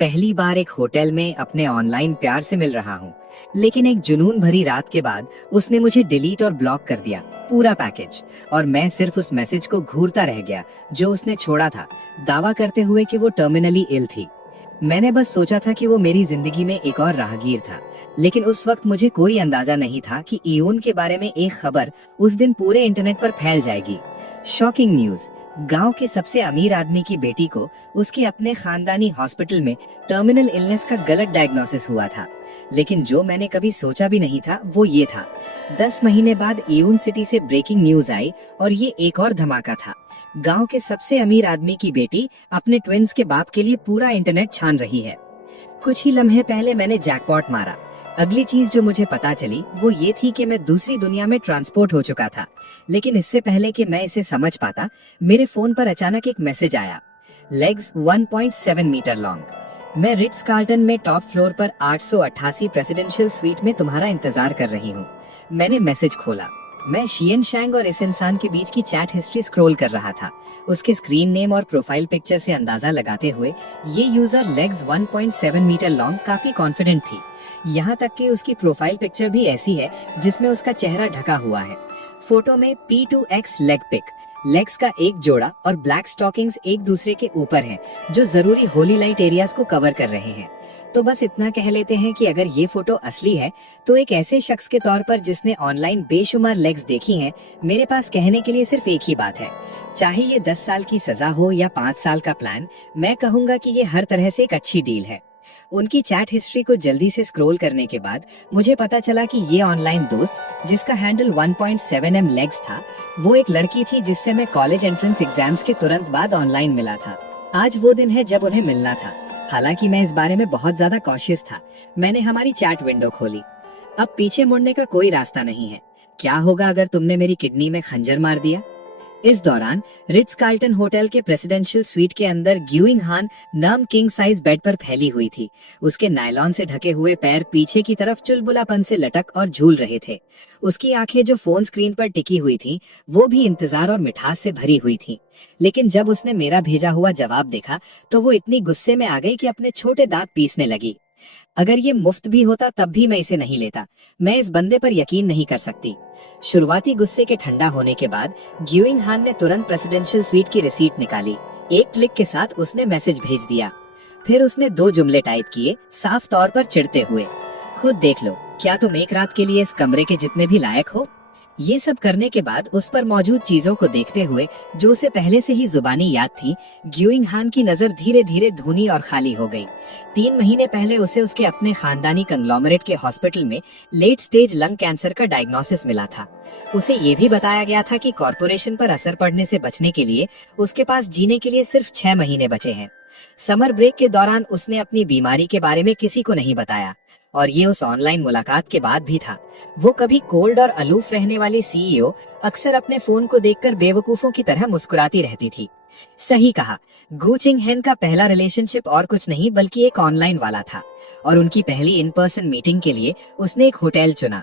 पहली बार एक होटल में अपने ऑनलाइन प्यार से मिल रहा हूँ, लेकिन एक जुनून भरी रात के बाद उसने मुझे डिलीट और ब्लॉक कर दिया, पूरा पैकेज। और मैं सिर्फ उस मैसेज को घूरता रह गया जो उसने छोड़ा था, दावा करते हुए कि वो टर्मिनली इल थी। मैंने बस सोचा था कि वो मेरी जिंदगी में एक और राहगीर था, लेकिन उस वक्त मुझे कोई अंदाजा नहीं था कि इयोन के बारे में एक खबर उस दिन पूरे इंटरनेट पर फैल जाएगी। Shocking news. गांव के सबसे अमीर आदमी की बेटी को उसके अपने खानदानी हॉस्पिटल में टर्मिनल इलनेस का गलत डायग्नोसिस हुआ था। लेकिन जो मैंने कभी सोचा भी नहीं था वो ये था, 10 महीने बाद इयोन सिटी से ब्रेकिंग न्यूज आई और ये एक और धमाका था। गांव के सबसे अमीर आदमी की बेटी अपने ट्विंस के बाप के लिए पूरा इंटरनेट छान रही है। कुछ ही लम्हे पहले मैंने जैकपॉट मारा। अगली चीज जो मुझे पता चली वो ये थी कि मैं दूसरी दुनिया में ट्रांसपोर्ट हो चुका था। लेकिन इससे पहले कि मैं इसे समझ पाता, मेरे फोन पर अचानक एक मैसेज आया, लेग्स 1.7 मीटर लॉन्ग। मैं रिट्स कार्ल्टन में टॉप फ्लोर पर 888 प्रेसिडेंशियल स्वीट में तुम्हारा इंतजार कर रही हूँ। मैंने मैसेज खोला। मैं शियन शैंग और इस इंसान के बीच की चैट हिस्ट्री स्क्रॉल कर रहा था। उसके स्क्रीन नेम और प्रोफाइल पिक्चर से अंदाजा लगाते हुए ये यूजर लेग्स 1.7 मीटर लॉन्ग काफी कॉन्फिडेंट थी। यहाँ तक कि उसकी प्रोफाइल पिक्चर भी ऐसी है जिसमें उसका चेहरा ढका हुआ है। फोटो में P2X लेग पिक, लेग्स का एक जोड़ा और ब्लैक स्टॉकिंग्स एक दूसरे के ऊपर हैं, जो जरूरी होली लाइट एरियाज को कवर कर रहे हैं। तो बस इतना कह लेते हैं कि अगर ये फोटो असली है तो एक ऐसे शख्स के तौर पर जिसने ऑनलाइन बेशुमार लेग्स देखी हैं, मेरे पास कहने के लिए सिर्फ एक ही बात है। चाहे ये 10 साल की सजा हो या 5 साल का प्लान, मैं कहूंगा कि ये हर तरह से एक अच्छी डील है। उनकी चैट हिस्ट्री को जल्दी से स्क्रॉल करने के बाद मुझे पता चला कि ये ऑनलाइन दोस्त जिसका हैंडल 1.7m लेग्स था, वो एक लड़की थी जिससे मैं कॉलेज एंट्रेंस एग्जाम्स के तुरंत बाद ऑनलाइन मिला था। आज वो दिन है जब उन्हें मिलना था। हालांकि मैं इस बारे में बहुत ज्यादा कॉशियस था। मैंने हमारी चैट विंडो खोली। अब पीछे मुड़ने का कोई रास्ता नहीं है। क्या होगा अगर तुमने मेरी किडनी में खंजर मार दिया? इस दौरान रिट्स कार्ल्टन होटल के प्रेसिडेंशियल स्वीट के अंदर ग्यूइंग हान नम किंग साइज बेड पर फैली हुई थी। उसके नायलॉन से ढके हुए पैर पीछे की तरफ चुलबुलापन से लटक और झूल रहे थे। उसकी आंखें जो फोन स्क्रीन पर टिकी हुई थीं, वो भी इंतजार और मिठास से भरी हुई थीं। लेकिन जब उसने मेरा भेजा हुआ जवाब देखा तो वो इतनी गुस्से में आ गई कि अपने छोटे दांत पीसने लगी। अगर ये मुफ्त भी होता तब भी मैं इसे नहीं लेता। मैं इस बंदे पर यकीन नहीं कर सकती। शुरुआती गुस्से के ठंडा होने के बाद ग्यूइंग हान ने तुरंत प्रेसिडेंशियल स्वीट की रिसीट निकाली। एक क्लिक के साथ उसने मैसेज भेज दिया। फिर उसने 2 जुमले टाइप किए, साफ तौर पर चिढ़ते हुए, खुद देख लो, क्या तुम एक रात के लिए इस कमरे के जितने भी लायक हो? ये सब करने के बाद उस पर मौजूद चीजों को देखते हुए जो उसे पहले से ही जुबानी याद थी, ग्यूइंग हान की नजर धीरे धीरे धुनी और खाली हो गई। 3 महीने पहले उसे उसके अपने खानदानी कंग्लोमरेट के हॉस्पिटल में लेट स्टेज लंग कैंसर का डायग्नोसिस मिला था। उसे ये भी बताया गया था कि कॉरपोरेशन पर असर पड़ने से बचने के लिए उसके पास जीने के लिए सिर्फ 6 महीने बचे हैं। समर ब्रेक के दौरान उसने अपनी बीमारी के बारे में किसी को नहीं बताया, और ये उस ऑनलाइन मुलाकात के बाद भी था। वो कभी कोल्ड और अलूफ रहने वाली सीईओ अक्सर अपने फोन को देखकर बेवकूफों की तरह मुस्कुराती रहती थी। सही कहा, गू चिंग हेन का पहला रिलेशनशिप और कुछ नहीं बल्कि एक ऑनलाइन वाला था, और उनकी पहली इन पर्सन मीटिंग के लिए उसने एक होटल चुना।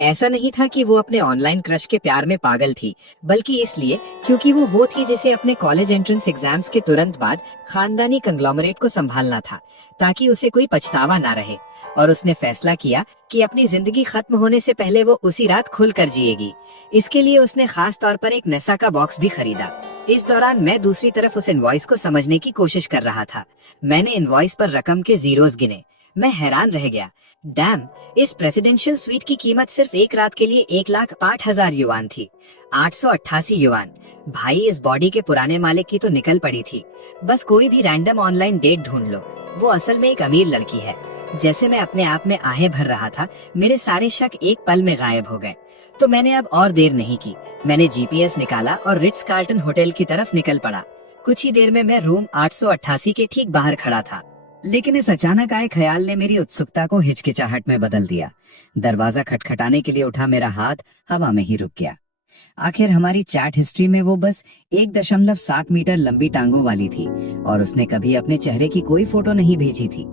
ऐसा नहीं था कि वो अपने ऑनलाइन क्रश के प्यार में पागल थी, बल्कि इसलिए क्योंकि वो थी जिसे अपने कॉलेज एंट्रेंस एग्जाम्स के तुरंत बाद खानदानी कंग्लोमरेट को संभालना था, ताकि उसे कोई पछतावा ना रहे। और उसने फैसला किया कि अपनी जिंदगी खत्म होने से पहले वो उसी रात खुलकर जिएगी। इसके लिए उसने खास तौर पर एक नेसा का बॉक्स भी खरीदा। इस दौरान मैं दूसरी तरफ उस इनवॉइस को समझने की कोशिश कर रहा था। मैंने इनवॉइस पर रकम के जीरोस गिने। मैं हैरान रह गया। डैम, इस प्रेसिडेंशियल स्वीट की कीमत सिर्फ एक रात के लिए 1,08,000 युआन थी। 888 युआन। भाई, इस बॉडी के पुराने मालिक की तो निकल पड़ी थी। बस कोई भी रैंडम ऑनलाइन डेट ढूंढ लो, वो असल में एक अमीर लड़की है। जैसे मैं अपने आप में आहें भर रहा था, मेरे सारे शक एक पल में गायब हो गए। तो मैंने अब और देर नहीं की। मैंने जीपीएस निकाला और रिट्स कार्ल्टन होटल की तरफ निकल पड़ा। कुछ ही देर में मैं रूम 888 के ठीक बाहर खड़ा था। लेकिन इस अचानक आए ख्याल ने मेरी उत्सुकता को हिचकिचाहट में बदल दिया। दरवाजा खटखटाने के लिए उठा मेरा हाथ हवा में ही रुक गया। आखिर हमारी चैट हिस्ट्री में वो बस 1.7 मीटर लंबी टांगों वाली थी, और उसने कभी अपने चेहरे की कोई फोटो नहीं भेजी थी।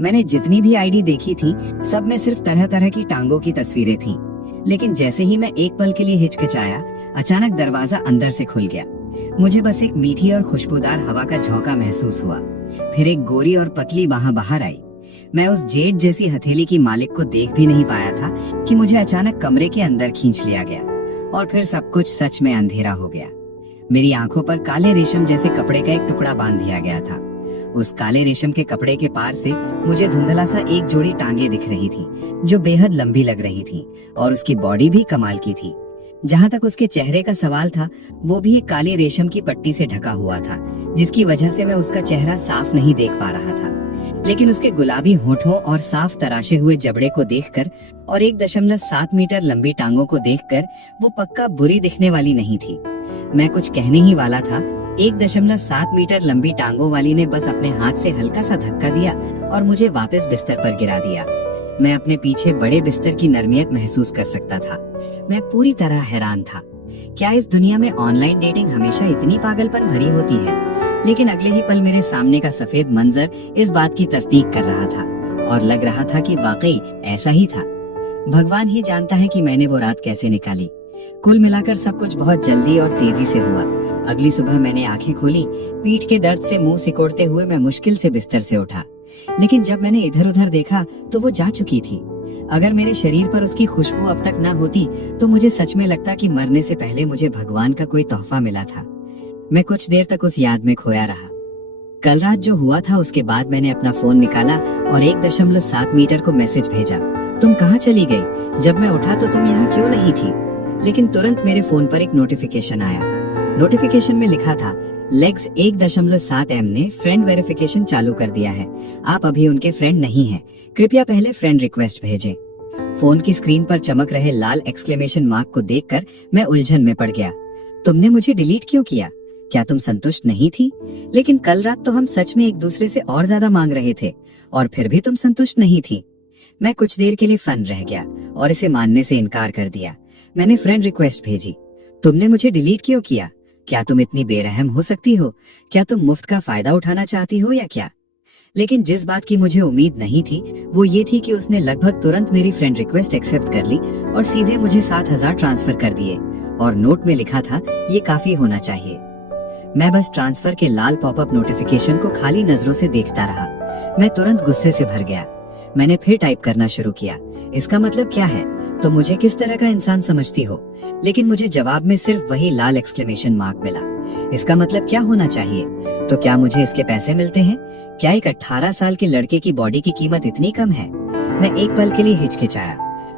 मैंने जितनी भी आईडी देखी थी, सब में सिर्फ तरह तरह की टांगों की तस्वीरें थीं। लेकिन जैसे ही मैं एक पल के लिए हिचकिचाया, अचानक दरवाजा अंदर से खुल गया। मुझे बस एक मीठी और खुशबूदार हवा का झोंका महसूस हुआ। फिर एक गोरी और पतली वहां बाहर आई। मैं उस जेड जैसी हथेली की मालिक को देख भी नहीं पाया था कि मुझे अचानक कमरे के अंदर खींच लिया गया और फिर सब कुछ सच में अंधेरा हो गया। मेरी आंखों पर काले रेशम जैसे कपड़े का एक टुकड़ा बांध दिया गया था। उस काले रेशम के कपड़े के पार से मुझे धुंधला सा एक जोड़ी टांगे दिख रही थी जो बेहद लंबी लग रही थी और उसकी बॉडी भी कमाल की थी। जहाँ तक उसके चेहरे का सवाल था, वो भी एक काली रेशम की पट्टी से ढका हुआ था, जिसकी वजह से मैं उसका चेहरा साफ नहीं देख पा रहा था। लेकिन उसके गुलाबी होठों और साफ तराशे हुए जबड़े को देखकर और 1.7 मीटर लंबी टांगों को देखकर वो पक्का बुरी दिखने वाली नहीं थी। मैं कुछ कहने ही वाला था, 1.7 मीटर लंबी टांगों वाली ने बस अपने हाथ से हल्का सा धक्का दिया और मुझे वापस बिस्तर पर गिरा दिया। मैं अपने पीछे बड़े बिस्तर की नरमियत महसूस कर सकता था। मैं पूरी तरह हैरान था। क्या इस दुनिया में ऑनलाइन डेटिंग हमेशा इतनी पागलपन भरी होती है? लेकिन अगले ही पल मेरे सामने का सफेद मंजर इस बात की तस्दीक कर रहा था और लग रहा था कि वाकई ऐसा ही था। भगवान ही जानता है कि मैंने वो रात कैसे निकाली। कुल मिलाकर सब कुछ बहुत जल्दी और तेजी से हुआ। अगली सुबह मैंने आंखें खोली। पीठ के दर्द से मुंह सिकोड़ते हुए मैं मुश्किल से बिस्तर से उठा, लेकिन जब मैंने इधर उधर देखा तो वो जा चुकी थी। अगर मेरे शरीर पर उसकी खुशबू अब तक न होती तो मुझे सच में लगता कि मरने से पहले मुझे भगवान का कोई तोहफा मिला था। मैं कुछ देर तक उस याद में खोया रहा। कल रात जो हुआ था उसके बाद मैंने अपना फोन निकाला और 1.7 मीटर को मैसेज भेजा, तुम कहाँ चली गई? जब मैं उठा तो तुम यहाँ क्यों नहीं थी? लेकिन तुरंत मेरे फोन पर एक नोटिफिकेशन आया। नोटिफिकेशन में लिखा था, लेग्स 1.7M ने फ्रेंड वेरिफिकेशन चालू कर दिया है। आप अभी उनके फ्रेंड नहीं हैं। कृपया पहले फ्रेंड रिक्वेस्ट भेजें। फोन की स्क्रीन पर चमक रहे लाल एक्सक्लेमेशन मार्क को देखकर मैं उलझन में पड़ गया। तुमने मुझे डिलीट क्यों किया? क्या तुम संतुष्ट नहीं थी? लेकिन कल रात तो हम सच में एक दूसरे से और ज्यादा मांग रहे थे और फिर भी तुम संतुष्ट नहीं थी। मैं कुछ देर के लिए फन रह गया और इसे मानने से इनकार कर दिया। मैंने फ्रेंड रिक्वेस्ट भेजी। तुमने मुझे डिलीट क्यों किया? क्या तुम इतनी बेरहम हो सकती हो? क्या तुम मुफ्त का फायदा उठाना चाहती हो या क्या? लेकिन जिस बात की मुझे उम्मीद नहीं थी वो ये थी कि उसने लगभग तुरंत मेरी फ्रेंड रिक्वेस्ट एक्सेप्ट कर ली और सीधे मुझे 7,000 ट्रांसफर कर दिए और नोट में लिखा था, ये काफी होना चाहिए। मैं बस ट्रांसफर के लाल पॉपअप नोटिफिकेशन को खाली नजरों से देखता रहा। मैं तुरंत गुस्से से भर गया। मैंने फिर टाइप करना शुरू किया, इसका मतलब क्या है? तो मुझे किस तरह का इंसान समझती हो? लेकिन मुझे जवाब में सिर्फ वही लाल एक्सक्लेमेशन मार्क मिला। इसका मतलब क्या होना चाहिए? तो क्या मुझे इसके पैसे मिलते हैं? क्या एक 18 साल के लड़के की बॉडी की कीमत इतनी कम है? मैं एक पल के लिए हिचकिचाया।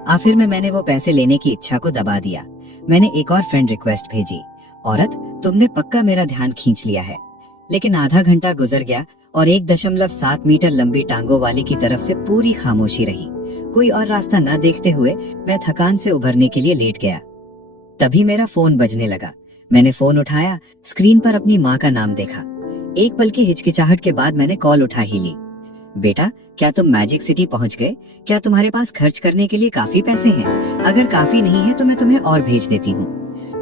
आखिर में मैंने वो पैसे लेने की इच्छा को दबा दिया। मैंने एक और फ्रेंड रिक्वेस्ट भेजी, औरत तुमने पक्का मेरा ध्यान खींच लिया है। लेकिन आधा घंटा गुजर गया और 1.7 मीटर लंबी टांगों वाली की तरफ से पूरी खामोशी रही। कोई और रास्ता न देखते हुए मैं थकान से उभरने के लिए लेट गया। तभी मेरा फोन बजने लगा। मैंने फोन उठाया, स्क्रीन पर अपनी माँ का नाम देखा। एक पल की हिचकिचाहट के बाद मैंने कॉल उठा ही ली। बेटा, क्या तुम मैजिक सिटी पहुँच गए? क्या तुम्हारे पास खर्च करने के लिए काफी पैसे हैं? अगर काफी नहीं है तो मैं तुम्हें और भेज देती हूँ।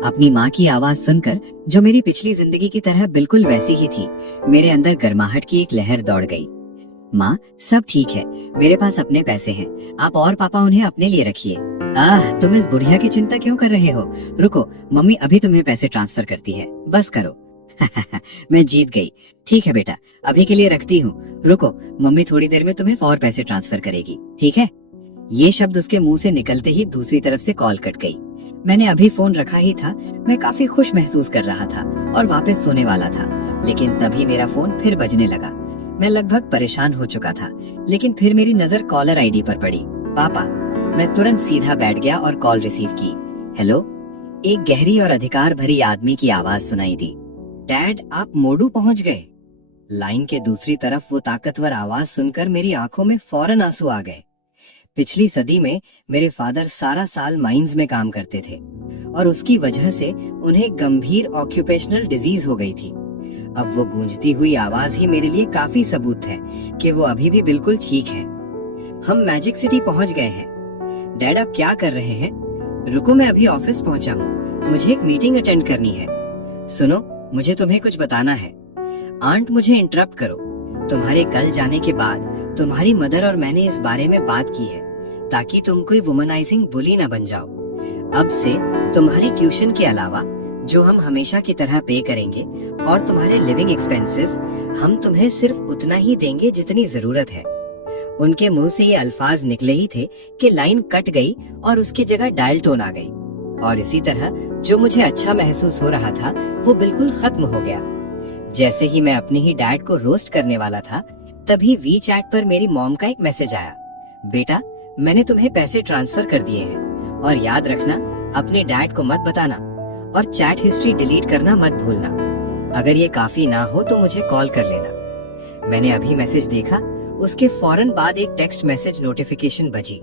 अपनी माँ की आवाज सुनकर, जो मेरी पिछली जिंदगी की तरह बिल्कुल वैसी ही थी, मेरे अंदर गर्माहट की एक लहर दौड़ गई। माँ, सब ठीक है, मेरे पास अपने पैसे हैं, आप और पापा उन्हें अपने लिए रखिए। तुम इस बुढ़िया की चिंता क्यों कर रहे हो? रुको, मम्मी अभी तुम्हें पैसे ट्रांसफर करती है, बस करो। मैं जीत गई। ठीक है बेटा, अभी के लिए रखती हूँ। रुको, मम्मी थोड़ी देर में तुम्हें और पैसे ट्रांसफर करेगी, ठीक है? ये शब्द उसके मुंह से निकलते ही दूसरी तरफ से कॉल कट गई। मैंने अभी फोन रखा ही था। मैं काफी खुश महसूस कर रहा था और वापस सोने वाला था, लेकिन तभी मेरा फोन फिर बजने लगा। मैं लगभग परेशान हो चुका था, लेकिन फिर मेरी नजर कॉलर आईडी पर पड़ी, पापा। मैं तुरंत सीधा बैठ गया और कॉल रिसीव की। हेलो। एक गहरी और अधिकार भरी आदमी की आवाज सुनाई दी। डैड, आप मोडू पहुंच गए। लाइन के दूसरी तरफ वो ताकतवर आवाज सुनकर मेरी आंखों में फौरन आंसू आ गए। पिछली सदी में मेरे फादर सारा साल माइंस में काम करते थे और उसकी वजह से उन्हें गंभीर ऑक्यूपेशनल डिजीज हो गई थी। अब वो गूंजती हुई आवाज ही मेरे लिए काफी सबूत है कि वो अभी भी बिल्कुल ठीक है। हम मैजिक सिटी पहुंच गए हैं। डैड, आप क्या कर रहे हैं? रुको, मैं अभी ऑफिस पहुंचा हूँ, मुझे एक मीटिंग अटेंड करनी है। सुनो, मुझे तुम्हें कुछ बताना है। आंट, मुझे इंटरप्ट करो। तुम्हारे कल जाने के बाद तुम्हारी मदर और मैंने इस बारे में बात की है ताकि तुम कोई वुमनाइजिंग बुली ना बन जाओ। अब से तुम्हारी ट्यूशन के अलावा जो हम हमेशा की तरह पे करेंगे, और तुम्हारे लिविंग एक्सपेंसेस हम तुम्हें सिर्फ उतना ही देंगे जितनी जरूरत है। उनके मुंह से ये अल्फाज निकले ही थे कि लाइन कट गई और उसकी जगह डायल टोन आ गई, और इसी तरह जो मुझे अच्छा महसूस हो रहा था वो बिल्कुल खत्म हो गया। जैसे ही मैं अपने ही डैड को रोस्ट करने वाला था, तभी वी चैट पर मेरी मॉम का एक मैसेज आया, बेटा मैंने तुम्हें पैसे ट्रांसफर कर दिए हैं, और याद रखना अपने डैड को मत बताना, और चैट हिस्ट्री डिलीट करना मत भूलना। अगर ये काफी ना हो तो मुझे कॉल कर लेना। मैंने अभी मैसेज देखा, उसके फौरन बाद एक टेक्स्ट मैसेज नोटिफिकेशन बजी।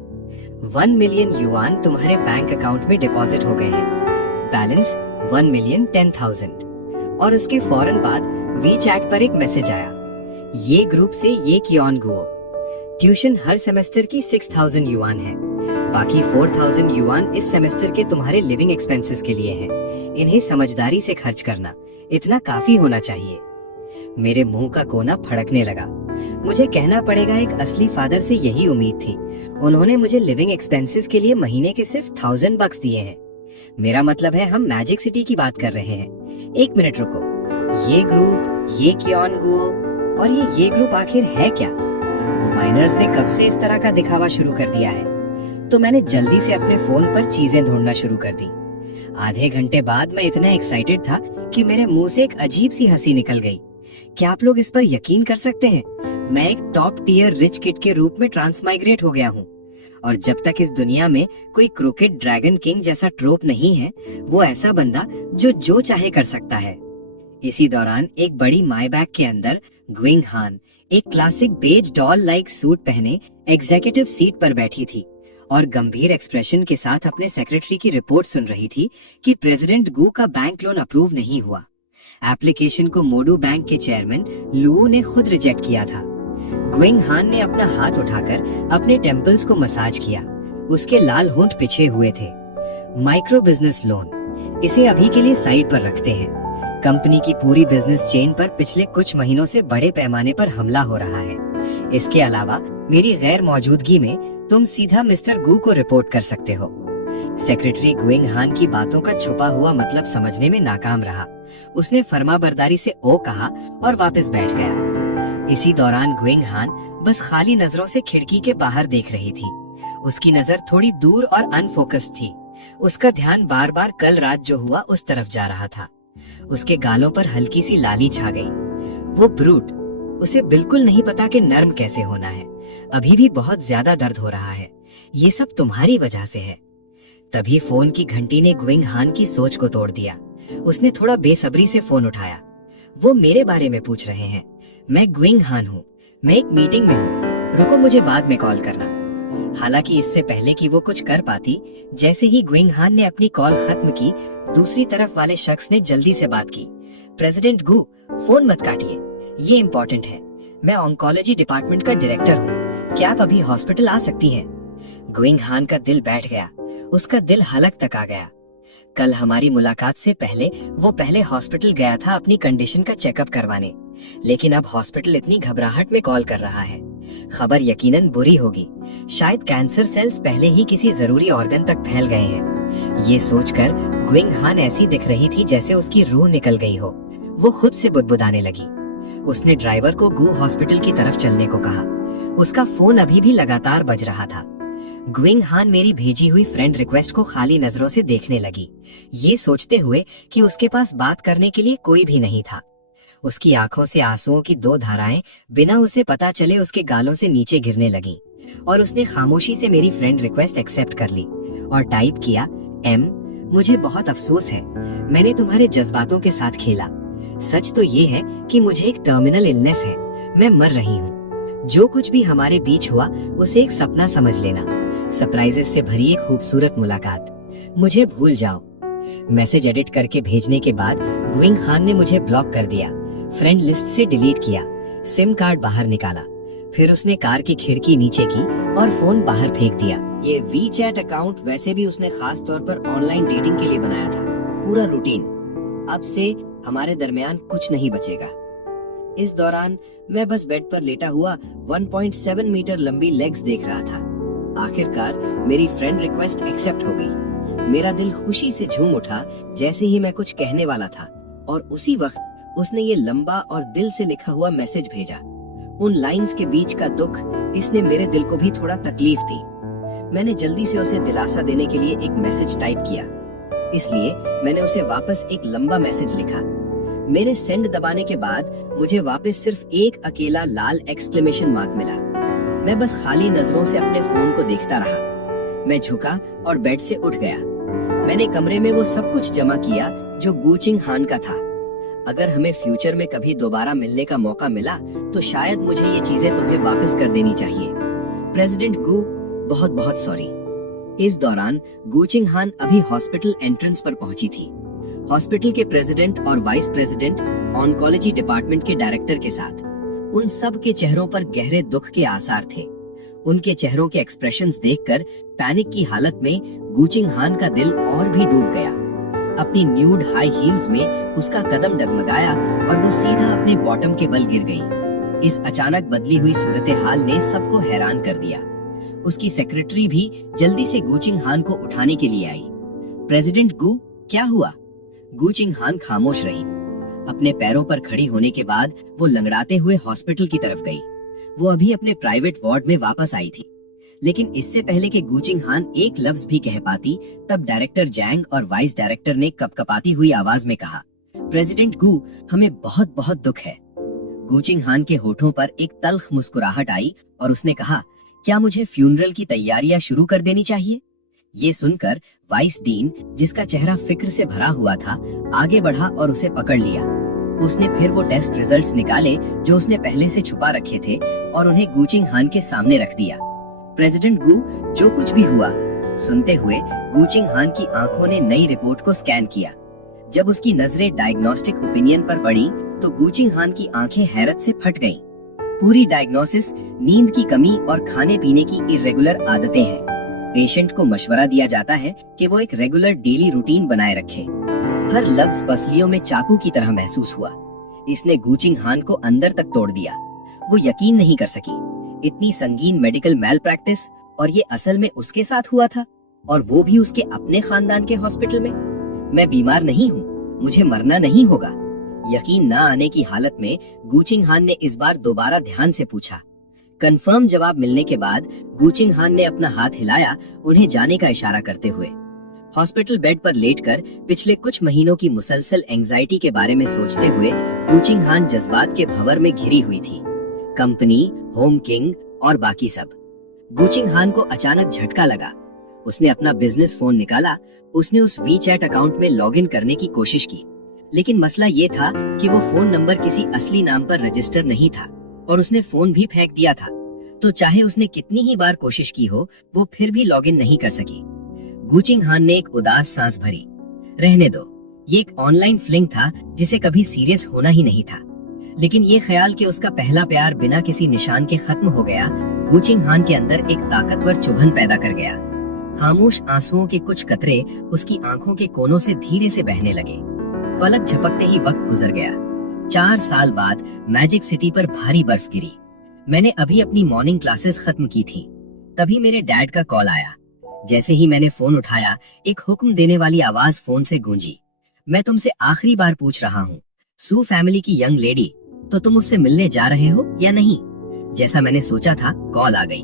1 मिलियन युआन तुम्हारे बैंक अकाउंट में डिपॉजिट हो गए हैं, बैलेंस 1,10,000। और उसके फौरन बाद वी चैट पर एक मैसेज आया, ये ग्रुप से ये कियोन गुओ, ट्यूशन हर सेमेस्टर की 6,000 युआन है, बाकी 4,000 युआन इस सेमेस्टर के तुम्हारे लिविंग एक्सपेंसेस के लिए हैं। इन्हें समझदारी से खर्च करना, इतना काफी होना चाहिए। मेरे मुंह का कोना फड़कने लगा। मुझे कहना पड़ेगा, एक असली फादर से यही उम्मीद थी। उन्होंने मुझे लिविंग एक्सपेंसेस के लिए महीने के सिर्फ $1,000 दिए हैं। मेरा मतलब है हम मैजिक सिटी की बात कर रहे हैं। एक मिनट रुको, ये ग्रुप, ये कियोन गुओ, और ये ग्रुप आखिर है क्या? माइनर्स ने कब से इस तरह का दिखावा शुरू कर दिया है? तो मैंने जल्दी से अपने फोन पर चीजें ढूंढना शुरू कर दी। आधे घंटे बाद मैं इतना एक्साइटेड था कि मेरे मुंह से एक अजीब सी हंसी निकल गई। क्या आप लोग इस पर यकीन कर सकते हैं? मैं एक टॉप टियर रिच किड के रूप में ट्रांसमाइग्रेट हो गया हूँ, और जब तक इस दुनिया में कोई क्रोकेट ड्रैगन किंग जैसा ट्रोप नहीं है, वो ऐसा बंदा जो चाहे कर सकता है। इसी दौरान एक बड़ी माई बैग के अंदर ग्विंग हान एक classic beige doll like suit पहने एग्जीक्यूटिव सीट पर बैठी थी और गंभीर एक्सप्रेशन के साथ अपने सेक्रेटरी की रिपोर्ट सुन रही थी कि प्रेसिडेंट गू का बैंक लोन अप्रूव नहीं हुआ। एप्लीकेशन को मोडू बैंक के चेयरमैन लू ने खुद रिजेक्ट किया था। ग्विंग हान ने अपना हाथ उठाकर अपने टेम्पल्स को मसाज किया। उसके लाल होंठ पिछे हुए थे। माइक्रो बिजनेस लोन, इसे अभी के लिए साइड पर रखते हैं। कंपनी की पूरी बिजनेस चेन पर पिछले कुछ महीनों से बड़े पैमाने पर हमला हो रहा है। इसके अलावा मेरी गैर मौजूदगी में तुम सीधा मिस्टर गू को रिपोर्ट कर सकते हो। सेक्रेटरी ग्विंग हान की बातों का छुपा हुआ मतलब समझने में नाकाम रहा। उसने फर्माबरदारी से ओ कहा और वापस बैठ गया। इसी दौरान ग्विंग हान बस खाली नजरों से खिड़की के बाहर देख रही थी। उसकी नजर थोड़ी दूर और अनफोकस्ड थी। उसका ध्यान बार बार कल रात जो हुआ उस तरफ जा रहा था। उसके गालों पर हल्की सी लाली छा गई। वो ब्रूट, उसे बिल्कुल नहीं पता कि नर्म कैसे होना है। अभी भी बहुत ज्यादा दर्द हो रहा है। ये सब तुम्हारी वजह से है। तभी फोन की घंटी ने ग्विंग हान की सोच को तोड़ दिया। उसने थोड़ा बेसब्री से फोन उठाया। वो मेरे बारे में पूछ रहे हैं। मैं ग्विंग हान हूँ। मैं एक मीटिंग में हूँ। रुको, मुझे बाद में कॉल करना। हालांकि इससे पहले कि वो कुछ कर पाती, जैसे ही ग्विंग हान ने अपनी कॉल खत्म की, दूसरी तरफ वाले शख्स ने जल्दी से बात की। प्रेसिडेंट गू, फोन मत काटिए, ये इम्पोर्टेंट है। मैं ऑन्कोलॉजी डिपार्टमेंट का डायरेक्टर हूँ। क्या आप अभी हॉस्पिटल आ सकती हैं? ग्विंग हान का दिल बैठ गया। उसका दिल हलक तक आ गया। कल हमारी मुलाकात से पहले वो पहले हॉस्पिटल गया था अपनी कंडीशन का चेकअप करवाने, लेकिन अब हॉस्पिटल इतनी घबराहट में कॉल कर रहा है। खबर यकीनन बुरी होगी। शायद कैंसर सेल्स पहले ही किसी जरूरी ऑर्गन तक फैल गए हैं। ये सोचकर ग्विंग हान ऐसी दिख रही थी जैसे उसकी रूह निकल गई हो। वो खुद से बुदबुदाने लगी। उसने ड्राइवर को गू हॉस्पिटल की तरफ चलने को कहा। उसका फोन अभी भी लगातार बज रहा था। ग्विंग हान मेरी भेजी हुई फ्रेंड रिक्वेस्ट को खाली नजरों से देखने लगी, ये सोचते हुए कि उसके पास बात करने के लिए कोई भी नहीं था। उसकी आंखों से आंसुओं की 2 धाराएं बिना उसे पता चले उसके गालों से नीचे गिरने लगी, और उसने खामोशी से मेरी फ्रेंड रिक्वेस्ट एक्सेप्ट कर ली और टाइप किया, एम, मुझे बहुत अफसोस है, मैंने तुम्हारे जज्बातों के साथ खेला। सच तो ये है कि मुझे एक टर्मिनल इलनेस है। मैं मर रही हूँ। जो कुछ भी हमारे बीच हुआ उसे एक सपना समझ लेना। सरप्राइजेस से भरी एक खूबसूरत मुलाकात। मुझे भूल जाओ। मैसेज एडिट करके भेजने के बाद ग्विंग खान ने मुझे ब्लॉक कर दिया, फ्रेंड लिस्ट से डिलीट किया, सिम कार्ड बाहर निकाला। फिर उसने कार की खिड़की नीचे की और फोन बाहर फेंक दिया। ये वी चैट अकाउंट वैसे भी उसने खास तौर पर ऑनलाइन डेटिंग के लिए बनाया था। पूरा रूटीन। अब से हमारे दरमियान कुछ नहीं बचेगा। इस दौरान मैं बस बेड पर लेटा हुआ 1.7 मीटर लंबी लेग्स देख रहा था। आखिरकार मेरी फ्रेंड रिक्वेस्ट एक्सेप्ट हो गई। मेरा दिल खुशी से झूम उठा जैसे ही मैं कुछ कहने वाला था, और उसी वक्त उसने ये लंबा और दिल से लिखा हुआ मैसेज भेजा। उन लाइंस के बीच का दुख, इसने मेरे दिल को भी थोड़ा तकलीफ दी। मैंने जल्दी से उसे दिलासा देने के लिए एक मैसेज टाइप किया, इसलिए मैंने उसे वापस एक लंबा मैसेज लिखा। मेरे सेंड दबाने के बाद मुझे वापस सिर्फ एक अकेला लाल एक्सक्लेमेशन मार्क मिला। मैं बस खाली नजरों से अपने फोन को देखता रहा। मैं झुका और बेड से उठ गया। मैंने कमरे में वो सब कुछ जमा किया जो गू चिंग हान का था। अगर हमें फ्यूचर में कभी दोबारा मिलने का मौका मिला तो शायद मुझे ये चीजें तुम्हें वापस कर देनी चाहिए। प्रेसिडेंट गू, बहुत बहुत सॉरी। इस दौरान गू चिंग हान अभी हॉस्पिटल एंट्रेंस पर पहुंची थी, हॉस्पिटल के प्रेसिडेंट और वाइस प्रेसिडेंट ऑन्कोलॉजी डिपार्टमेंट के डायरेक्टर के साथ। उन सब के चेहरों पर गहरे दुख के आसार थे। उनके चेहरों के एक्सप्रेशंस देखकर पैनिक की हालत में गू चिंग हान का दिल और भी डूब गया। अपनी न्यूड हाई हील्स में उसका कदम डगमगाया और वो सीधा अपने बॉटम के बल गिर गई। इस अचानक बदली हुई सूरत हाल ने सबको हैरान कर दिया। उसकी सेक्रेटरी भी जल्दी से गू चिंग हान को उठाने के लिए आई। प्रेसिडेंट गू, क्या हुआ? गू चिंग हान खामोश रही। अपने पैरों पर खड़ी होने के बाद वो लंगड़ाते हुए हॉस्पिटल की तरफ गई। वो अभी अपने प्राइवेट वार्ड में वापस आई थी, लेकिन इससे पहले कि गू चिंग हान एक लफ्ज भी कह पाती, तब डायरेक्टर जैंग और वाइस डायरेक्टर ने कपकपाती हुई आवाज में कहा, प्रेसिडेंट गू, हमें बहुत बहुत दुख है। गू चिंग हान के होठों पर एक तल्ख मुस्कुराहट आई और उसने कहा, क्या मुझे फ्यूनरल की तैयारियां शुरू कर देनी चाहिए? ये सुनकर वाइस डीन, जिसका चेहरा फिक्र से भरा हुआ था, आगे बढ़ा और उसे पकड़ लिया। उसने फिर वो टेस्ट रिजल्ट्स निकाले जो उसने पहले से छुपा रखे थे और उन्हें गू चिंग हान के सामने रख दिया। प्रेसिडेंट गू, जो कुछ भी हुआ, सुनते हुए गू चिंग हान की आंखों ने नई रिपोर्ट को स्कैन किया। जब उसकी नजरें डायग्नोस्टिक ओपिनियन पर पड़ी तो गू चिंग हान की आंखें हैरत से फट गईं। पूरी डायग्नोसिस नींद की कमी और खाने पीने की इर्रेगुलर आदतें हैं। पेशेंट को मशवरा दिया जाता है कि वो एक रेगुलर डेली रूटीन बनाए रखे। हर लफ्ज पसलियों में चाकू की तरह महसूस हुआ। इसने गू चिंग हान को अंदर तक तोड़ दिया। वो यकीन नहीं कर सकी, इतनी संगीन मेडिकल मैल प्रैक्टिस, और ये असल में उसके साथ हुआ था, और वो भी उसके अपने खानदान के हॉस्पिटल में। मैं बीमार नहीं हूँ, मुझे मरना नहीं होगा। यकीन न आने की हालत में गू चिंग हान ने इस बार दोबारा ध्यान से पूछा। कंफर्म जवाब मिलने के बाद गू चिंग हान ने अपना हाथ हिलाया, उन्हें जाने का इशारा करते हुए। हॉस्पिटल बेड पर लेटकर पिछले कुछ महीनों की मुसलसल एंजाइटी के बारे में सोचते हुए गू चिंग हान जज्बात के भंवर में घिरी हुई थी। कंपनी, होम किंग और बाकी सब। गू चिंग हान को अचानक झटका लगा। उसने अपना बिजनेस फोन निकाला। उसने उस वीचैट अकाउंट में लॉगिन करने की कोशिश की, लेकिन मसला ये था कि वो फोन नंबर किसी असली नाम पर रजिस्टर नहीं था और उसने फोन भी फेंक दिया था। तो चाहे उसने कितनी ही बार कोशिश की हो, वो फिर भी लॉगिन नहीं कर सकी। गू चिंग हान ने एक उदास सांस भरी। रहने दो, ये एक ऑनलाइन फ्लिंग था जिसे कभी सीरियस होना ही नहीं था। लेकिन ये ख्याल कि उसका पहला प्यार बिना किसी निशान के खत्म हो गया, गू चिंग हान के अंदर एक ताकतवर चुभन पैदा कर गया। खामोश आंसुओं के कुछ कतरे उसकी आंखों के कोनों से धीरे से बहने लगे। पलक झपकते ही वक्त गुजर गया। 4 साल बाद मैजिक सिटी पर भारी बर्फ गिरी। मैंने अभी अपनी मॉर्निंग क्लासेस खत्म की थी। तभी मेरे डैड का कॉल आया। जैसे ही मैंने फोन उठाया, एक हुक्म देने वाली आवाज फोन से गूंजी। मैं तुमसे आखिरी बार पूछ रहा हूँ, सू फैमिली की यंग लेडी, तो तुम उससे मिलने जा रहे हो या नहीं? जैसा मैंने सोचा था, कॉल आ गई।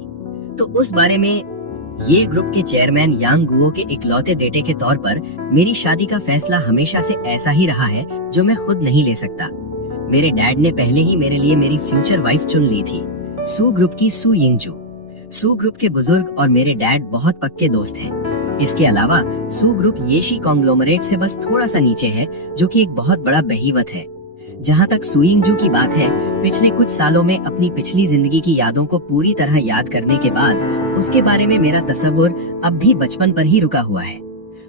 तो उस बारे में, ये ग्रुप के चेयरमैन यांग गुओ के इकलौते बेटे के तौर पर मेरी शादी का फैसला हमेशा से ऐसा ही रहा है जो मैं खुद नहीं ले सकता। मेरे डैड ने पहले ही मेरे लिए मेरी फ्यूचर वाइफ चुन ली थी, सू ग्रुप की सू यिंगजू। सू ग्रुप के बुजुर्ग और मेरे डैड बहुत पक्के दोस्त हैं। इसके अलावा सू ग्रुप येशी कॉन्ग्लोमरेट से बस थोड़ा सा नीचे है, जो कि एक बहुत बड़ा बहीवत है। जहाँ तक सू यिंगजू की बात है, पिछले कुछ सालों में अपनी पिछली जिंदगी की यादों को पूरी तरह याद करने के बाद उसके बारे में मेरा तस्वुर अब भी बचपन पर ही रुका हुआ है।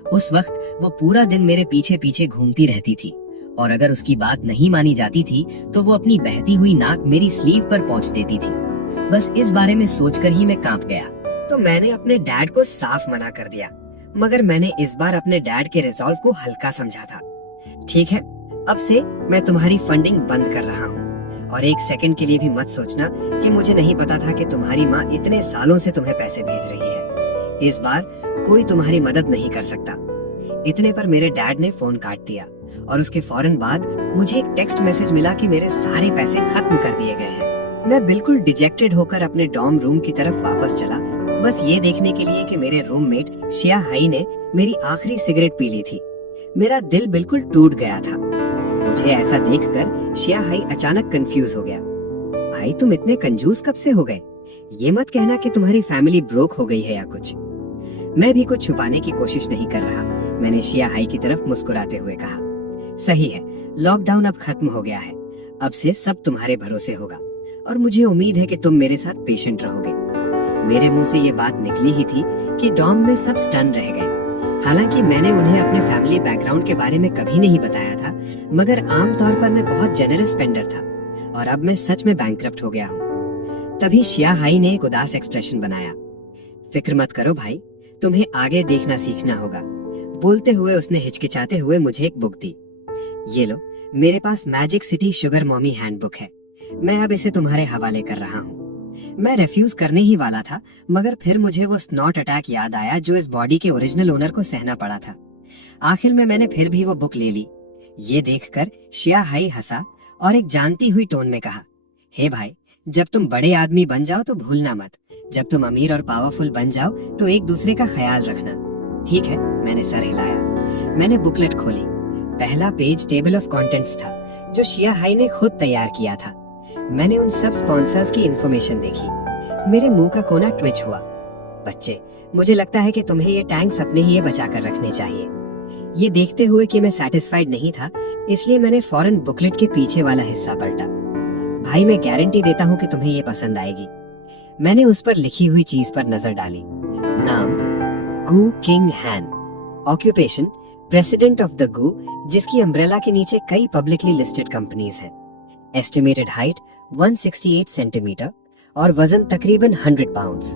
उस वक्त वो पूरा दिन मेरे पीछे पीछे घूमती रहती थी, और अगर उसकी बात नहीं मानी जाती थी तो वो अपनी बहती हुई नाक मेरी स्लीव पर पोंछ देती थी। बस इस बारे में सोचकर ही मैं कांप गया। तो मैंने अपने डैड को साफ मना कर दिया, मगर मैंने इस बार अपने डैड के रिजॉल्व को हल्का समझा था। ठीक है, अब से मैं तुम्हारी फंडिंग बंद कर रहा हूँ, और एक सेकंड के लिए भी मत सोचना कि मुझे नहीं पता था कि तुम्हारी माँ इतने सालों से तुम्हें पैसे भेज रही है। इस बार कोई तुम्हारी मदद नहीं कर सकता। इतने पर मेरे डैड ने फोन काट दिया और उसके फौरन बाद मुझे एक टेक्स्ट मैसेज मिला कि मेरे सारे पैसे खत्म कर दिए गए हैं। मैं बिल्कुल डिजेक्टेड होकर अपने डॉर्म रूम की तरफ वापस चला, बस ये देखने के लिए कि मेरे रूममेट शिया हाई ने मेरी आखिरी सिगरेट पी ली थी। मेरा दिल बिल्कुल टूट गया था। मुझे ऐसा देखकर शिया हाई अचानक कंफ्यूज हो गया। भाई तुम इतने कंजूस कब से हो गए? ये मत कहना कि तुम्हारी फैमिली ब्रोक हो गई है या कुछ। मैं भी कुछ छुपाने की कोशिश नहीं कर रहा। मैंने शिया हाई की तरफ मुस्कुराते हुए कहा, सही है, लॉकडाउन अब खत्म हो गया है, अब से सब तुम्हारे भरोसे होगा और मुझे उम्मीद है कि तुम मेरे साथ पेशेंट रहोगे। मेरे मुंह से ये बात निकली ही थी कि डॉर्म में सब स्टन रह गए। हालांकि मैंने उन्हें अपने फैमिली बैकग्राउंड के बारे में कभी नहीं बताया था, मगर आमतौर पर मैं बहुत जेनरस स्पेंडर था और अब मैं सच में बैंकरप्ट हो गया हूँ। तभी शिया हाई ने एक उदास एक्सप्रेशन बनाया। फिक्र मत करो भाई, तुम्हें आगे देखना सीखना होगा। बोलते हुए उसने हिचकिचाते हुए मुझे एक बुक दी। ये लो, मेरे पास magic city sugar mommy handbook है, मैं अब इसे तुम्हारे हवाले कर रहा हूँ। मैं रेफ्यूज करने ही वाला था, मगर फिर मुझे वो स्नॉट अटैक याद आया जो इस बॉडी के ओरिजिनल ओनर को सहना पड़ा था। आखिर में मैंने फिर भी वो बुक ले ली। ये देखकर शिया हाई हंसा और एक जानती हुई टोन में कहा, हे भाई, जब तुम बड़े आदमी बन जाओ तो भूलना मत, जब तुम अमीर और पावरफुल बन जाओ तो एक दूसरे का ख्याल रखना, ठीक है? मैंने सर हिलाया। मैंने बुकलेट खोली। पहला पेज टेबल ऑफ कंटेंट्स था जो शिया हाई ने खुद तैयार किया था। मैंने उन सब स्पॉन्सर्स की इन्फॉर्मेशन देखी। मेरे मुंह का कोना ट्विच हुआ। बच्चे, मुझे लगता है कि तुम्हें ये टैंक्स अपने ही बचा कर रखने चाहिए। ये देखते हुए कि मैं सैटिस्फाइड नहीं था, इसलिए मैंने फौरन बुकलेट के पीछे वाला हिस्सा पलटा। भाई, मैं गारंटी देता हूँ कि तुम्हें ये पसंद आएगी। मैंने उस पर लिखी हुई चीज पर नजर डाली। नाम Gu King Han, occupation president of the Gu, जिसकी अम्ब्रेला के नीचे कई पब्लिकली लिस्टेड कंपनीज हैं। एस्टिमेटेड हाइट 168 सेंटीमीटर और वजन तकरीबन 100 पाउंड्स।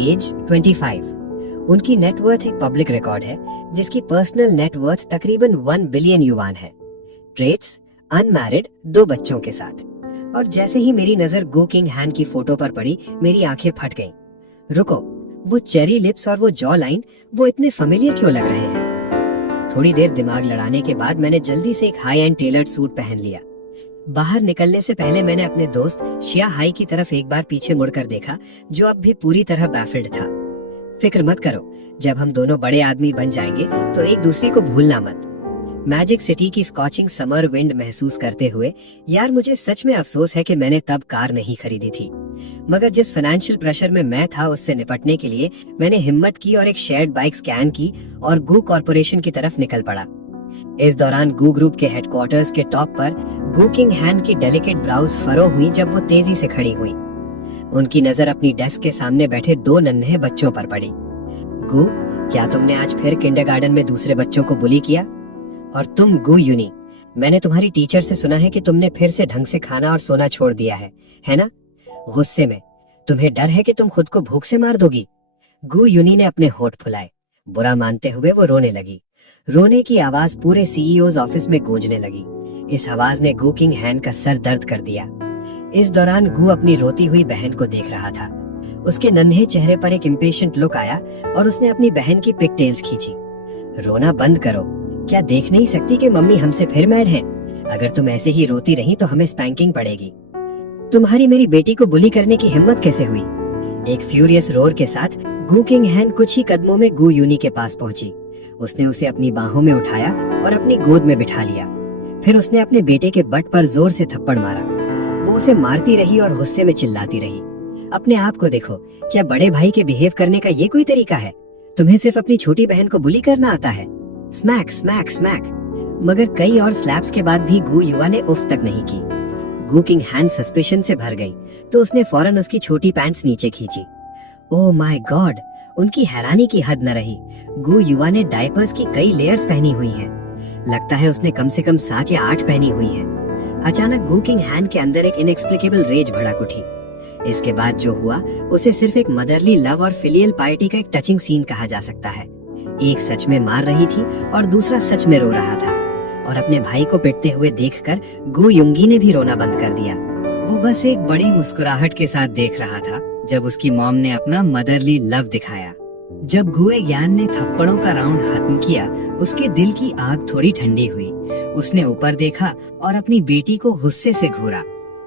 एज 25। उनकी नेटवर्थ एक पब्लिक रिकॉर्ड है जिसकी पर्सनल नेटवर्थ तकरीबन 1 बिलियन युवान है। ट्रेट्स अनमैरिड, 2 बच्चों के साथ। और जैसे ही मेरी नजर गो किंग हैन की फोटो पर पड़ी, मेरी आंखें फट गईं। रुको, वो चेरी लिप्स और वो जॉ लाइन, वो इतने फेमिलियर क्यों लग रहे हैं? थोड़ी देर दिमाग लड़ाने के बाद मैंने जल्दी से एक हाई एंड टेलर्ड सूट पहन लिया। बाहर निकलने से पहले मैंने अपने दोस्त शिया हाई की तरफ एक बार पीछे मुड़कर देखा, जो अब भी पूरी तरह बैफिल्ड था। फिक्र मत करो, जब हम दोनों बड़े आदमी बन जाएंगे तो एक दूसरे को भूलना मत। मैजिक सिटी की स्कॉचिंग समर विंड महसूस करते हुए, यार मुझे सच में अफसोस है कि मैंने तब कार नहीं खरीदी थी, मगर जिस फाइनेंशियल प्रेशर में मैं था उससे निपटने के लिए मैंने हिम्मत की और एक शेयर्ड बाइक स्कैन की और गू कॉर्पोरेशन की तरफ निकल पड़ा। इस दौरान गू ग्रुप के हेडक्वार्टर्स के टॉप पर गू किंग हैन की डेलिकेट ब्राउज फरो हुई जब वो तेजी से खड़ी हुई। उनकी नजर अपनी डेस्क के सामने बैठे 2 नन्हे बच्चों पर पड़ी। गू, क्या तुमने आज फिर किंडरगार्टन में दूसरे बच्चों को बुली किया? और तुम गू यूनी, मैंने तुम्हारी टीचर से सुना है कि तुमने फिर से ढंग से खाना और सोना छोड़ दिया है ना? गुस्से में, तुम्हें डर है कि तुम खुद को भूख से मार दोगी? गू यूनी ने अपने होंठ फुलाए। बुरा मानते हुए वो रोने लगी। रोने की आवाज पूरे सीईओज ऑफिस में गूंजने लगी। इस आवाज ने गू किंग हैन का सर दर्द कर दिया। इस दौरान गू अपनी रोती हुई बहन को देख रहा था। उसके नन्हे चेहरे पर एक इम्पेशेंट लुक आया और उसने अपनी बहन की पिगटेल्स खींची। रोना बंद करो, क्या देख नहीं सकती कि मम्मी हमसे फिर मैड है? अगर तुम ऐसे ही रोती रही तो हमें स्पैंकिंग पड़ेगी। तुम्हारी मेरी बेटी को बुली करने की हिम्मत कैसे हुई? एक फ्यूरियस रोर के साथ गू किंग हैन कुछ ही कदमों में गू यूनी के पास पहुंची। उसने उसे अपनी बाहों में उठाया और अपनी गोद में बिठा लिया। फिर उसने अपने बेटे के बट पर जोर से थप्पड़ मारा। वो उसे मारती रही और गुस्से में चिल्लाती रही। अपने आप को देखो, क्या बड़े भाई के बिहेव करने का ये कोई तरीका है? तुम्हें सिर्फ अपनी छोटी बहन को बुली करना आता है। Smack smack smack. मगर कई और स्लैप्स के बाद भी गू युवा ने उफ तक नहीं की। गू किंग हैन सस्पिशन से भर गई तो उसने फौरन उसकी छोटी पैंट्स नीचे खींची। ओह माय गॉड, उनकी हैरानी की हद न रही। गू युवा ने डायपर्स की कई लेयर्स पहनी हुई हैं। लगता है उसने कम से कम 7 या 8 पहनी हुई हैं। अचानक गू किंग हैन के अंदर एक इनएक्सप्लिकेबल रेज भड़क उठी। इसके बाद जो हुआ उसे सिर्फ एक मदरली लव और फिलियल पार्टी का एक टचिंग सीन कहा जा सकता है। एक सच में मार रही थी और दूसरा सच में रो रहा था, और अपने भाई को पिटते हुए देखकर गू युंगी ने भी रोना बंद कर दिया। वो बस एक बड़ी मुस्कुराहट के साथ देख रहा था जब उसकी मॉम ने अपना मदरली लव दिखाया। जब गुए ज्ञान ने थप्पड़ों का राउंड खत्म किया, उसके दिल की आग थोड़ी ठंडी हुई। उसने ऊपर देखा और अपनी बेटी को गुस्से से घूरा।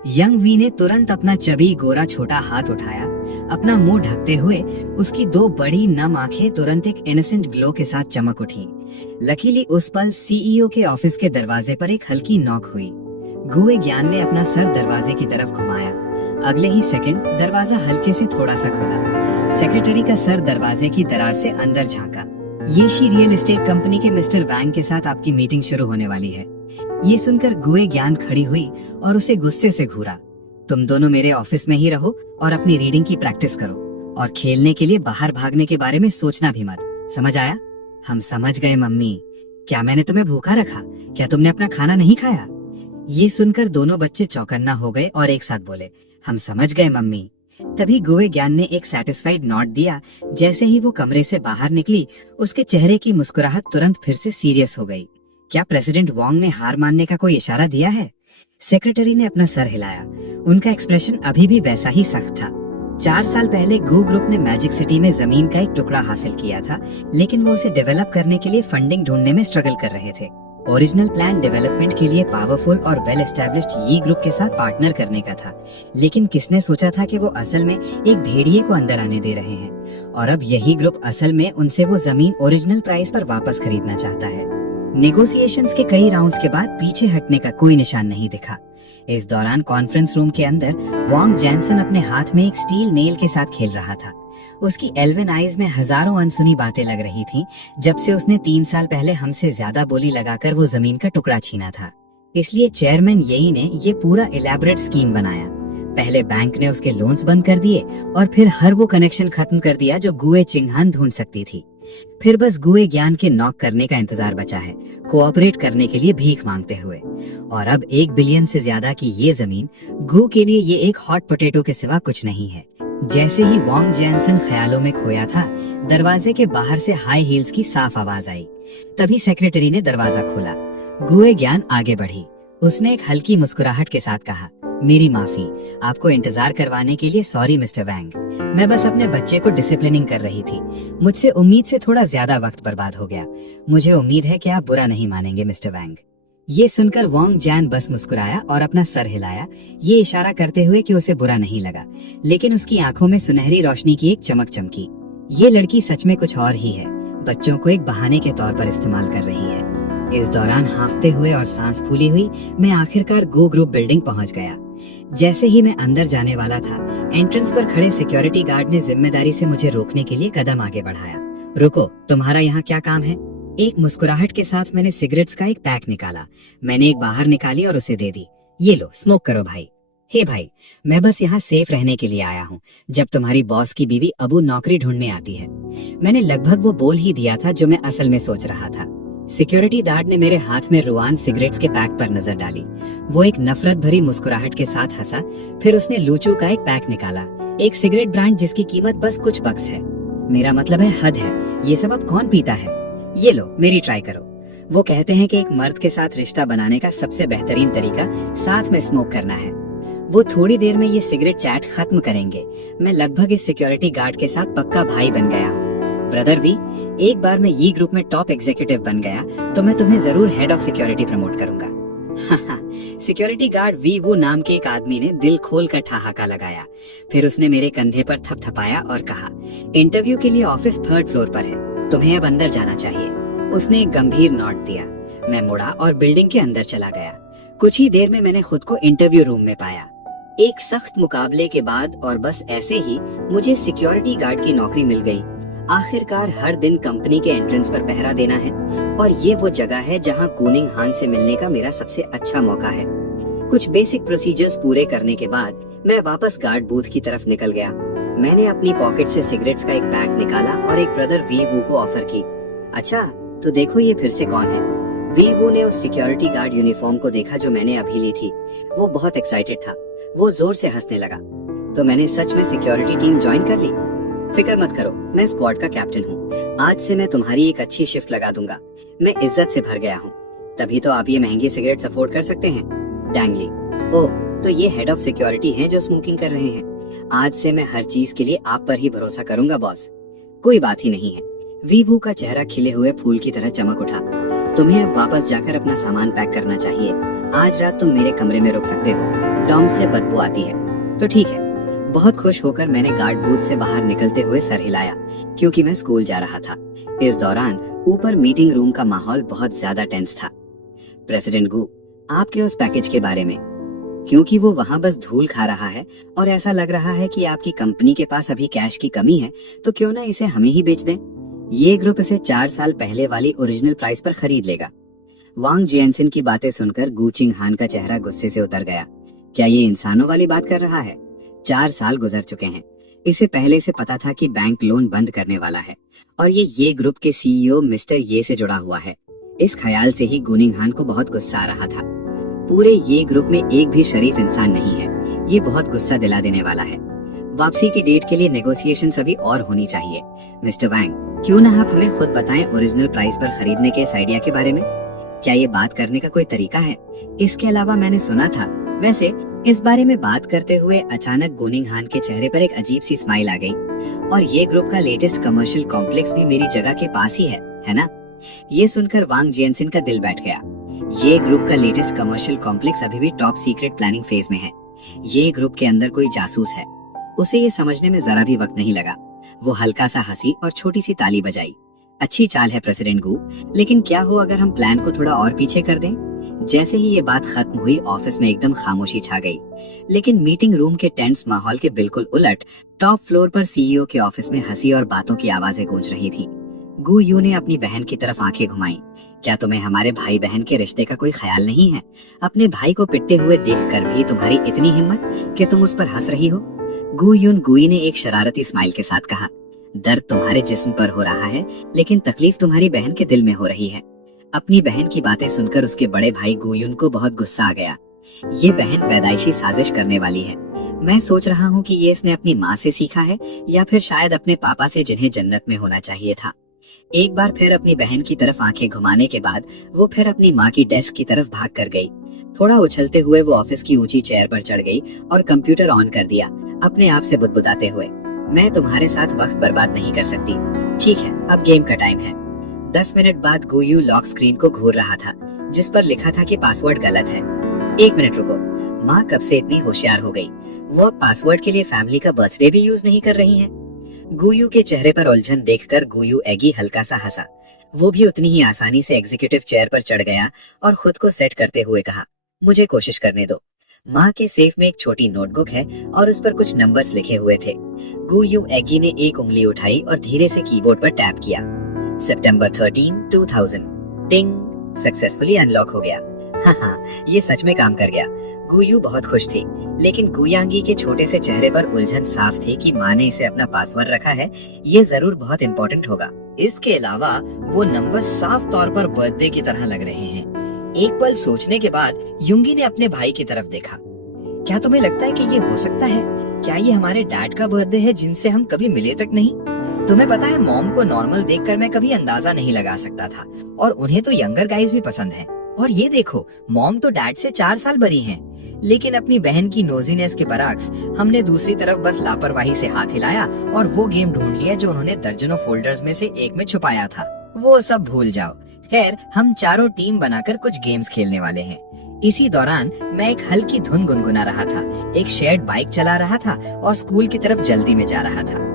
यंग वी ने तुरंत अपना चबी गोरा छोटा हाथ उठाया। अपना मुंह ढकते हुए उसकी दो बड़ी नम आंखें तुरंत एक इनोसेंट ग्लो के साथ चमक उठी। लकीली उस पल सीईओ के ऑफिस के दरवाजे पर एक हल्की नॉक हुई। गुए ज्ञान ने अपना सर दरवाजे की तरफ घुमाया। अगले ही सेकंड दरवाजा हल्के से थोड़ा सा खुला। सेक्रेटरी का सर दरवाजे की दरार से अंदर झांका। ये शी रियल एस्टेट कंपनी के मिस्टर वैंग के साथ आपकी मीटिंग शुरू होने वाली है। ये सुनकर गुए ज्ञान खड़ी हुई और उसे गुस्से से घूरा। तुम दोनों मेरे ऑफिस में ही रहो और अपनी रीडिंग की प्रैक्टिस करो और खेलने के लिए बाहर भागने के बारे में सोचना भी मत। समझ आया? हम समझ गए मम्मी। क्या मैंने तुम्हें भूखा रखा? क्या तुमने अपना खाना नहीं खाया? ये सुनकर दोनों बच्चे चौकन्ना हो गए और एक साथ बोले, हम समझ गए मम्मी। तभी गुए ज्ञान ने एक सैटिस्फाइड नॉट दिया। जैसे ही वो कमरे से बाहर निकली, उसके चेहरे की मुस्कुराहट तुरंत फिर से सीरियस हो गई। क्या प्रेसिडेंट वोंग ने हार मानने का कोई इशारा दिया है? सेक्रेटरी ने अपना सर हिलाया। उनका एक्सप्रेशन अभी भी वैसा ही सख्त था। 4 साल पहले गो ग्रुप ने मैजिक सिटी में जमीन का एक टुकड़ा हासिल किया था, लेकिन वो उसे डेवलप करने के लिए फंडिंग ढूंढने में स्ट्रगल कर रहे थे। ओरिजिनल प्लान डेवलपमेंट के लिए पावरफुल और वेल एस्टेब्लिश्ड यी ग्रुप के साथ पार्टनर करने का था, लेकिन किसने सोचा था कि वो असल में एक भेड़िए को अंदर आने दे रहे हैं और अब यही ग्रुप असल में उनसे वो जमीन ओरिजिनल प्राइस पर वापस खरीदना चाहता है। नेगोशिएशंस के कई राउंड्स के बाद पीछे हटने का कोई निशान नहीं दिखा। इस दौरान कॉन्फ्रेंस रूम के अंदर वॉन्ग जैनसन अपने हाथ में एक स्टील नेल के साथ खेल रहा था। उसकी एल्विन आईज में हजारों अनसुनी बातें लग रही थीं, जब से उसने 3 साल पहले हमसे ज्यादा बोली लगाकर वो जमीन का टुकड़ा छीना था। इसलिए चेयरमैन येई ने ये पूरा इलेबोरेट स्कीम बनाया। पहले बैंक ने उसके लोन्स बंद कर दिए और फिर हर वो कनेक्शन खत्म कर दिया जो गुए चिंगहान ढूंढ सकती थी। फिर बस गुए ज्ञान के नॉक करने का इंतजार बचा है, कोऑपरेट करने के लिए भीख मांगते हुए। और अब 1 बिलियन से ज्यादा की ये जमीन गु के लिए ये एक हॉट पोटैटो के सिवा कुछ नहीं है। जैसे ही वॉन्ग जैनसन ख्यालों में खोया था, दरवाजे के बाहर से हाई हील्स की साफ आवाज आई। तभी सेक्रेटरी ने दरवाजा खोला। गुए ज्ञान आगे बढ़ी। उसने एक हल्की मुस्कुराहट के साथ कहा, मेरी माफी, आपको इंतजार करवाने के लिए सॉरी मिस्टर वैंग। मैं बस अपने बच्चे को डिसिप्लिनिंग कर रही थी। मुझसे उम्मीद से थोड़ा ज्यादा वक्त बर्बाद हो गया। मुझे उम्मीद है कि आप बुरा नहीं मानेंगे मिस्टर वैंग। ये सुनकर वॉन्ग जैन बस मुस्कुराया और अपना सर हिलाया, ये इशारा करते हुए कि उसे बुरा नहीं लगा, लेकिन उसकी आंखों में सुनहरी रोशनी की एक चमक चमकी। ये लड़की सच में कुछ और ही है, बच्चों को एक बहाने के तौर पर इस्तेमाल कर रही है। इस दौरान हांफते हुए और सांस फूली हुई मैं आखिरकार गो ग्रुप बिल्डिंग पहुंच गया। जैसे ही मैं अंदर जाने वाला था, एंट्रेंस पर खड़े सिक्योरिटी गार्ड ने जिम्मेदारी से मुझे रोकने के लिए कदम आगे बढ़ाया। रुको, तुम्हारा यहाँ क्या काम है? एक मुस्कुराहट के साथ मैंने सिगरेट्स का एक पैक निकाला। मैंने एक बाहर निकाली और उसे दे दी। ये लो, स्मोक करो भाई। हे भाई, मैं बस यहाँ सेफ रहने के लिए आया हूँ, जब तुम्हारी बॉस की बीवी अबू नौकरी ढूंढने आती है। मैंने लगभग वो बोल ही दिया था जो मैं असल में सोच रहा था। सिक्योरिटी गार्ड ने मेरे हाथ में रुआन सिगरेट्स के पैक पर नजर डाली। वो एक नफरत भरी मुस्कुराहट के साथ हंसा। फिर उसने लूचू का एक पैक निकाला, एक सिगरेट ब्रांड जिसकी कीमत बस कुछ बक्स है। मेरा मतलब है हद है, ये सब अब कौन पीता है? ये लो, मेरी ट्राई करो। वो कहते हैं कि एक मर्द के साथ रिश्ता बनाने का सबसे बेहतरीन तरीका साथ में स्मोक करना है। वो थोड़ी देर में ये सिगरेट चैट खत्म करेंगे। मैं लगभग इस सिक्योरिटी गार्ड के साथ पक्का भाई बन गया हूँ। ब्रदर वी, एक बार मैं ये ग्रुप में टॉप एग्जीक्यूटिव बन गया तो मैं तुम्हें जरूर हेड ऑफ सिक्योरिटी प्रमोट करूंगा। सिक्योरिटी गार्ड वी वो नाम के एक आदमी ने दिल खोल कर ठहाका लगाया। फिर उसने मेरे कंधे पर थपथपाया और कहा, इंटरव्यू के लिए ऑफिस 3rd फ्लोर पर है, तुम्हें अब अंदर जाना चाहिए। उसने एक गंभीर नोट दिया। मैं मुड़ा और बिल्डिंग के अंदर चला गया। कुछ ही देर में मैंने खुद को इंटरव्यू रूम में पाया। एक सख्त मुकाबले के बाद और बस ऐसे ही मुझे सिक्योरिटी गार्ड की नौकरी मिल गई। आखिरकार हर दिन कंपनी के एंट्रेंस पर पहरा देना है और ये वो जगह है जहां कूनिंग हान से मिलने का मेरा सबसे अच्छा मौका है। कुछ बेसिक प्रोसीजर्स पूरे करने के बाद मैं वापस गार्ड बूथ की तरफ निकल गया। मैंने अपनी पॉकेट से सिगरेट्स का एक पैक निकाला और एक ब्रदर वी वू को ऑफर की। अच्छा, तो देखो ये फिर से कौन है। वी वू ने उस सिक्योरिटी गार्ड यूनिफॉर्म को देखा जो मैंने अभी ली थी। वो बहुत एक्साइटेड था। वो जोर से हंसने लगा। तो मैंने सच में सिक्योरिटी टीम ज्वाइन कर ली? फिक्र मत करो, मैं स्क्वाड का कैप्टन हूँ। आज से मैं तुम्हारी एक अच्छी शिफ्ट लगा दूंगा। मैं इज्जत से भर गया हूँ, तभी तो आप ये महंगी सिगरेट अफोर्ड कर सकते हैं। डैंगली, ओह, तो ये हेड ऑफ सिक्योरिटी हैं जो स्मोकिंग कर रहे हैं। आज से मैं हर चीज के लिए आप पर ही भरोसा करूंगा बॉस। कोई बात ही नहीं है। वीवू का चेहरा खिले हुए फूल की तरह चमक उठा। तुम्हें अब वापस जाकर अपना सामान पैक करना चाहिए। आज रात तुम मेरे कमरे में रुक सकते हो। डॉर्म से बदबू आती है। तो ठीक है। बहुत खुश होकर मैंने गार्ड बूथ से बाहर निकलते हुए सर हिलाया, क्योंकि मैं स्कूल जा रहा था। इस दौरान ऊपर मीटिंग रूम का माहौल बहुत ज्यादा टेंस था। प्रेसिडेंट गू, आपके उस पैकेज के बारे में, क्योंकि वो वहाँ बस धूल खा रहा है और ऐसा लग रहा है कि आपकी कंपनी के पास अभी कैश की कमी है, तो क्यों ना इसे हमें ही बेच दें। ये ग्रुप इसे 4 साल पहले वाली ओरिजिनल प्राइस पर खरीद लेगा। वांग जिएनसिन की बातें सुनकर गू चिंगहान का चेहरा गुस्से से उतर गया। क्या ये इंसानों वाली बात कर रहा है? 4 साल गुजर चुके हैं। इसे पहले से पता था कि बैंक लोन बंद करने वाला है और ये ग्रुप के सीईओ मिस्टर ये से जुड़ा हुआ है। इस ख्याल से ही गुनिंगहान को बहुत गुस्सा आ रहा था। पूरे ये ग्रुप में एक भी शरीफ इंसान नहीं है। ये बहुत गुस्सा दिला देने वाला है। वापसी की डेट के लिए नेगोशिएशन अभी और होनी चाहिए। मिस्टर वैंग, क्यों ना आप हमें खुद बताएं ओरिजिनल प्राइस पर खरीदने के इस आइडिया के बारे में। क्या ये बात करने का कोई तरीका है? इसके अलावा मैंने सुना था। वैसे इस बारे में बात करते हुए अचानक गुनिंगहान के चेहरे पर एक अजीब सी स्माइल आ गई। और ये ग्रुप का लेटेस्ट कमर्शियल कॉम्प्लेक्स भी मेरी जगह के पास ही है ना? ये सुनकर वांग जिएनसिन का दिल बैठ गया। ये ग्रुप का लेटेस्ट कमर्शियल कॉम्प्लेक्स अभी भी टॉप सीक्रेट प्लानिंग फेज में है। ये ग्रुप के अंदर कोई जासूस है। उसे ये समझने में जरा भी वक्त नहीं लगा। वो हल्का सा हंसी और छोटी सी ताली बजाई। अच्छी चाल है प्रेसिडेंट गू, लेकिन क्या हो अगर हम प्लान को थोड़ा और पीछे कर दें? जैसे ही ये बात खत्म हुई, ऑफिस में एकदम खामोशी छा गई। लेकिन मीटिंग रूम के टेंस माहौल के बिल्कुल उलट टॉप फ्लोर पर सीईओ के ऑफिस में हंसी और बातों की आवाजें गूंज रही थी। गू यू ने अपनी बहन की तरफ आंखें घुमाई। क्या तुम्हें हमारे भाई बहन के रिश्ते का कोई ख्याल नहीं है? अपने भाई को पिटते हुए देखकर भी तुम्हारी इतनी हिम्मत कि तुम उस पर हंस रही हो? गू यून गुई ने एक शरारती स्माइल के साथ कहा। दर्द तुम्हारे जिस्म पर हो रहा है, लेकिन तकलीफ तुम्हारी बहन के दिल में हो रही है। अपनी बहन की बातें सुनकर उसके बड़े भाई गुयुन को बहुत गुस्सा आ गया। ये बहन पैदाइशी साजिश करने वाली है। मैं सोच रहा हूँ कि ये इसने अपनी माँ से सीखा है या फिर शायद अपने पापा से, जिन्हें जन्नत में होना चाहिए था। एक बार फिर अपनी बहन की तरफ आंखें घुमाने के बाद वो फिर अपनी माँ की डेस्क की तरफ भाग कर गई। थोड़ा उछलते हुए वो ऑफिस की ऊंची चेयर पर चढ़ गई और कंप्यूटर ऑन कर दिया, अपने आप से बुदबुदाते हुए। मैं तुम्हारे साथ वक्त बर्बाद नहीं कर सकती। ठीक है, अब गेम का टाइम है। 10 मिनट बाद गुयू लॉक स्क्रीन को घूर रहा था, जिस पर लिखा था कि पासवर्ड गलत है। 1 मिनट रुको, माँ कब से इतनी होशियार हो गई? वो अब पासवर्ड के लिए फैमिली का बर्थडे भी यूज नहीं कर रही है। गुयू के चेहरे पर उलझन देखकर गुयू एगी हल्का सा हंसा। वो भी उतनी ही आसानी से एग्जीक्यूटिव चेयर पर चढ़ गया और खुद को सेट करते हुए कहा, मुझे कोशिश करने दो। माँ के सेफ में एक छोटी नोटबुक है और उस पर कुछ नंबर्स लिखे हुए थे। गुयू एगी ने एक उंगली उठाई और धीरे से कीबोर्ड पर टैप किया। सितंबर 13, 2000। टिंग, सक्सेसफुली अनलॉक हो गया। हाँ, ये सच में काम कर गया। गुयू बहुत खुश थी, लेकिन गुयांगी के छोटे से चेहरे पर उलझन साफ थी कि माँ ने इसे अपना पासवर्ड रखा है। ये जरूर बहुत इम्पोर्टेंट होगा। इसके अलावा वो नंबर साफ तौर पर बर्थडे की तरह लग रहे हैं। एक पल सोचने के बाद युंगी ने अपने भाई की तरफ देखा। क्या तुम्हें लगता है कि ये हो सकता है? क्या ये हमारे डैड का बर्थडे है, जिनसे हम कभी मिले तक नहीं? तुम्हें पता है, मॉम को नॉर्मल देखकर मैं कभी अंदाजा नहीं लगा सकता था, और उन्हें तो यंगर गाइज भी पसंद हैं। और ये देखो, मॉम तो डैड से 4 साल बड़ी हैं। लेकिन अपनी बहन की नोजीनेस के बरक्स हमने दूसरी तरफ बस लापरवाही से हाथ हिलाया और वो गेम ढूंढ लिया जो उन्होंने दर्जनों फोल्डर्स में से एक में छुपाया था। वो सब भूल जाओ। खैर, हम चारों टीम बनाकर कुछ गेम्स खेलने वाले हैं। इसी दौरान मैं एक हल्की धुन गुनगुना रहा था, एक शेयर्ड बाइक चला रहा था और स्कूल की तरफ जल्दी में जा रहा था।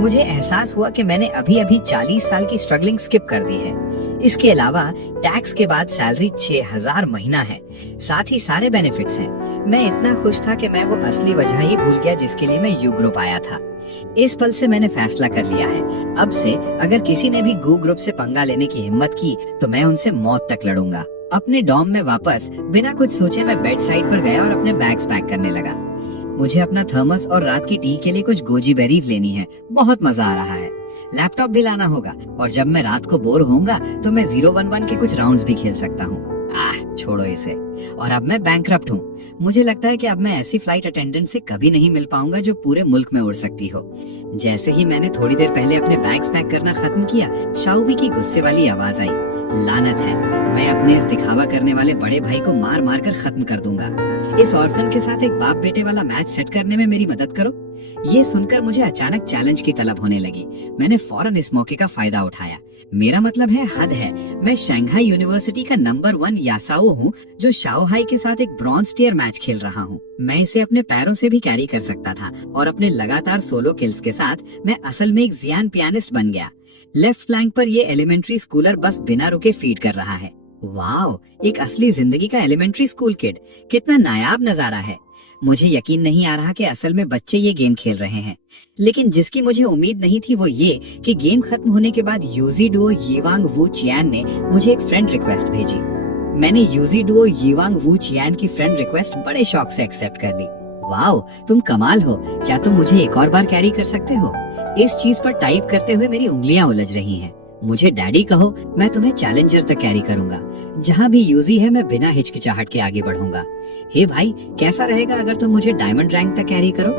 मुझे एहसास हुआ कि मैंने अभी अभी 40 साल की स्ट्रगलिंग स्किप कर दी है। इसके अलावा टैक्स के बाद सैलरी 6000 महीना है, साथ ही सारे बेनिफिट्स हैं। मैं इतना खुश था कि मैं वो असली वजह ही भूल गया जिसके लिए मैं यू ग्रुप आया था। इस पल से मैंने फैसला कर लिया है, अब से अगर किसी ने भी गू ग्रुप से पंगा लेने की हिम्मत की तो मैं उनसे मौत तक लड़ूंगा। अपने डॉर्म में वापस बिना कुछ सोचे मैं बेड साइड पर गया और अपने बैग्स पैक करने लगा। मुझे अपना थर्मस और रात की टी के लिए कुछ गोजी बेरीज लेनी है। बहुत मजा आ रहा है। लैपटॉप भी लाना होगा, और जब मैं रात को बोर होऊंगा तो मैं 011 के कुछ राउंड्स भी खेल सकता हूँ। छोड़ो इसे। और अब मैं बैंकरप्ट हूँ। मुझे लगता है कि अब मैं ऐसी फ्लाइट अटेंडेंट से कभी नहीं मिल पाऊंगा जो पूरे मुल्क में उड़ सकती हो। जैसे ही मैंने थोड़ी देर पहले अपने बैग्स पैक करना खत्म किया, शाओवी की गुस्से वाली आवाज आई। लानत है, मैं अपने इस दिखावा करने वाले बड़े भाई को मार मार कर खत्म कर दूंगा। इस ऑर्फन के साथ एक बाप बेटे वाला मैच सेट करने में मेरी मदद करो। ये सुनकर मुझे अचानक चैलेंज की तलब होने लगी। मैंने फौरन इस मौके का फायदा उठाया। मेरा मतलब है हद है। मैं शंघाई यूनिवर्सिटी का नंबर 1 यासाओ हूँ जो शाओहाई के साथ एक ब्रॉन्ज टियर मैच खेल रहा हूँ। मैं इसे अपने पैरों से भी कैरी कर सकता था और अपने लगातार सोलो किल्स के साथ मैं असल में एक जियान पियानिस्ट बन गया। लेफ्ट फ्लैंक पर ये एलिमेंट्री स्कूलर बस बिना रुके फीड कर रहा है। वाओ, एक असली जिंदगी का एलिमेंट्री स्कूल किड, कितना नायाब नजारा है। मुझे यकीन नहीं आ रहा कि असल में बच्चे ये गेम खेल रहे हैं। लेकिन जिसकी मुझे उम्मीद नहीं थी वो ये कि गेम खत्म होने के बाद यूजी डुओ यीवांग वू चियान ने मुझे एक फ्रेंड रिक्वेस्ट भेजी। मैंने यूजी डुओ यीवांग वू चियान की फ्रेंड रिक्वेस्ट बड़े शौक से एक्सेप्ट कर ली। वाओ, तुम कमाल हो। क्या तुम मुझे एक और बार कैरी कर सकते हो? इस चीज पर टाइप करते हुए मेरी उंगलियां उलझ रही हैं। मुझे डैडी कहो, मैं तुम्हें चैलेंजर तक कैरी करूंगा। जहाँ भी यूजी है मैं बिना हिचकिचाहट के आगे बढ़ूंगा। हे भाई, कैसा रहेगा अगर तुम मुझे डायमंड रैंक तक कैरी करो?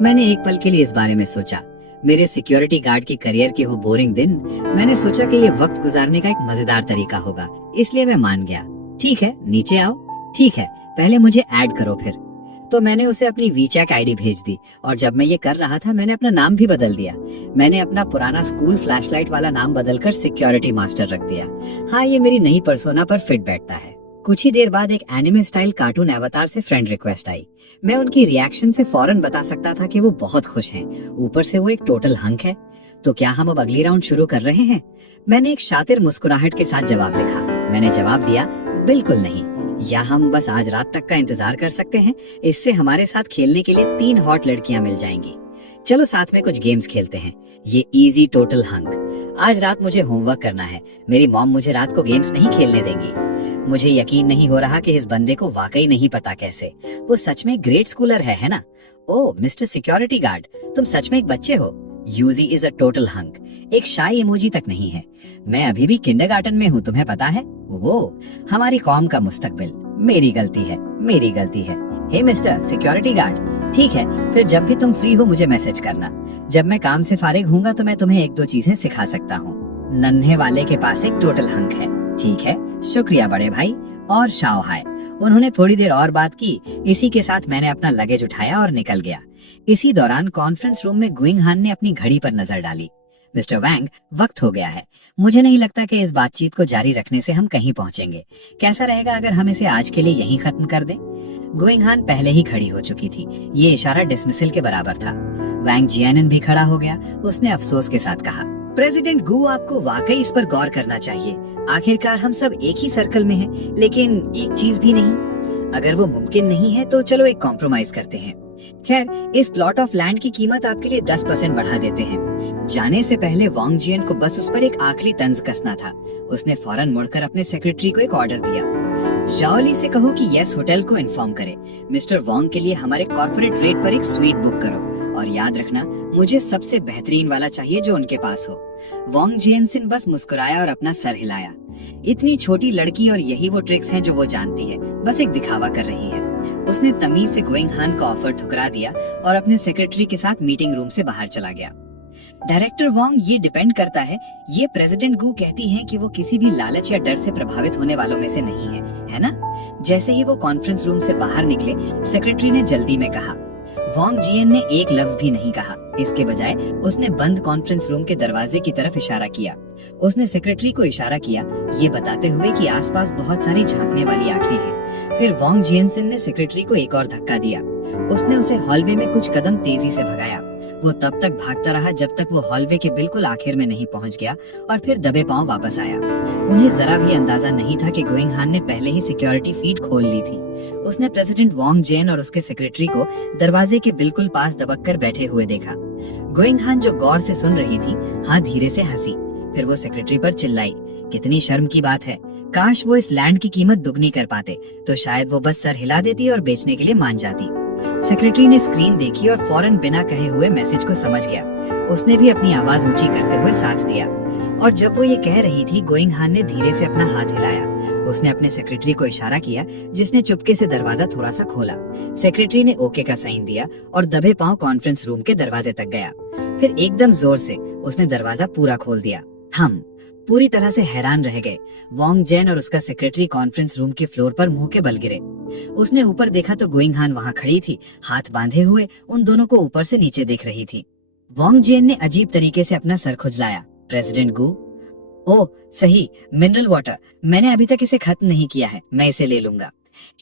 मैंने एक पल के लिए इस बारे में सोचा। मेरे सिक्योरिटी गार्ड की करियर के वो बोरिंग दिन, मैंने सोचा कि ये वक्त गुजारने का एक मजेदार तरीका होगा, इसलिए मैं मान गया। ठीक है, नीचे आओ। ठीक है, पहले मुझे ऐड करो फिर। तो मैंने उसे अपनी वीचैट आईडी भेज दी और जब मैं ये कर रहा था मैंने अपना नाम भी बदल दिया। मैंने अपना पुराना स्कूल फ्लैशलाइट वाला नाम बदलकर सिक्योरिटी मास्टर रख दिया। हाँ, ये मेरी नई पर्सोना पर फिट बैठता है। कुछ ही देर बाद एक एनिमे स्टाइल कार्टून अवतार से फ्रेंड रिक्वेस्ट आई। मैं उनकी रिएक्शन से फौरन बता सकता था कि वो बहुत खुश हैं। ऊपर से वो एक टोटल हंक है। तो क्या हम अब अगली राउंड शुरू कर रहे हैं? मैंने एक शातिर मुस्कुराहट के साथ जवाब लिखा। मैंने जवाब दिया, बिल्कुल नहीं। या हम बस आज रात तक का इंतजार कर सकते हैं? इससे हमारे साथ खेलने के लिए 3 हॉट लड़कियां मिल जाएंगी। चलो साथ में कुछ गेम्स खेलते हैं। ये इजी टोटल हंक। आज रात मुझे होमवर्क करना है। मेरी मॉम मुझे रात को गेम्स नहीं खेलने देंगी। मुझे यकीन नहीं हो रहा कि इस बंदे को वाकई नहीं पता कैसे। वो सच में ग्रेट स्कूलर है ना? ओह मिस्टर सिक्योरिटी गार्ड, तुम सच में एक बच्चे हो। यूजी इज अ टोटल हंक। एक शाई इमोजी तक नहीं है। मैं अभी भी किंडरगार्टन में हूँ, तुम्हें पता है? वो हमारी कौम का मुस्तकबिल। मेरी गलती है, मेरी गलती है। हे मिस्टर सिक्योरिटी गार्ड, ठीक है, फिर जब भी तुम फ्री हो मुझे मैसेज करना। जब मैं काम से फारिग हूँगा तो मैं तुम्हें 1-2 चीजें सिखा सकता हूँ। नन्हे वाले के पास एक टोटल हंक है। ठीक है, शुक्रिया बड़े भाई। और शाओहाई। उन्होंने थोड़ी देर और बात की। इसी के साथ मैंने अपना लगेज उठाया और निकल गया। इसी दौरान कॉन्फ्रेंस रूम में गुइंग हान ने अपनी घड़ी पर नजर डाली। मिस्टर वैंग, वक्त हो गया है। मुझे नहीं लगता कि इस बातचीत को जारी रखने से हम कहीं पहुंचेंगे। कैसा रहेगा अगर हम इसे आज के लिए यहीं खत्म कर दें? गुइंग हान पहले ही खड़ी हो चुकी थी। ये इशारा डिसमिसल के बराबर था। वैंग जियानन भी खड़ा हो गया। उसने अफसोस के साथ कहा, प्रेसिडेंट गु, आपको वाकई इस पर गौर करना चाहिए। आखिरकार हम सब एक ही सर्कल में हैं, लेकिन एक चीज भी नहीं। अगर वो मुमकिन नहीं है तो चलो एक कॉम्प्रोमाइज करते हैं। खैर, इस प्लॉट ऑफ लैंड की कीमत आपके लिए 10% बढ़ा देते हैं। जाने से पहले वांग जियन को बस उस पर एक आखिरी तंज कसना था। उसने फौरन मुड़कर अपने सेक्रेटरी को एक ऑर्डर दिया। जाओली से कहो कि यस होटल को इन्फॉर्म करे। मिस्टर वांग के लिए हमारे कॉर्पोरेट रेट पर एक स्वीट बुक करो। और याद रखना, मुझे सबसे बेहतरीन वाला चाहिए जो उनके पास हो। वांग जियनसिन बस मुस्कुराया और अपना सर हिलाया। इतनी छोटी लड़की और यही वो ट्रिक्स हैं जो वो जानती है, बस एक दिखावा कर रही है। उसने तमीज से गुइंग हान का ऑफर ठुकरा दिया और अपने सेक्रेटरी के साथ मीटिंग रूम से बाहर चला गया। डायरेक्टर वांग, ये डिपेंड करता है। ये प्रेसिडेंट गु कहती हैं कि वो किसी भी लालच या डर से प्रभावित होने वालों में से नहीं है ना? जैसे ही वो कॉन्फ्रेंस रूम से बाहर निकले, सेक्रेटरी ने जल्दी में कहा। वांग जियन ने एक लफ्ज भी नहीं कहा। इसके बजाय उसने बंद कॉन्फ्रेंस रूम के दरवाजे की तरफ इशारा किया। उसने सेक्रेटरी को इशारा किया, ये बताते हुए कि आसपास बहुत सारी झांकने वाली आंखें हैं। फिर वांग जियनसिन ने सेक्रेटरी को एक और धक्का दिया। उसने उसे हॉलवे में कुछ कदम तेजी से भगाया। वो तब तक भागता रहा जब तक वो हॉलवे के बिल्कुल आखिर में नहीं पहुंच गया और फिर दबे पांव वापस आया। उन्हें जरा भी अंदाजा नहीं था कि गुइंग हान ने पहले ही सिक्योरिटी फीड खोल ली थी। उसने प्रेसिडेंट वांग जियन और उसके सेक्रेटरी को दरवाजे के बिल्कुल पास दबककर बैठे हुए देखा। गुइंग हान, जो गौर से सुन रही थी, हाँ धीरे से हंसी। फिर वो सेक्रेटरी पर चिल्लाई, कितनी शर्म की बात है। काश वो इस लैंड की कीमत दुगनी कर पाते, तो शायद वो बस सर हिला देती और बेचने के लिए मान जाती। सेक्रेटरी ने स्क्रीन देखी और फौरन बिना कहे हुए मैसेज को समझ गया। उसने भी अपनी आवाज ऊंची करते हुए साथ दिया। और जब वो ये कह रही थी, गुइंग हान ने धीरे से अपना हाथ हिलाया। उसने अपने सेक्रेटरी को इशारा किया, जिसने चुपके से दरवाजा थोड़ा सा खोला। सेक्रेटरी ने ओके का साइन दिया और दबे पांव कॉन्फ्रेंस रूम के दरवाजे तक गया। फिर एकदम जोर से उसने दरवाजा पूरा खोल दिया। थम। पूरी तरह से हैरान रह गए। वोंग जेन और उसका सेक्रेटरी कॉन्फ्रेंस रूम के फ्लोर पर मुंह के बल गिरे। उसने ऊपर देखा तो गुइंग हान वहां खड़ी थी, हाथ बांधे हुए उन दोनों को ऊपर से नीचे देख रही थी। वोंग जेन ने अजीब तरीके से अपना सर खुजलाया। प्रेसिडेंट गु? ओह सही, मिनरल वाटर। मैंने अभी तक इसे खत्म नहीं किया है, मैं इसे ले लूंगा।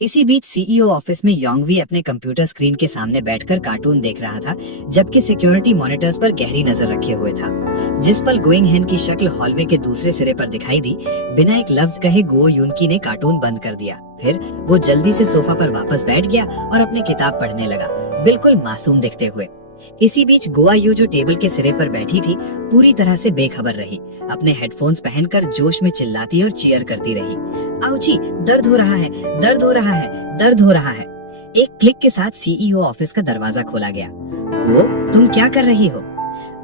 इसी बीच सीईओ ऑफिस में योंगवी अपने कंप्यूटर स्क्रीन के सामने बैठकर कार्टून देख रहा था, जबकि सिक्योरिटी मॉनिटर्स पर गहरी नजर रखे हुए था। जिस पल गोइंग हेन की शक्ल हॉलवे के दूसरे सिरे पर दिखाई दी, बिना एक लफ्ज कहे गुओ युनकी ने कार्टून बंद कर दिया। फिर वो जल्दी से सोफा पर वापस बैठ गया और अपनी किताब पढ़ने लगा, बिल्कुल मासूम दिखते हुए। इसी बीच गुआ यू, जो टेबल के सिरे पर बैठी थी, पूरी तरह से बेखबर रही। अपने हेडफोन्स पहनकर जोश में चिल्लाती और चीयर करती रही। आउची, दर्द हो रहा है, दर्द हो रहा है, दर्द हो रहा है। एक क्लिक के साथ सीईओ ऑफिस का दरवाजा खोला गया। गुओ, तुम क्या कर रही हो?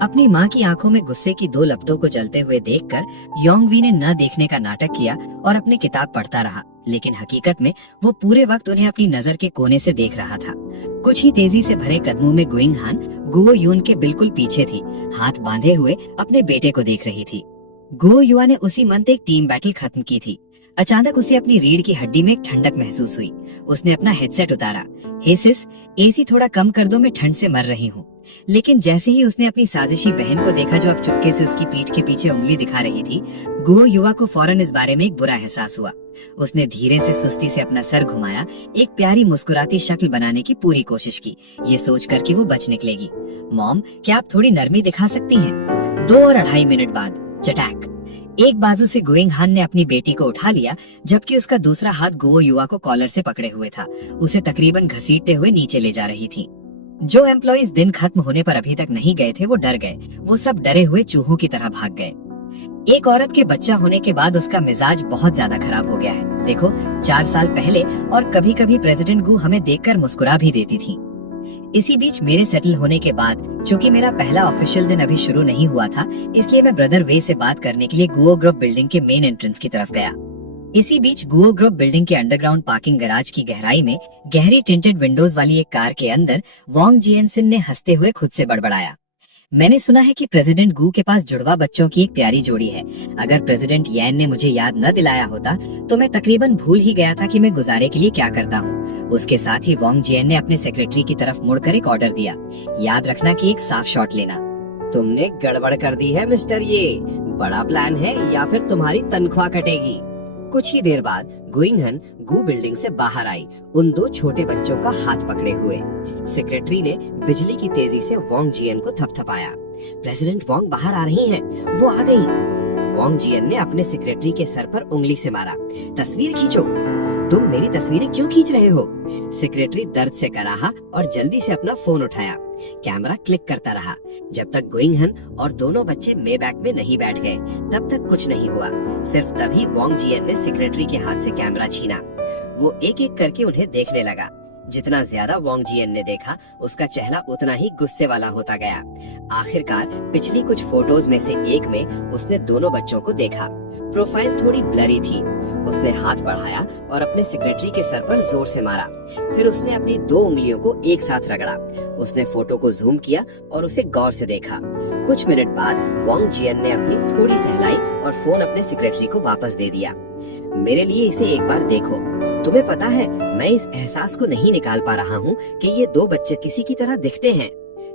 अपनी माँ की आंखों में गुस्से की दो लपटों को जलते हुए देखकर योंगवी ने न देखने का नाटक किया और अपनी किताब पढ़ता रहा, लेकिन हकीकत में वो पूरे वक्त उन्हें अपनी नजर के कोने से देख रहा था। कुछ ही तेजी से भरे कदमों में गुइंग हान गुओ यून के बिल्कुल पीछे थी, हाथ बांधे हुए अपने बेटे को देख रही थी। गुओ युआ ने उसी मंथ एक टीम बैटल खत्म की थी। अचानक उसे अपनी रीढ़ की हड्डी में एक ठंडक महसूस हुई। उसने अपना हेडसेट उतारा। हे सिस, एसी थोड़ा कम कर दो, मैं ठंड से मर रही हूँ। लेकिन जैसे ही उसने अपनी साजिशी बहन को देखा, जो अब चुपके से उसकी पीठ के पीछे उंगली दिखा रही थी, गुओ युवा को फौरन इस बारे में एक बुरा एहसास हुआ। उसने धीरे से सुस्ती से अपना सर घुमाया, एक प्यारी मुस्कुराती शक्ल बनाने की पूरी कोशिश की, ये सोचकर कि वो बच निकलेगी। मॉम, क्या आप थोड़ी नरमी दिखा सकती हैं? 2 और 2.5 मिनट बाद चटैक, एक बाजू से गुइंग हान ने अपनी बेटी को उठा लिया, जबकि उसका दूसरा हाथ गुओ युवा को कॉलर से पकड़े हुए था, उसे तकरीबन घसीटते हुए नीचे ले जा रही थी। जो एम्प्लॉइज दिन खत्म होने पर अभी तक नहीं गए थे, वो डर गए। वो सब डरे हुए चूहों की तरह भाग गए। एक औरत के बच्चा होने के बाद उसका मिजाज बहुत ज्यादा खराब हो गया है। देखो, 4 साल पहले और कभी कभी प्रेसिडेंट गु हमें देखकर मुस्कुरा भी देती थी। इसी बीच मेरे सेटल होने के बाद, चूंकि मेरा पहला ऑफिशियल दिन अभी शुरू नहीं हुआ था, इसलिए मैं ब्रदर वे से बात करने के लिए गुओ ग्रुप बिल्डिंग के मेन एंट्रेंस की तरफ गया। इसी बीच गुओ ग्रुप बिल्डिंग के अंडरग्राउंड पार्किंग गैराज की गहराई में गहरी टिंटेड विंडोज वाली एक कार के अंदर वोंग जिएनसिन ने हंसते हुए खुद से बड़बड़ाया। मैंने सुना है कि प्रेसिडेंट गु के पास जुड़वा बच्चों की एक प्यारी जोड़ी है। अगर प्रेसिडेंट यैन ने मुझे याद न दिलाया होता तो मैं तकरीबन भूल ही गया था कि मैं गुजारे के लिए क्या करता हूँ। उसके साथ ही वोंग जिएन ने अपने सेक्रेटरी की तरफ मुड़कर एक ऑर्डर दिया। याद रखना कि एक साफ शॉट लेना। तुमने गड़बड़ कर दी है मिस्टर ये। बड़ा प्लान है या फिर तुम्हारी तनख्वाह कटेगी। कुछ ही देर बाद गुइंगहन गु बिल्डिंग से बाहर आई, उन 2 छोटे बच्चों का हाथ पकड़े हुए। सेक्रेटरी ने बिजली की तेजी से वोंग जियन को थपथपाया। प्रेसिडेंट वोंग बाहर आ रही हैं, वो आ गई। वोंग जियन ने अपने सेक्रेटरी के सर पर उंगली से मारा। तस्वीर खींचो। तुम मेरी तस्वीरें क्यों खींच रहे हो? सेक्रेटरी दर्द से कराहा और जल्दी से अपना फोन उठाया। कैमरा क्लिक करता रहा जब तक गुइंगहन और दोनों बच्चे मेबैक में नहीं बैठ गए। तब तक कुछ नहीं हुआ। सिर्फ तभी वोंग जियन ने सेक्रेटरी के हाथ से कैमरा छीना। वो एक एक करके उन्हें देखने लगा। जितना ज्यादा वोंग जियन ने देखा, उसका चेहरा उतना ही गुस्से वाला होता गया। आखिरकार पिछली कुछ फोटोज में से एक में उसने दोनों बच्चों को देखा। प्रोफाइल थोड़ी ब्लरी थी। उसने हाथ बढ़ाया और अपने सेक्रेटरी के सर पर जोर से मारा। फिर उसने अपनी 2 उंगलियों को एक साथ रगड़ा। उसने फोटो को जूम किया और उसे गौर से देखा। कुछ मिनट बाद वोंग जियन ने अपनी थोड़ी सहलाई और फोन अपने सेक्रेटरी को वापस दे दिया। मेरे लिए इसे एक बार देखो। तुम्हें पता है, मैं इस एहसास को नहीं निकाल पा रहा हूँ कि ये 2 बच्चे किसी की तरह दिखते हैं।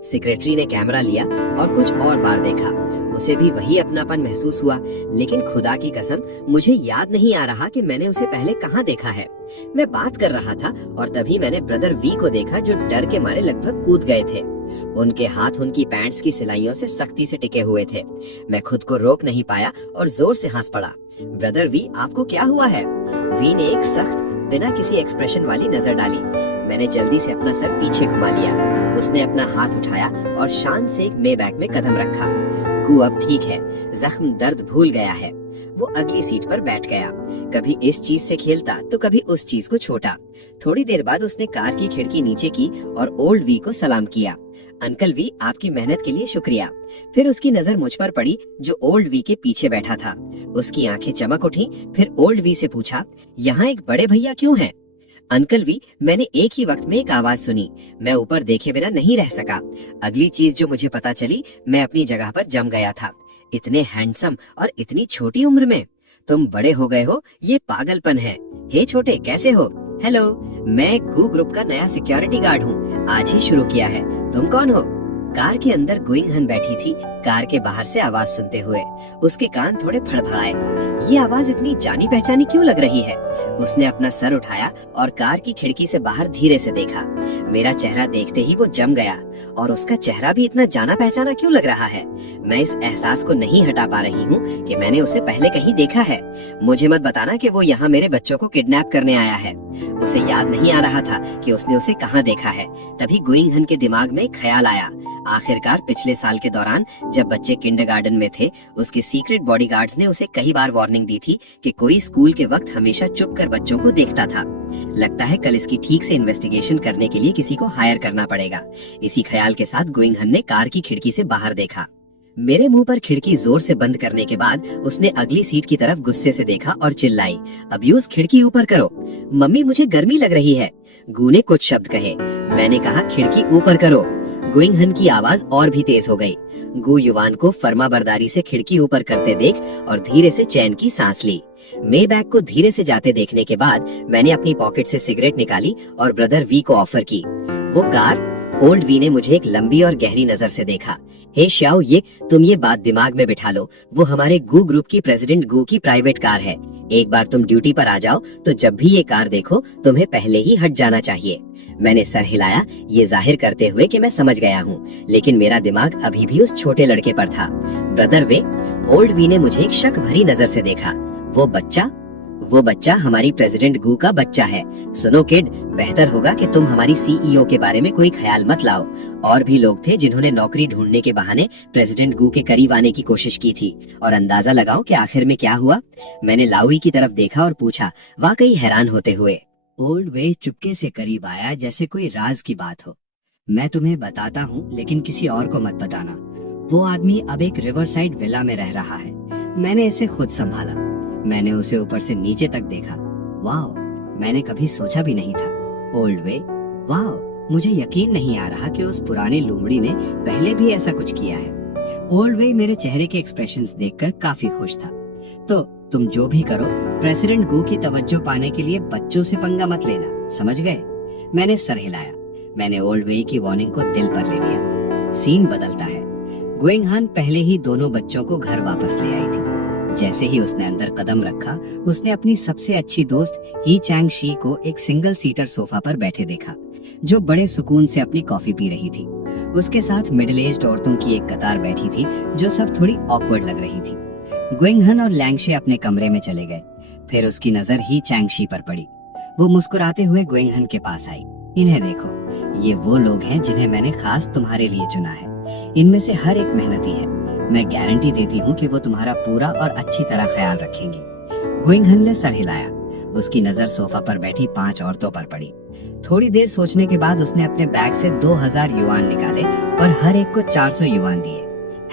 सेक्रेटरी ने कैमरा लिया और कुछ और बार देखा। उसे भी वही अपनापन महसूस हुआ, लेकिन खुदा की कसम मुझे याद नहीं आ रहा कि मैंने उसे पहले कहाँ देखा है। मैं बात कर रहा था और तभी मैंने ब्रदर वी को देखा, जो डर के मारे लगभग कूद गए थे। उनके हाथ उनकी पैंट्स की सिलाइयों से सख्ती से टिके हुए थे। मैं खुद को रोक नहीं पाया और जोर से हंस पड़ा। ब्रदर वी, आपको क्या हुआ है? वी ने एक सख्त, बिना किसी एक्सप्रेशन वाली नजर डाली। मैंने जल्दी से अपना सर पीछे घुमा लिया। उसने अपना हाथ उठाया और शान से एक मेबैक में कदम रखा। गु अब ठीक है, जख्म दर्द भूल गया है। वो अगली सीट पर बैठ गया। कभी इस चीज से खेलता तो कभी उस चीज को छोटा। थोड़ी देर बाद उसने कार की खिड़की नीचे की और ओल्ड वी को सलाम किया। अंकल वी, आपकी मेहनत के लिए शुक्रिया। फिर उसकी नजर मुझ पर पड़ी, जो ओल्ड वी के पीछे बैठा था। उसकी आंखें चमक उठी। फिर ओल्ड वी से पूछा, यहाँ एक बड़े भैया क्यों हैं? अंकल वी, मैंने एक ही वक्त में एक आवाज सुनी। मैं ऊपर देखे बिना नहीं रह सका। अगली चीज जो मुझे पता चली, मैं अपनी जगह पर जम गया था। इतने हैंडसम और इतनी छोटी उम्र में। तुम बड़े हो गए हो, ये पागलपन है। हे छोटे, कैसे हो? हेलो, मैं गू ग्रुप का नया सिक्योरिटी गार्ड हूँ, आज ही शुरू किया है। तुम कौन हो? कार के अंदर गुइंग हन बैठी थी, कार के बाहर से आवाज सुनते हुए। उसके कान थोड़े फड़फड़ाए। ये आवाज इतनी जानी पहचानी क्यों लग रही है? उसने अपना सर उठाया और कार की खिड़की से बाहर धीरे से देखा। मेरा चेहरा देखते ही वो जम गया, और उसका चेहरा भी इतना जाना पहचाना क्यों लग रहा है? मैं इस एहसास को नहीं हटा पा रही हूँ कि मैंने उसे पहले कहीं देखा है। मुझे मत बताना कि वो यहाँ मेरे बच्चों को किडनैप करने आया है। उसे याद नहीं आ रहा था कि उसने उसे कहाँ देखा है। तभी गुइंग हन के दिमाग में एक ख्याल आया। आखिरकार पिछले साल के दौरान जब बच्चे किंडरगार्टन में थे, उसके सीक्रेट बॉडीगार्ड्स ने उसे कई बार वार्निंग दी थी कि कोई स्कूल के वक्त हमेशा चुप कर बच्चों को देखता था। लगता है कल इसकी ठीक से इन्वेस्टिगेशन करने के लिए किसी को हायर करना पड़ेगा। इसी ख्याल के साथ गुइंग हन ने कार की खिड़की से बाहर देखा। मेरे मुंह पर खिड़की जोर से बंद करने के बाद उसने अगली सीट की तरफ गुस्से से देखा और चिल्लाई, अब्यूज, खिड़की ऊपर करो। मम्मी, मुझे गर्मी लग रही है। गू ने कुछ शब्द कहे। मैंने कहा खिड़की ऊपर करो। गुइंग हन की आवाज और भी तेज हो गई। गू युवान को फर्माबरदारी से खिड़की ऊपर करते देख और धीरे से चैन की सांस ली। मे बैग को धीरे से जाते देखने के बाद मैंने अपनी पॉकेट से सिगरेट निकाली और ब्रदर वी को ऑफर की। वो कार। ओल्ड वी ने मुझे एक लंबी और गहरी नजर से देखा। हे श्याओ, तुम ये बात दिमाग में बिठा लो, वो हमारे गू ग्रुप की प्रेसिडेंट गू की प्राइवेट कार है। एक बार तुम ड्यूटी पर आ जाओ तो जब भी ये कार देखो तुम्हें पहले ही हट जाना चाहिए। मैंने सर हिलाया, ये जाहिर करते हुए कि मैं समझ गया हूँ, लेकिन मेरा दिमाग अभी भी उस छोटे लड़के पर था। ब्रदर वे, ओल्ड वी ने मुझे एक शक भरी नजर से देखा। वो बच्चा हमारी प्रेसिडेंट गू का बच्चा है। सुनो किड, बेहतर होगा कि तुम हमारी सीईओ के बारे में कोई ख्याल मत लाओ। और भी लोग थे जिन्होंने नौकरी ढूंढने के बहाने प्रेसिडेंट गू के करीब आने की कोशिश की थी, और अंदाजा लगाओ कि आखिर में क्या हुआ। मैंने लाउई की तरफ देखा और पूछा, वाकई हैरान होते हुए। ओल्ड वे चुपके से करीब आया, जैसे कोई राज की बात हो। मैं तुम्हें बताता हूँ, लेकिन किसी और को मत बताना। वो आदमी अब एक रिवर साइड विला में रह रहा है। मैंने इसे खुद संभाला। मैंने उसे ऊपर से नीचे तक देखा। वाह, मैंने कभी सोचा भी नहीं था। ओल्ड वे, वाह, मुझे यकीन नहीं आ रहा कि उस पुरानी लोमड़ी ने पहले भी ऐसा कुछ किया है। ओल्ड वे मेरे चेहरे के एक्सप्रेशंस देखकर काफी खुश था। तो तुम जो भी करो, प्रेसिडेंट गू की तवज्जो पाने के लिए बच्चों से पंगा मत लेना, समझ गए? मैंने सर हिलाया। मैंने ओल्ड वे की वार्निंग को दिल पर ले लिया। सीन बदलता है। गुइंग हन पहले ही दोनों बच्चों को घर वापस ले आई थी। जैसे ही उसने अंदर कदम रखा, उसने अपनी सबसे अच्छी दोस्त ही चैंग शी को एक सिंगल सीटर सोफा पर बैठे देखा, जो बड़े सुकून से अपनी कॉफी पी रही थी। उसके साथ मिडिल एज्ड औरतों की एक कतार बैठी थी, जो सब थोड़ी ऑकवर्ड लग रही थी। गुइंग हन और लैंगशे अपने कमरे में चले गए। फिर उसकी नजर ही चैंग शी पर पड़ी। वो मुस्कुराते हुए गुइंग हन के पास आई। इन्हें देखो, ये वो लोग हैं जिन्हें मैंने खास तुम्हारे लिए चुना है। इनमें से हर एक मेहनती है। मैं गारंटी देती हूँ कि वो तुम्हारा पूरा और अच्छी तरह ख्याल रखेंगी। गुइंग हन ने सर हिलाया। उसकी नजर सोफा पर बैठी 5 औरतों पर पड़ी। थोड़ी देर सोचने के बाद उसने अपने बैग से 2000 युआन निकाले और हर एक को 400 युआन दिए।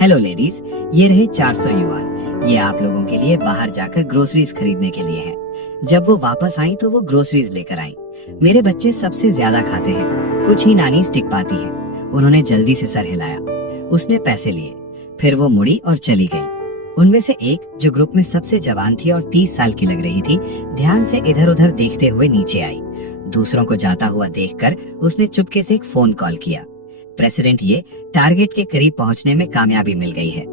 हेलो लेडीज, ये रहे 400 युआन। ये आप लोगों के लिए बाहर जाकर ग्रोसरीज खरीदने के लिए है। जब वो वापस आई तो वो ग्रोसरीज लेकर आई। मेरे बच्चे सबसे ज्यादा खाते हैं, कुछ ही नानी स्टिक पाती है। उन्होंने जल्दी से सर हिलाया। उसने पैसे लिए। फिर वो मुड़ी और चली गई। उनमें से एक, जो ग्रुप में सबसे जवान थी और 30 साल की लग रही थी, ध्यान से इधर उधर देखते हुए नीचे आई। दूसरों को जाता हुआ देखकर उसने चुपके से एक फोन कॉल किया। प्रेसिडेंट ये टारगेट के करीब पहुंचने में कामयाबी मिल गई है।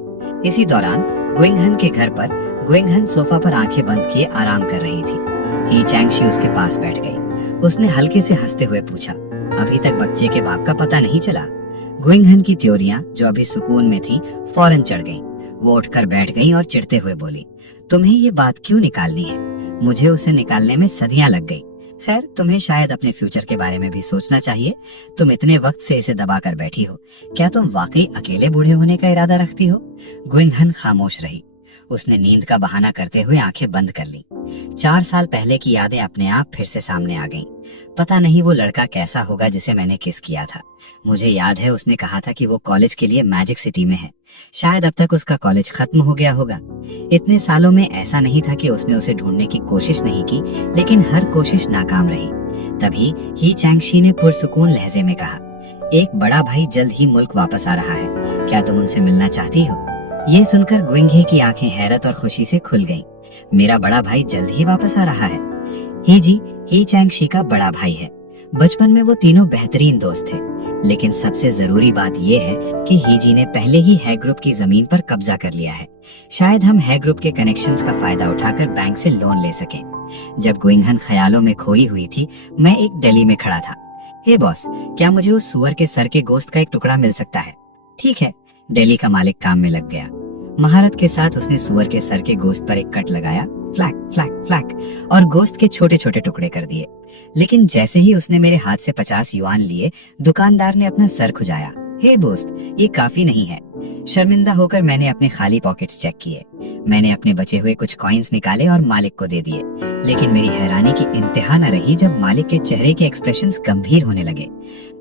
इसी दौरान गुइंग हन के घर पर गुइंग हन सोफा पर आंखें बंद किए आराम कर रही थी। ही चैंग शी उसके पास बैठ गई। उसने हल्के से हंसते हुए पूछा, अभी तक बच्चे के बाप का पता नहीं चला? गुइंग हन की त्योरियां, जो अभी सुकून में थी, फौरन चढ़ गईं। वो उठकर बैठ गई और चिढ़ते हुए बोली, तुम्हें ये बात क्यों निकालनी है? मुझे उसे निकालने में सदियां लग गई। खैर, तुम्हें शायद अपने फ्यूचर के बारे में भी सोचना चाहिए। तुम इतने वक्त से इसे दबा कर बैठी हो। क्या तुम वाकई अकेले बूढ़े होने का इरादा रखती हो? गुइंग हन खामोश रही। उसने नींद का बहाना करते हुए आंखें बंद कर ली। 4 साल पहले की यादें अपने आप फिर से सामने आ गईं। पता नहीं वो लड़का कैसा होगा जिसे मैंने किस किया था। मुझे याद है उसने कहा था कि वो कॉलेज के लिए मैजिक सिटी में है। शायद अब तक उसका कॉलेज खत्म हो गया होगा। इतने सालों में ऐसा नहीं था कि उसने उसे ढूंढने की कोशिश नहीं की, लेकिन हर कोशिश नाकाम रही। तभी ही चैंग शी ने पुरसुकून लहजे में कहा, एक बड़ा भाई जल्द ही मुल्क वापस आ रहा है। क्या तुम उनसे मिलना चाहती हो? ये सुनकर ग्विंघे की आंखें हैरत और खुशी से खुल गईं। मेरा बड़ा भाई जल्द ही वापस आ रहा है। ही जी ही चैंग-शी का बड़ा भाई है। बचपन में वो तीनों बेहतरीन दोस्त थे, लेकिन सबसे जरूरी बात ये है कि ही जी ने पहले ही है ग्रुप की जमीन पर कब्जा कर लिया है। शायद हम है ग्रुप के कनेक्शंस का फायदा उठाकर बैंक से लोन ले सकें। जब गुइंघन ख्यालों में खोई हुई थी, मैं एक डेली में खड़ा था। हे बॉस, क्या मुझे उस सुअर के सर के गोश्त का एक टुकड़ा मिल सकता है? ठीक है। डेली का मालिक काम में लग गया। महारत के साथ उसने सुअर के सर के गोश्त पर एक कट लगाया, फ्लैक फ्लैक फ्लैक, और गोश्त के छोटे छोटे टुकड़े कर दिए। लेकिन जैसे ही उसने मेरे हाथ से 50 युआन लिए, दुकानदार ने अपना सर खुजाया। हे दोस्त, ये काफी नहीं है। शर्मिंदा होकर मैंने अपने खाली पॉकेट्स चेक किए। मैंने अपने बचे हुए कुछ कॉइन्स निकाले और मालिक को दे दिए। लेकिन मेरी हैरानी की इंतहा न रही जब मालिक के चेहरे के एक्सप्रेशंस गंभीर होने लगे।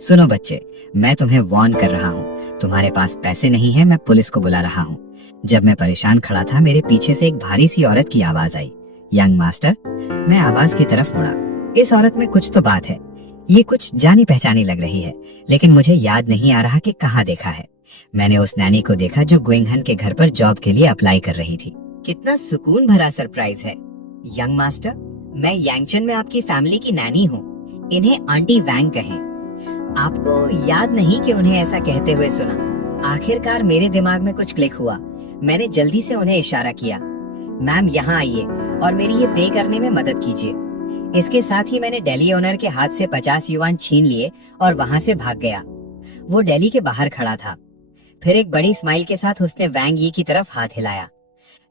सुनो बच्चे, मैं तुम्हें वार्न कर रहा हूँ। तुम्हारे पास पैसे नहीं है, मैं पुलिस को बुला रहा हूँ। जब मैं परेशान खड़ा था, मेरे पीछे से एक भारी सी औरत की आवाज आई, यंग मास्टर। मैं आवाज की तरफ मुड़ा। इस औरत में कुछ तो बात है। ये कुछ जानी पहचानी लग रही है, लेकिन मुझे याद नहीं आ रहा कि कहाँ देखा है। मैंने उस नैनी को देखा जो गुइंघन के घर पर जॉब के लिए अप्लाई कर रही थी। कितना सुकून भरा सरप्राइज है। यंग मास्टर, मैं यांगचन में आपकी फैमिली की नैनी हूँ। इन्हें आंटी वैंग कहें। आपको याद नहीं कि उन्हें ऐसा कहते हुए सुना। आखिरकार मेरे दिमाग में कुछ क्लिक हुआ। मैंने जल्दी से उन्हें इशारा किया, मैम यहाँ आइए और मेरी ये पे करने में मदद कीजिए। इसके साथ ही मैंने डेली ओनर के हाथ से 50 युआन छीन लिए और वहाँ से भाग गया। वो डेली के बाहर खड़ा था। फिर एक बड़ी स्माइल के साथ उसने वैंग यी की तरफ हाथ हिलाया।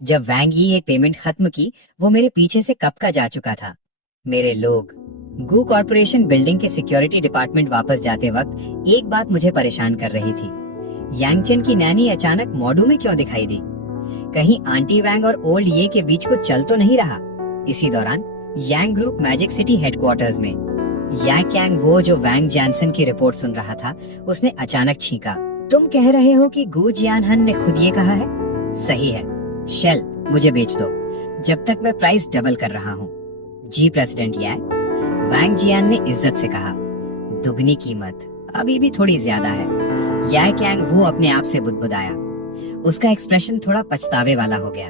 जब वैंग यी एक पेमेंट खत्म की, वो मेरे पीछे से कब का जा चुका था। मेरे लोग, गू कॉर्पोरेशन बिल्डिंग के सिक्योरिटी डिपार्टमेंट वापस जाते वक्त एक बात मुझे परेशान कर रही थी। यांगचन की नैनी अचानक मॉडू में क्यों दिखाई दी? कहीं आंटी वैंग और ओल्ड ये के बीच कुछ चल तो नहीं रहा? इसी दौरान यांग ग्रुप मैजिक सिटी हेडक्वार्टर्स में यांग यांग, वो जो वैंग जैनसन की रिपोर्ट सुन रहा था, उसने अचानक छींका, तुम कह रहे हो कि गू जियानहन ने खुद ये कहा है? सही है। शेल, मुझे बेच दो जब तक मैं प्राइस डबल कर रहा हूँ। जी प्रेसिडेंट यांग, वैंग जियान ने इज्जत से कहा। दुगनी कीमत अभी भी थोड़ी ज्यादा है। यांग यांग वो अपने आप से बुदबुदाया। उसका एक्सप्रेशन थोड़ा पछतावे वाला हो गया।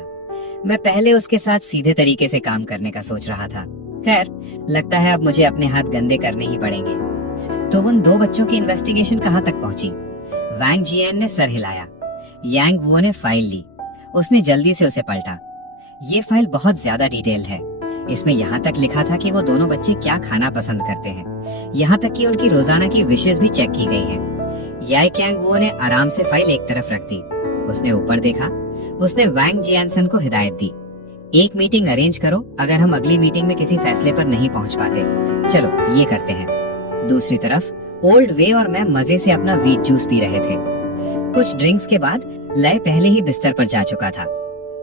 मैं पहले उसके साथ सीधे तरीके से काम करने का सोच रहा था। खैर, लगता है अब मुझे अपने हाथ गंदे करने ही पड़ेंगे। तो उन दो बच्चों की इन्वेस्टिगेशन कहाँ तक पहुंची? वैंग जियान ने सर हिलाया। यांग वो ने फाइल ली। उसने जल्दी से उसे पलटा। ये फाइल बहुत ज्यादा डिटेल्ड है। इसमें यहाँ तक लिखा था कि वो दोनों बच्चे क्या खाना पसंद करते हैं। यहाँ तक कि उनकी रोजाना की विशेष भी चेक की गई हैं। यांग वो ने आराम से फाइल एक तरफ रख दी। उसने ऊपर देखा। उसने वैंग जियानसन को हिदायत दी, एक मीटिंग अरेंज करो अगर हम अगली मीटिंग में किसी फैसले पर नहीं पहुंच पाते। चलो ये करते हैं। दूसरी तरफ ओल्ड वे और मैं मजे से अपना वीट जूस पी रहे थे। कुछ ड्रिंक्स के बाद लय पहले ही बिस्तर पर जा चुका था।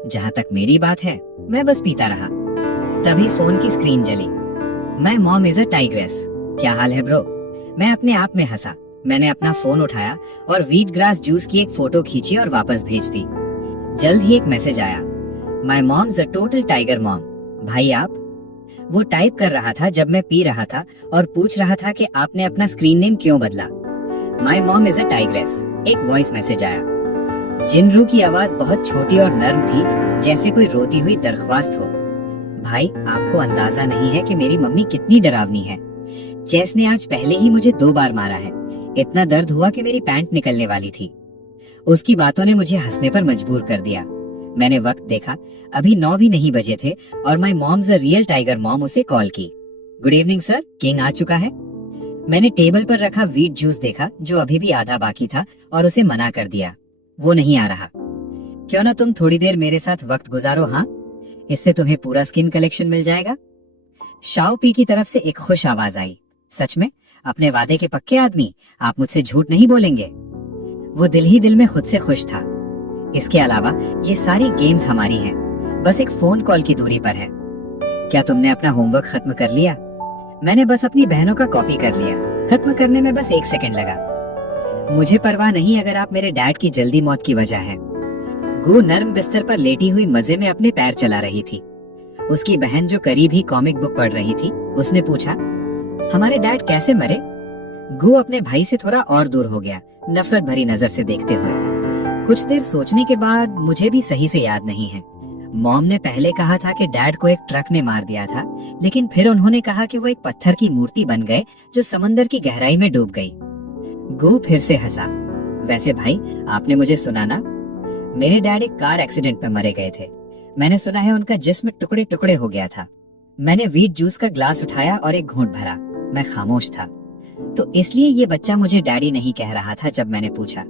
जहाँ तक मेरी बात है, मैं बस पीता रहा। तभी फोन की स्क्रीन जली। मैं मॉम इज अ टाइग्रेस। क्या हाल है ब्रो? मैं अपने आप में हंसा। मैंने अपना फोन उठाया और व्हीट ग्रास जूस की एक फोटो खींची और वापस भेज दी। जल्द ही एक मैसेज आया, my mom's a total tiger mom. भाई आप? वो टाइप कर रहा था जब मैं पी रहा था और पूछ रहा था कि आपने अपना स्क्रीन नेम क्यों बदला। My mom is a tigress. एक वॉइस मैसेज आया। जिनरू की आवाज बहुत छोटी और नर्म थी, जैसे कोई रोती हुई दरख्वास्त हो। भाई, आपको अंदाजा नहीं है कि मेरी मम्मी कितनी डरावनी है। जैस ने आज पहले ही मुझे 2 बार मारा है। इतना दर्द हुआ कि मेरी पैंट निकलने वाली थी। उसकी बातों ने मुझे हंसने पर मजबूर कर दिया। मैंने वक्त देखा, अभी 9 भी नहीं बजे थे और my mom's a real tiger mom उसे कॉल की। गुड इवनिंग सर, किंग आ चुका है। मैंने टेबल पर रखा व्हीट जूस देखा जो अभी भी आधा बाकी था और उसे मना कर दिया। वो नहीं आ रहा। क्यों ना तुम थोड़ी देर मेरे साथ वक्त गुजारो, हाँ? इससे तुम्हें पूरा स्किन कलेक्शन मिल जाएगा। शाओ पी की तरफ से एक खुश आवाज आई। सच में? अपने वादे के पक्के आदमी, आप मुझसे झूठ नहीं बोलेंगे। वो दिल ही दिल में खुद से खुश था। इसके अलावा ये सारी गेम्स हमारी हैं, बस एक फोन कॉल की दूरी पर है। क्या तुमने अपना होमवर्क खत्म कर लिया? मैंने बस अपनी बहनों का कॉपी कर लिया। खत्म करने में बस 1 सेकंड लगा। मुझे परवाह नहीं अगर आप मेरे डैड की जल्दी मौत की वजह है। गू नर्म बिस्तर पर लेटी हुई मजे में अपने पैर चला रही थी। उसकी बहन जो करीब ही कॉमिक बुक पढ़ रही थी, उसने पूछा, हमारे डैड कैसे मरे? गू अपने भाई से थोड़ा और दूर हो गया, नफरत भरी नजर से देखते हुए। कुछ देर सोचने के बाद मुझे भी सही से याद नहीं है। मॉम ने पहले कहा था कि डैड को एक ट्रक ने मार दिया था, लेकिन फिर उन्होंने कहा कि वो एक पत्थर की मूर्ति बन गए जो समंदर की गहराई में डूब गई। गू फिर से हंसा। वैसे भाई, आपने मुझे सुना ना, मेरे डैड एक कार एक्सीडेंट में मरे गए थे। मैंने सुना है उनका जिस्म टुकड़े टुकड़े हो गया था। मैंने व्हीट जूस का ग्लास उठाया और एक घूंट भरा। मैं खामोश था। तो इसलिए ये बच्चा मुझे डैडी नहीं कह रहा था। जब मैंने पूछा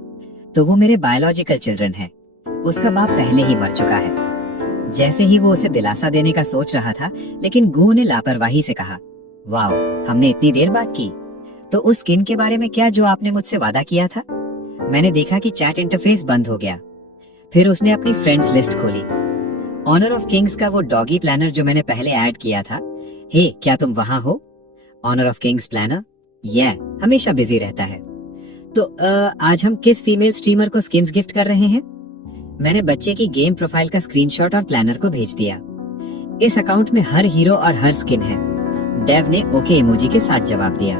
तो वो मेरे बायोलॉजिकल चिल्ड्रन है। उसका बाप पहले ही मर चुका है। जैसे ही वो उसे दिलासा देने का सोच रहा था, लेकिन गू ने लापरवाही से कहा, वाओ, हमने इतनी देर बात की। तो उस स्किन के बारे में क्या जो आपने मुझसे वादा किया था? मैंने देखा कि चैट इंटरफेस बंद हो गया। फिर उसने अपनी फ्रेंड्स लिस्ट खोली। ऑनर ऑफ किंग्स का वो डॉगी प्लानर जो मैंने पहले ऐड किया था। हे, क्या तुम वहां हो? ऑनर ऑफ किंग्स प्लानर हमेशा बिजी रहता है। तो आज हम किस फीमेल स्ट्रीमर को स्किन्स गिफ्ट कर रहे हैं? मैंने बच्चे की गेम प्रोफाइल का स्क्रीनशॉट और प्लानर को भेज दिया। इस अकाउंट में हर हीरो और हर स्किन है। डेव ने ओके इमोजी के साथ जवाब दिया।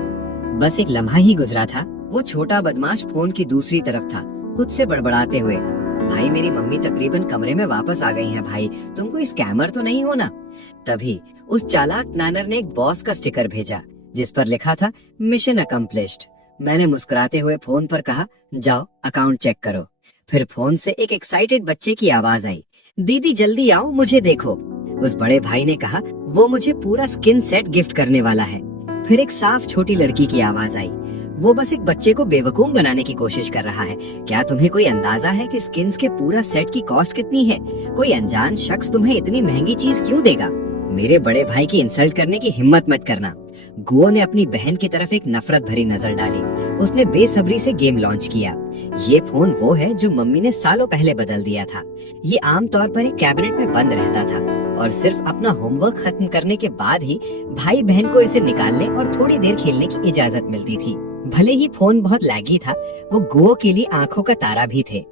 बस एक लम्हा ही गुजरा था। वो छोटा बदमाश फोन की दूसरी तरफ था, खुद से बड़बड़ाते हुए, भाई मेरी मम्मी तकरीबन कमरे में वापस आ गई हैं भाई, तुम कोई स्कैमर तो नहीं हो ना? तभी उस चालाक नानर ने एक बॉस का स्टिकर भेजा जिस पर लिखा था मिशन अकम्प्लिश्ड। मैंने मुस्कुराते हुए फोन पर कहा, जाओ अकाउंट चेक करो। फिर फोन से एक एक्साइटेड बच्चे की आवाज आई, दीदी जल्दी आओ, मुझे देखो। उस बड़े भाई ने कहा, वो मुझे पूरा स्किन सेट गिफ्ट करने वाला है। फिर एक साफ छोटी लड़की की आवाज आई, वो बस एक बच्चे को बेवकूफ बनाने की कोशिश कर रहा है। क्या तुम्हें कोई अंदाजा है कि स्किन्स के पूरा सेट की कॉस्ट कितनी है? कोई अनजान शख्स तुम्हें इतनी महंगी चीज क्यों देगा? मेरे बड़े भाई की इंसल्ट करने की हिम्मत मत करना। गुओ ने अपनी बहन की तरफ एक नफरत भरी नजर डाली। उसने बेसब्री से गेम लॉन्च किया। ये फोन वो है जो मम्मी ने सालों पहले बदल दिया था। ये आमतौर पर एक कैबिनेट में बंद रहता था और सिर्फ अपना होमवर्क खत्म करने के बाद ही भाई बहन को इसे निकालने और थोड़ी देर खेलने की इजाजत मिलती थी। भले ही फोन बहुत लैगी था, वो गुओ के लिए आंखों का तारा भी थे।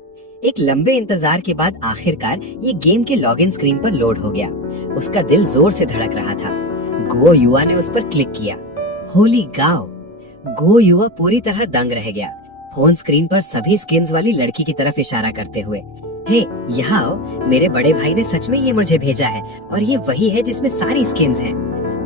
एक लंबे इंतजार के बाद आखिरकार ये गेम के लॉगिन स्क्रीन पर लोड हो गया। उसका दिल जोर से धड़क रहा था। गो युवा ने उस पर क्लिक किया। होली गाओ! गो युवा पूरी तरह दंग रह गया, फोन स्क्रीन पर सभी स्किन्स वाली लड़की की तरफ इशारा करते हुए। हे, यहाँ आओ, मेरे बड़े भाई ने सच में ये मुझे भेजा है और ये वही है जिसमें सारी स्किन्स हैं।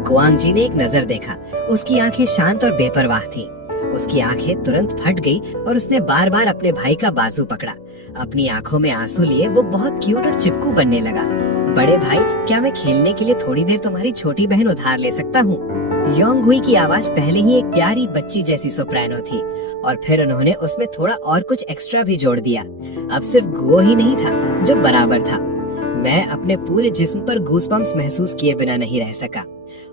गुआंग जी ने एक नजर देखा। उसकी आंखें शांत और बेपरवाह थी। उसकी आंखें तुरंत फट गई और उसने बार बार अपने भाई का बाजू पकड़ा। अपनी आंखों में आंसू लिए वो बहुत क्यूट और चिपकू बनने लगा। बड़े भाई, क्या मैं खेलने के लिए थोड़ी देर तुम्हारी छोटी बहन उधार ले सकता हूँ? योंग हुई की आवाज पहले ही एक प्यारी बच्ची जैसी सोप्रानो थी और फिर उन्होंने उसमें थोड़ा और कुछ एक्स्ट्रा भी जोड़ दिया। अब सिर्फ गुओ ही नहीं था जो बराबर था। मैं अपने पूरे जिस्म पर गूज़बम्प्स महसूस किए बिना नहीं रह सका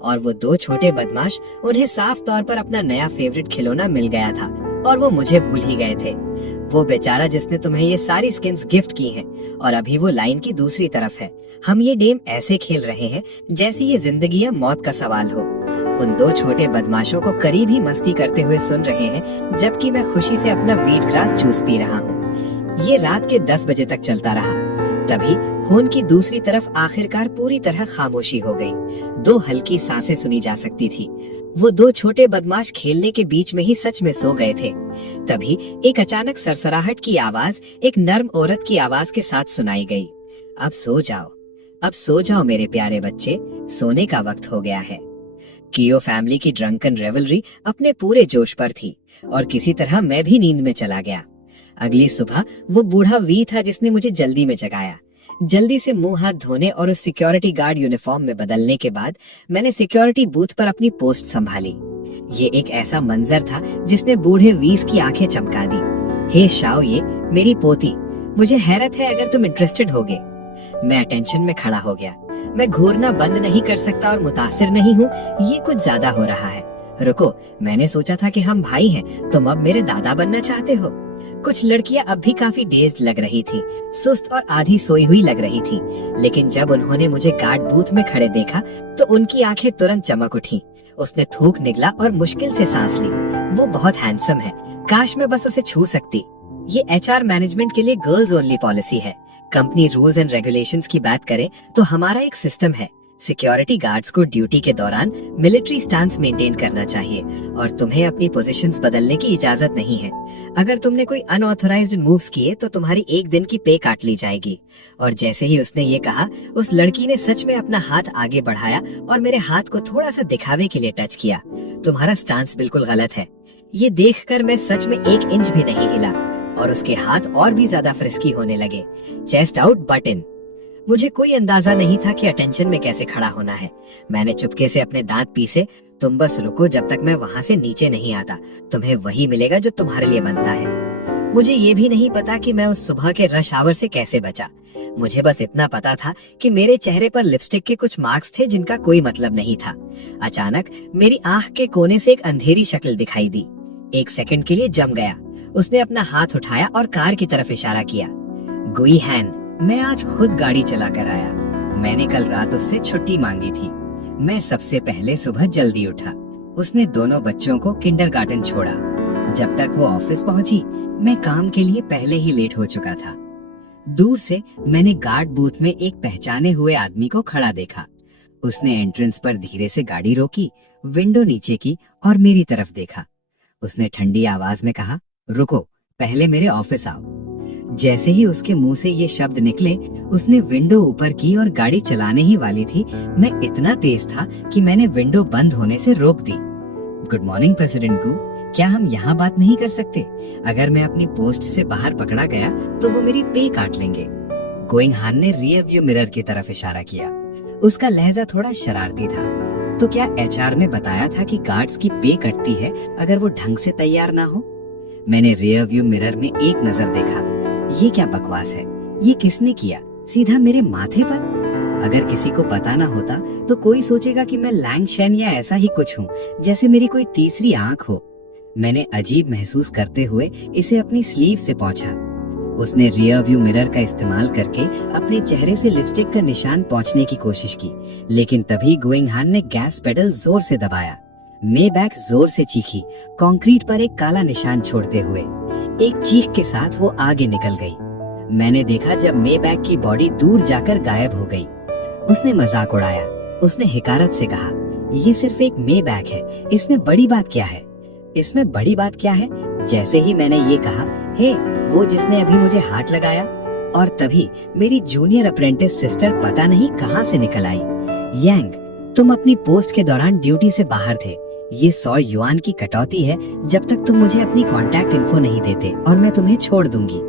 और वो दो छोटे बदमाश, उन्हें साफ तौर पर अपना नया फेवरेट खिलौना मिल गया था और वो मुझे भूल ही गए थे। वो बेचारा जिसने तुम्हें ये सारी स्किन्स गिफ्ट की हैं और अभी वो लाइन की दूसरी तरफ है। हम ये गेम ऐसे खेल रहे हैं जैसे ये जिंदगी या मौत का सवाल हो। उन दो छोटे बदमाशों को करीब ही मस्ती करते हुए सुन रहे हैं जबकि मैं खुशी से अपना व्हीट ग्रास जूस पी रहा हूँ। ये रात के 10 बजे तक चलता रहा। तभी फोन की दूसरी तरफ आखिरकार पूरी तरह खामोशी हो गई। 2 हल्की सांसें सुनी जा सकती थी। वो दो छोटे बदमाश खेलने के बीच में ही सच में सो गए थे। तभी एक अचानक सरसराहट की आवाज एक नर्म औरत की आवाज के साथ सुनाई गई। अब सो जाओ, अब सो जाओ मेरे प्यारे बच्चे, सोने का वक्त हो गया है। कियो फैमिली की ड्रंकन रेवलरी अपने पूरे जोश पर थी और किसी तरह मैं भी नींद में चला गया। अगली सुबह वो बूढ़ा वी था जिसने मुझे जल्दी में जगाया। जल्दी से मुंह हाथ धोने और उस सिक्योरिटी गार्ड यूनिफॉर्म में बदलने के बाद मैंने सिक्योरिटी बूथ पर अपनी पोस्ट संभाली। ये एक ऐसा मंजर था जिसने बूढ़े वीस की आंखें चमका दी। हे शाओ, ये मेरी पोती, मुझे हैरत है अगर तुम इंटरेस्टेड होगे। मैं अटेंशन में खड़ा हो गया। मैं घूरना बंद नहीं कर सकता और मुतासिर नहीं हूँ। ये कुछ ज्यादा हो रहा है। रुको, मैंने सोचा था कि हम भाई हैं, तुम अब मेरे दादा बनना चाहते हो? कुछ लड़कियां अब भी काफी डेज्ड लग रही थी, सुस्त और आधी सोई हुई लग रही थी, लेकिन जब उन्होंने मुझे गार्ड बूथ में खड़े देखा तो उनकी आंखें तुरंत चमक उठी। उसने थूक निगला और मुश्किल से सांस ली। वो बहुत हैंडसम है, काश मैं बस उसे छू सकती। ये HR मैनेजमेंट के लिए गर्ल्स ओनली पॉलिसी है। कंपनी रूल्स एंड रेगुलेशंस की बात करें तो हमारा एक सिस्टम है, सिक्योरिटी गार्ड्स को ड्यूटी के दौरान मिलिट्री स्टांस मेंटेन करना चाहिए और तुम्हें अपनी पोजीशंस बदलने की इजाजत नहीं है। अगर तुमने कोई अनऑथराइज्ड मूव्स किए तो तुम्हारी एक दिन की पे काट ली जाएगी। और जैसे ही उसने ये कहा, उस लड़की ने सच में अपना हाथ आगे बढ़ाया और मेरे हाथ को थोड़ा सा दिखावे के लिए टच किया। तुम्हारा स्टांस बिल्कुल गलत है। ये देखकर मैं सच में 1 इंच भी नहीं हिला और उसके हाथ और भी ज्यादा फ्रिस्की होने लगे। Chest out but in. मुझे कोई अंदाजा नहीं था कि अटेंशन में कैसे खड़ा होना है। मैंने चुपके से अपने दांत पीसे। तुम बस रुको जब तक मैं वहाँ से नीचे नहीं आता। तुम्हें वही मिलेगा जो तुम्हारे लिए बनता है। मुझे ये भी नहीं पता कि मैं उस सुबह के रश आवर से कैसे बचा। मुझे बस इतना पता था कि मेरे चेहरे पर लिपस्टिक के कुछ मार्क्स थे जिनका कोई मतलब नहीं था। अचानक मेरी आंख के कोने से एक अंधेरी शक्ल दिखाई दी। 1 सेकंड के लिए जम गया। उसने अपना हाथ उठाया और कार की तरफ इशारा किया। गुई हैन। मैं आज खुद गाड़ी चला कर आया। मैंने कल रात उससे छुट्टी मांगी थी। मैं सबसे पहले सुबह जल्दी उठा। उसने दोनों बच्चों को किंडरगार्टन छोड़ा। जब तक वो ऑफिस पहुंची, मैं काम के लिए पहले ही लेट हो चुका था। दूर से मैंने गार्ड बूथ में एक पहचाने हुए आदमी को खड़ा देखा। उसने एंट्रेंस पर धीरे से गाड़ी रोकी, विंडो नीचे की और मेरी तरफ देखा। उसने ठंडी आवाज में कहा, रुको, पहले मेरे ऑफिस आओ। जैसे ही उसके मुंह से ये शब्द निकले, उसने विंडो ऊपर की और गाड़ी चलाने ही वाली थी। मैं इतना तेज था कि मैंने विंडो बंद होने से रोक दी। गुड मॉर्निंग प्रेसिडेंट गू, क्या हम यहाँ बात नहीं कर सकते? अगर मैं अपनी पोस्ट से बाहर पकड़ा गया तो वो मेरी पे काट लेंगे। गोइंग हान ने रियर व्यू मिरर की तरफ इशारा किया। उसका लहजा थोड़ा शरारती था। तो क्या एचआर ने बताया था कि गार्ड्स की पे कटती है अगर वो ढंग से तैयार ना हो? मैंने रियर व्यू मिरर में एक नजर देखा। ये क्या बकवास है? ये किसने किया? सीधा मेरे माथे पर? अगर किसी को पता ना होता तो कोई सोचेगा कि मैं लैंग शेन या ऐसा ही कुछ हूँ, जैसे मेरी कोई तीसरी आंख हो। मैंने अजीब महसूस करते हुए इसे अपनी स्लीव से पोंछा। उसने रियर व्यू मिरर का इस्तेमाल करके अपने चेहरे से लिपस्टिक का निशान पोंछने की कोशिश की, लेकिन तभी गोइंग हान ने गैस पेडल जोर से दबाया। मेबैक जोर से चीखी, कंक्रीट पर एक काला निशान छोड़ते हुए। एक चीख के साथ वो आगे निकल गई। मैंने देखा जब मेबैक की बॉडी दूर जाकर गायब हो गई। उसने मजाक उड़ाया। उसने हिकारत से कहा, ये सिर्फ एक मेबैक है, इसमें बड़ी बात क्या है? इसमें बड़ी बात क्या है? जैसे ही मैंने ये कहा, हे वो जिसने अभी मुझे हाथ लगाया, और तभी मेरी जूनियर अप्रेंटिस सिस्टर पता नहीं कहाँ से निकल आई। यांग, तुम अपनी पोस्ट के दौरान ड्यूटी से बाहर थे। ये 100 युआन की कटौती है जब तक तुम मुझे अपनी कांटेक्ट इन्फो नहीं देते, और मैं तुम्हें छोड़ दूंगी।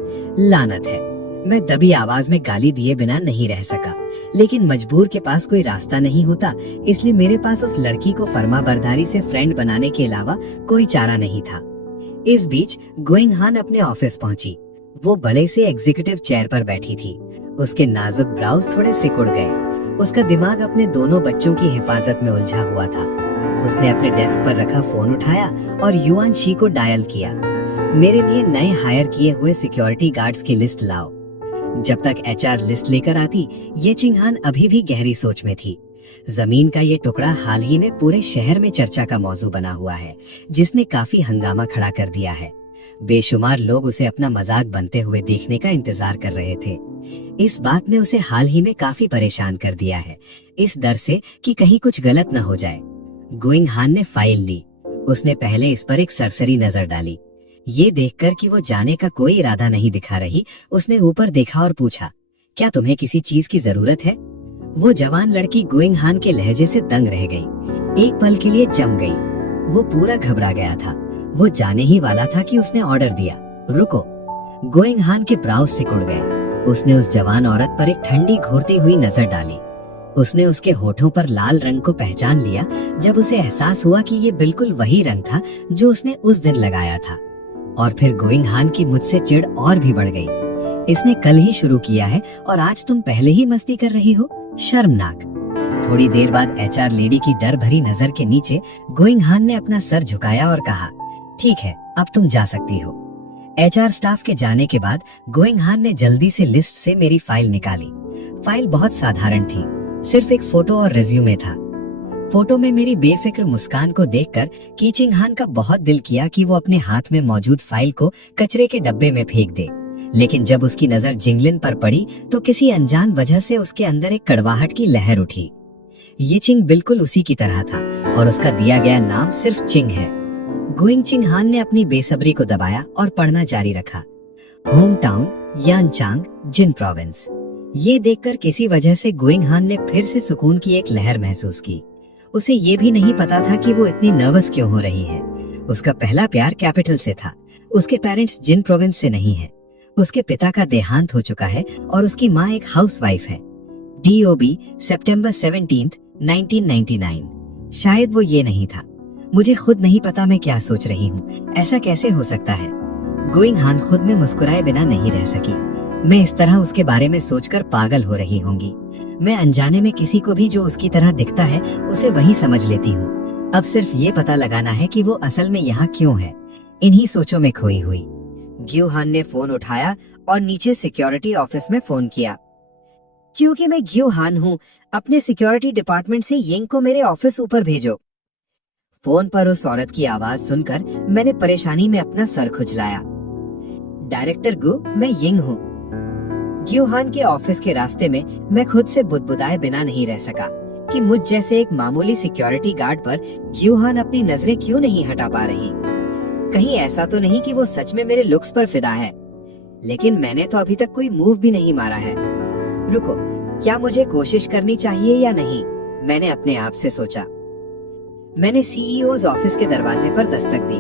लानत है। मैं दबी आवाज में गाली दिए बिना नहीं रह सका, लेकिन मजबूर के पास कोई रास्ता नहीं होता, इसलिए मेरे पास उस लड़की को फर्माबरदारी से फ्रेंड बनाने के अलावा कोई चारा नहीं था। इस बीच गोइंग हान अपने ऑफिस पहुंची। वो बड़े से एग्जीक्यूटिव चेयर पर बैठी थी। उसके नाजुक ब्राउज थोड़े सिकुड़ गए। उसका दिमाग अपने दोनों बच्चों की हिफाजत में उलझा हुआ था। उसने अपने डेस्क पर रखा फोन उठाया और युआन शी को डायल किया। मेरे लिए नए हायर किए हुए सिक्योरिटी गार्ड्स की लिस्ट लाओ। जब तक एचआर लिस्ट लेकर आती, ये चिंगहान अभी भी गहरी सोच में थी। जमीन का ये टुकड़ा हाल ही में पूरे शहर में चर्चा का मौजू बना हुआ है, जिसने काफी हंगामा खड़ा कर दिया है। बेशुमार लोग उसे अपना मजाक बनते हुए देखने का इंतजार कर रहे थे। इस बात ने उसे हाल ही में काफी परेशान कर दिया है, इस डर से कि कहीं कुछ गलत न हो जाए। गोइंग हान ने फाइल ली। उसने पहले इस पर एक सरसरी नजर डाली। ये देखकर कि वो जाने का कोई इरादा नहीं दिखा रही, उसने ऊपर देखा और पूछा, क्या तुम्हें किसी चीज की जरूरत है? वो जवान लड़की गोइंग हान के लहजे से दंग रह गई। एक पल के लिए जम गई। वो पूरा घबरा गया था। वो जाने ही वाला था कि उसने ऑर्डर दिया, रुको। गोइंग हान के ब्राउज सिकुड़ गए। उसने उस जवान औरत पर एक ठंडी घूरती हुई नजर डाली। उसने उसके होठों पर लाल रंग को पहचान लिया जब उसे एहसास हुआ कि ये बिल्कुल वही रंग था जो उसने उस दिन लगाया था। और फिर गोइंग हान की मुझसे चिढ़ और भी बढ़ गई। इसने कल ही शुरू किया है और आज तुम पहले ही मस्ती कर रही हो, शर्मनाक। थोड़ी देर बाद एचआर लेडी की डर भरी नजर के नीचे गोइंग हान ने अपना सर झुकाया और कहा, ठीक है, अब तुम जा सकती हो। एचआर स्टाफ के जाने के बाद गोइंग हान ने जल्दी से लिस्ट से मेरी फाइल निकाली। फाइल बहुत साधारण थी, सिर्फ एक फोटो और रिज्यूमे था। फोटो में मेरी बेफिक्र मुस्कान को देखकर की चिंगहान का बहुत दिल किया कि वो अपने हाथ में मौजूद फाइल को कचरे के डब्बे में फेंक दे, लेकिन जब उसकी नजर जिंगलिन पर पड़ी तो किसी अनजान वजह से उसके अंदर एक कड़वाहट की लहर उठी। ये चिंग बिल्कुल उसी की तरह था और उसका दिया गया नाम सिर्फ चिंग है। गुइंग चिंग हान ने अपनी बेसब्री को दबाया और पढ़ना जारी रखा। होम टाउन यानचांग, जिन प्रोविंस। ये देखकर किसी वजह से गुइंग हान ने फिर से सुकून की एक लहर महसूस की। उसे ये भी नहीं पता था कि वो इतनी नर्वस क्यों हो रही है। उसका पहला प्यार कैपिटल से था। उसके पेरेंट्स जिन प्रोविंस से नहीं है। उसके पिता का देहांत हो चुका है और उसकी माँ एक हाउसवाइफ है। DOB सितंबर 17, 1999। शायद वो ये नहीं था। मुझे खुद नहीं पता मैं क्या सोच रही हूँ। ऐसा कैसे हो सकता है? गुइंग हान खुद में मुस्कुराए बिना नहीं रह सकी। मैं इस तरह उसके बारे में सोचकर पागल हो रही होंगी। मैं अनजाने में किसी को भी जो उसकी तरह दिखता है उसे वही समझ लेती हूँ। अब सिर्फ ये पता लगाना है कि वो असल में यहाँ क्यों है। इन्हीं सोचों में खोई हुई। ग्यू हान ने फोन उठाया और नीचे सिक्योरिटी ऑफिस में फोन किया। क्योंकि मैं ग्यू हान हूँ, अपने सिक्योरिटी डिपार्टमेंट से यिंग को मेरे ऑफिस ऊपर भेजो। फोन पर उस औरत की आवाज सुनकर मैंने परेशानी में अपना सर खुजलाया। डायरेक्टर गु, मैं यिंग हूँ। ग्यू हान के ऑफिस के रास्ते में मैं खुद से बुदबुदाए बिना नहीं रह सका कि मुझ जैसे एक मामूली सिक्योरिटी गार्ड पर ग्यू हान अपनी नजरें क्यों नहीं हटा पा रही। कहीं ऐसा तो नहीं कि वो सच में मेरे लुक्स पर फिदा है। लेकिन मैंने तो अभी तक कोई मूव भी नहीं मारा है। रुको, क्या मुझे कोशिश करनी चाहिए या नहीं? मैंने अपने आप से सोचा। मैंने CEO's ऑफिस के दरवाजे पर दस्तक दी।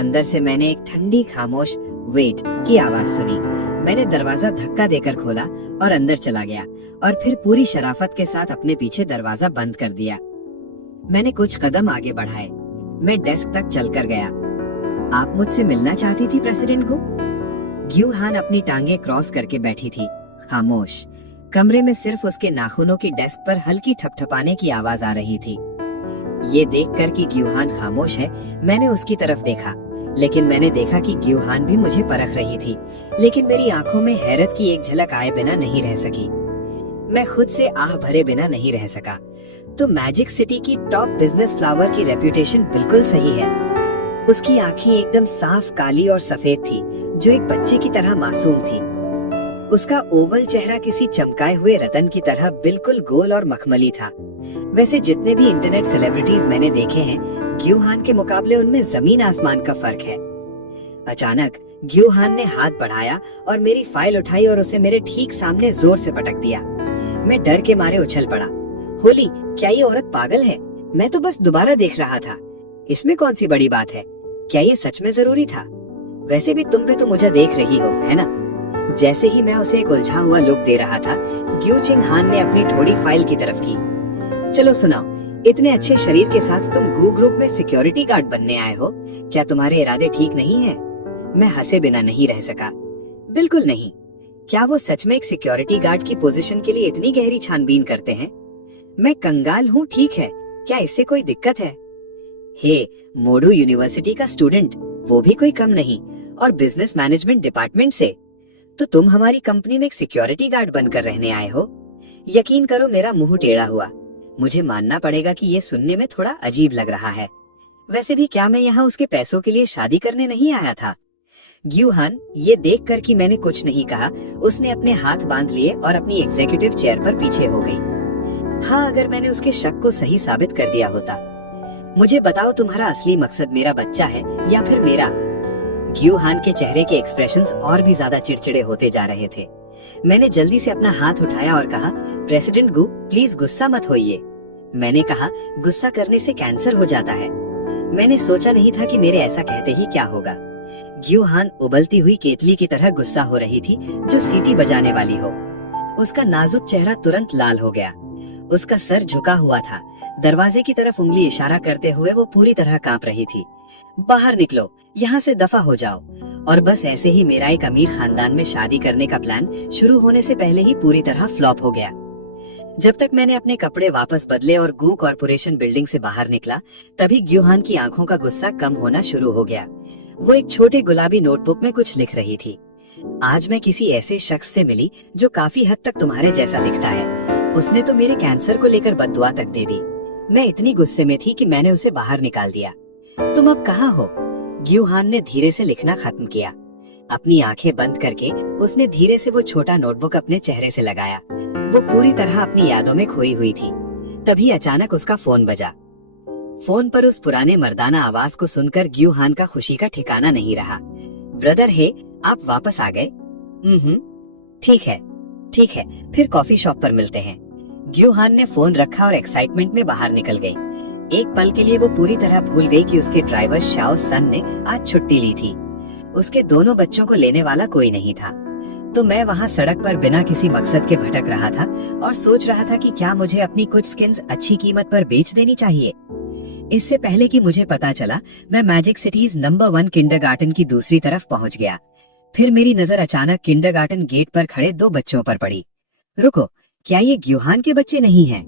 अंदर से मैंने एक ठंडी खामोश वेट की आवाज सुनी। मैंने दरवाजा धक्का देकर खोला और अंदर चला गया और फिर पूरी शराफत के साथ अपने पीछे दरवाजा बंद कर दिया। मैंने कुछ कदम आगे बढ़ाए। मैं डेस्क तक चलकर गया। आप मुझसे मिलना चाहती थी प्रेसिडेंट को? ग्यू हान अपनी टांगे क्रॉस करके बैठी थी, खामोश। कमरे में सिर्फ उसके नाखूनों की डेस्क पर हल्की ठपठपाने की आवाज आ रही थी। ये देखकर कि ग्यू हान खामोश है, मैंने उसकी तरफ देखा, लेकिन मैंने देखा कि ग्यू हान भी मुझे परख रही थी। लेकिन मेरी आंखों में हैरत की एक झलक आए बिना नहीं रह सकी। मैं खुद से आह भरे बिना नहीं रह सका। तो मैजिक सिटी की टॉप बिजनेस फ्लावर की रेप्यूटेशन बिल्कुल सही है। उसकी आंखें एकदम साफ काली और सफेद थी, जो एक बच्चे की तरह मासूम थी। उसका ओवल चेहरा किसी चमकाए हुए रतन की तरह बिल्कुल गोल और मखमली था। वैसे जितने भी इंटरनेट सेलिब्रिटीज मैंने देखे हैं, ग्यू हान के मुकाबले उनमें जमीन आसमान का फर्क है। अचानक ग्यू हान ने हाथ बढ़ाया और मेरी फाइल उठाई और उसे मेरे ठीक सामने जोर से पटक दिया। मैं डर के मारे उछल पड़ा। होली, क्या ये औरत पागल है? मैं तो बस दोबारा देख रहा था। इसमें कौन सी बड़ी बात है? क्या ये सच में जरूरी था? वैसे भी तुम भी तो मुझे देख रही हो, है ना? जैसे ही मैं उसे एक उलझा हुआ लुक दे रहा था, ग्यू चिंग हान ने अपनी ठोड़ी फाइल की तरफ की। चलो सुनाओ, इतने अच्छे शरीर के साथ तुम गू ग्रुप में सिक्योरिटी गार्ड बनने आए हो। क्या तुम्हारे इरादे ठीक नहीं है? मैं हंसे बिना नहीं रह सका। बिल्कुल नहीं। क्या वो सच में एक सिक्योरिटी गार्ड की पोजीशन के लिए इतनी गहरी छानबीन करते हैं? मैं कंगाल हूँ, ठीक है, क्या इससे कोई दिक्कत है? हे, मोडू यूनिवर्सिटी का स्टूडेंट, वो भी कोई कम नहीं, और बिजनेस मैनेजमेंट डिपार्टमेंट से। तो तुम हमारी कंपनी में एक सिक्योरिटी गार्ड बनकर रहने आए हो? यकीन करो, मेरा मुंह टेढ़ा हुआ। मुझे मानना पड़ेगा कि ये सुनने में थोड़ा अजीब लग रहा है। वैसे भी क्या मैं यहाँ उसके पैसों के लिए शादी करने नहीं आया था? ग्यू हान, ये देखकर कि मैंने कुछ नहीं कहा, उसने अपने हाथ बांध लिए और अपनी एग्जीक्यूटिव चेयर पर पीछे हो गई। हाँ, अगर मैंने उसके शक को सही साबित कर दिया होता। मुझे बताओ, तुम्हारा असली मकसद मेरा बच्चा है या फिर मेरा? ग्यू हान के चेहरे के एक्सप्रेशंस और भी ज्यादा चिड़चिड़े होते जा रहे थे। मैंने जल्दी से अपना हाथ उठाया और कहा, प्रेसिडेंट गु, प्लीज गुस्सा मत होइए। मैंने कहा, गुस्सा करने से कैंसर हो जाता है। मैंने सोचा नहीं था कि मेरे ऐसा कहते ही क्या होगा। ग्यू हान उबलती हुई केतली की तरह गुस्सा हो रही थी, जो सीटी बजाने वाली हो। उसका नाजुक चेहरा तुरंत लाल हो गया। उसका सर झुका हुआ था। दरवाजे की तरफ उंगली इशारा करते हुए वो पूरी तरह कांप रही थी। बाहर निकलो, यहाँ से दफा हो जाओ। और बस ऐसे ही मेरा एक अमीर खानदान में शादी करने का प्लान शुरू होने से पहले ही पूरी तरह फ्लॉप हो गया। जब तक मैंने अपने कपड़े वापस बदले और गू कॉर्पोरेशन बिल्डिंग से बाहर निकला, तभी ग्यू हान की आंखों का गुस्सा कम होना शुरू हो गया। वो एक छोटे गुलाबी नोटबुक में कुछ लिख रही थी। आज मैं किसी ऐसे शख्स से मिली जो काफी हद तक तुम्हारे जैसा दिखता है। उसने तो मेरे कैंसर को लेकर बद्दुआ तक दे दी। मैं इतनी गुस्से में थी कि मैंने उसे बाहर निकाल दिया। तुम अब कहाँ हो? ग्यू हान ने धीरे से लिखना खत्म किया। अपनी आंखें बंद करके उसने धीरे से वो छोटा नोटबुक अपने चेहरे से लगाया। वो पूरी तरह अपनी यादों में खोई हुई थी। तभी अचानक उसका फोन बजा। फोन पर उस पुराने मर्दाना आवाज को सुनकर ग्यूहान का खुशी का ठिकाना नहीं रहा। ब्रदर हे, आप वापस आ गए? ठीक है, फिर कॉफी शॉप पर मिलते हैं। ग्यूहान ने फोन रखा और एक्साइटमेंट में बाहर निकल गई। एक पल के लिए वो पूरी तरह भूल गई कि उसके ड्राइवर शाओ सन ने आज छुट्टी ली थी। उसके दोनों बच्चों को लेने वाला कोई नहीं था। तो मैं वहाँ सड़क पर बिना किसी मकसद के भटक रहा था और सोच रहा था कि क्या मुझे अपनी कुछ स्किन्स अच्छी कीमत पर बेच देनी चाहिए। इससे पहले कि मुझे पता चला, मैं मैजिक सिटीज नंबर 1 किंडरगार्टन की दूसरी तरफ पहुंच गया। फिर मेरी नजर अचानक किंडरगार्टन गेट पर खड़े 2 बच्चों पर पड़ी। रुको, क्या ये ग्यूहान के बच्चे नहीं हैं?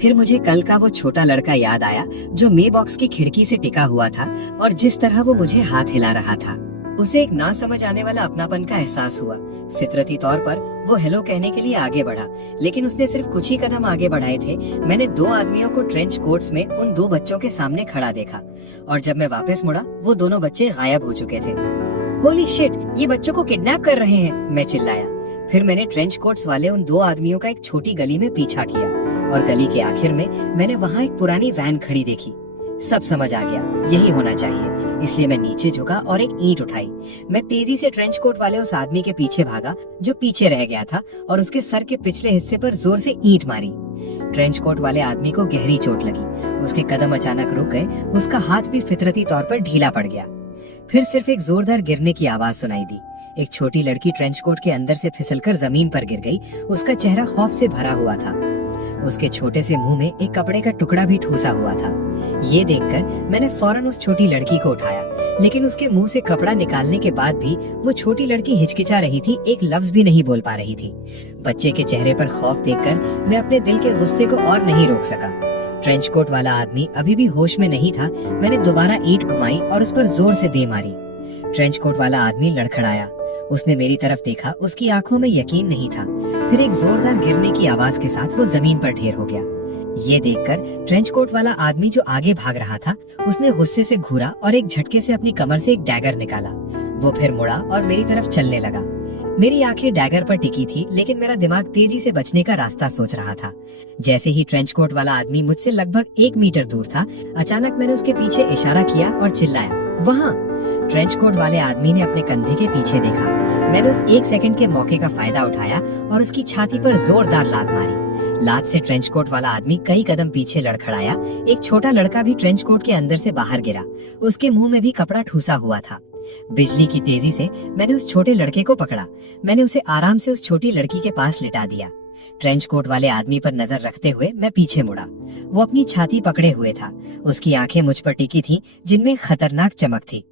फिर मुझे कल का वो छोटा लड़का याद आया जो मे बॉक्स की खिड़की से टिका हुआ था और जिस तरह वो मुझे हाथ हिला रहा था। उसे एक ना समझ आने वाला अपनापन का एहसास हुआ। फितरती तौर पर वो हेलो कहने के लिए आगे बढ़ा, लेकिन उसने सिर्फ कुछ ही कदम आगे बढ़ाए थे, मैंने 2 आदमियों को ट्रेंच कोट्स में उन 2 बच्चों के सामने खड़ा देखा और जब मैं वापस मुड़ा, वो दोनों बच्चे गायब हो चुके थे। होली शिट, ये बच्चों को किडनैप कर रहे हैं, मैं चिल्लाया। फिर मैंने ट्रेंच कोट्स वाले उन 2 आदमियों का एक छोटी गली में पीछा किया और गली के आखिर में मैंने वहाँ एक पुरानी वैन खड़ी देखी। सब समझ आ गया, यही होना चाहिए। इसलिए मैं नीचे झुका और एक ईंट उठाई। मैं तेजी से ट्रेंच कोट वाले उस आदमी के पीछे भागा जो पीछे रह गया था और उसके सर के पिछले हिस्से पर जोर से ईंट मारी। ट्रेंच कोट वाले आदमी को गहरी चोट लगी। उसके कदम अचानक रुक गए, उसका हाथ भी फितरती तौर पर ढीला पड़ गया। फिर सिर्फ एक जोरदार गिरने की आवाज सुनाई दी। एक छोटी लड़की ट्रेंच कोट के अंदर से फिसलकर जमीन पर गिर गई। उसका चेहरा खौफ से भरा हुआ था। उसके छोटे से मुंह में एक कपड़े का टुकड़ा भी ठूसा हुआ था। ये देखकर मैंने फौरन उस छोटी लड़की को उठाया, लेकिन उसके मुंह से कपड़ा निकालने के बाद भी वो छोटी लड़की हिचकिचा रही थी, एक लफ्ज भी नहीं बोल पा रही थी। बच्चे के चेहरे पर खौफ देखकर मैं अपने दिल के गुस्से को और नहीं रोक सका। ट्रेंच कोट वाला आदमी अभी भी होश में नहीं था। मैंने दोबारा ईंट घुमाई और उस पर जोर से दे मारी। ट्रेंच कोट वाला आदमी लड़खड़ाया। उसने मेरी तरफ देखा, उसकी आंखों में यकीन नहीं था। फिर एक जोरदार गिरने की आवाज के साथ वो जमीन पर ढेर हो गया। ये देखकर ट्रेंच कोट वाला आदमी जो आगे भाग रहा था, उसने गुस्से से घूरा और एक झटके से अपनी कमर से एक डैगर निकाला। वो फिर मुड़ा और मेरी तरफ चलने लगा। मेरी आंखें डैगर पर टिकी थी, लेकिन मेरा दिमाग तेजी से बचने का रास्ता सोच रहा था। जैसे ही ट्रेंच कोट वाला आदमी मुझसे लगभग 1 मीटर दूर था, अचानक मैंने उसके पीछे इशारा किया और चिल्लाया, वहाँ। ट्रेंच कोट वाले आदमी ने अपने कंधे के पीछे देखा। मैंने उस 1 सेकंड के मौके का फायदा उठाया और उसकी छाती पर जोरदार लात मारी। लात से ट्रेंच कोट वाला आदमी कई कदम पीछे लड़खड़ाया। एक छोटा लड़का भी ट्रेंच कोट के अंदर से बाहर गिरा। उसके मुंह में भी कपड़ा ठूसा हुआ था। बिजली की तेजी से मैंने उस छोटे लड़के को पकड़ा। मैंने उसे आराम से उस छोटी लड़की के पास लिटा दिया। ट्रेंच कोट वाले आदमी पर नजर रखते हुए मैं पीछे मुड़ा। वो अपनी छाती पकड़े हुए था। उसकी आंखें मुझ पर टिकी थी, जिनमें खतरनाक चमक थी।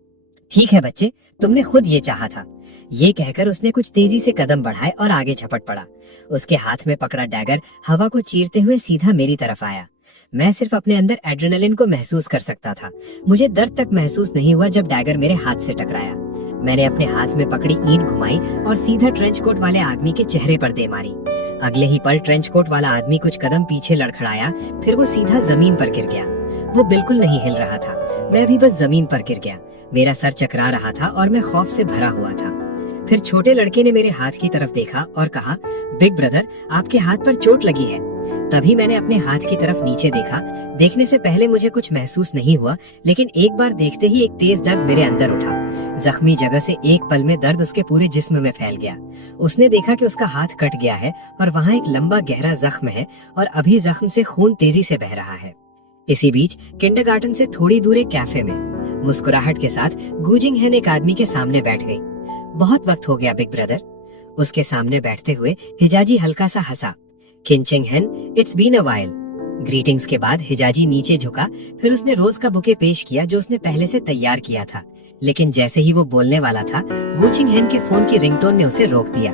ठीक है बच्चे, तुमने खुद ये चाहा था। ये कहकर उसने कुछ तेजी से कदम बढ़ाए और आगे झपट पड़ा। उसके हाथ में पकड़ा डैगर हवा को चीरते हुए सीधा मेरी तरफ आया। मैं सिर्फ अपने अंदर एड्रेनलिन को महसूस कर सकता था। मुझे दर्द तक महसूस नहीं हुआ जब डैगर मेरे हाथ से टकराया। मैंने अपने हाथ में पकड़ी ईंट घुमाई और सीधा ट्रेंच कोट वाले आदमी के चेहरे पर दे मारी। अगले ही पल ट्रेंच कोट वाला आदमी कुछ कदम पीछे लड़खड़ाया, फिर वो सीधा जमीन पर गिर गया। वो बिल्कुल नहीं हिल रहा था। मैं भी बस जमीन पर गिर गया। मेरा सर चकरा रहा था और मैं खौफ से भरा हुआ था। फिर छोटे लड़के ने मेरे हाथ की तरफ देखा और कहा, बिग ब्रदर, आपके हाथ पर चोट लगी है। तभी मैंने अपने हाथ की तरफ नीचे देखा। देखने से पहले मुझे कुछ महसूस नहीं हुआ, लेकिन एक बार देखते ही एक तेज दर्द मेरे अंदर उठा। जख्मी जगह से एक पल में दर्द उसके पूरे जिस्म में फैल गया। उसने देखा कि उसका हाथ कट गया है और वहाँ एक लंबा गहरा जख्म है और अभी जख्म से खून तेजी से बह रहा है। इसी बीच किंडरगार्टन से थोड़ी दूर एक कैफे में मुस्कुराहट के साथ गूजिंग हेन एक आदमी के सामने बैठ गई। बहुत वक्त हो गया बिग ब्रदर। उसके सामने बैठते हुए हिजाजी हल्का सा हंसा। किंचिंग हेन, it's been a while. Greetings के बाद हिजाजी नीचे झुका। फिर उसने रोज का बुके पेश किया जो उसने पहले से तैयार किया था, लेकिन जैसे ही वो बोलने वाला था, गूचिंग हेन के फोन की रिंगटोन ने उसे रोक दिया।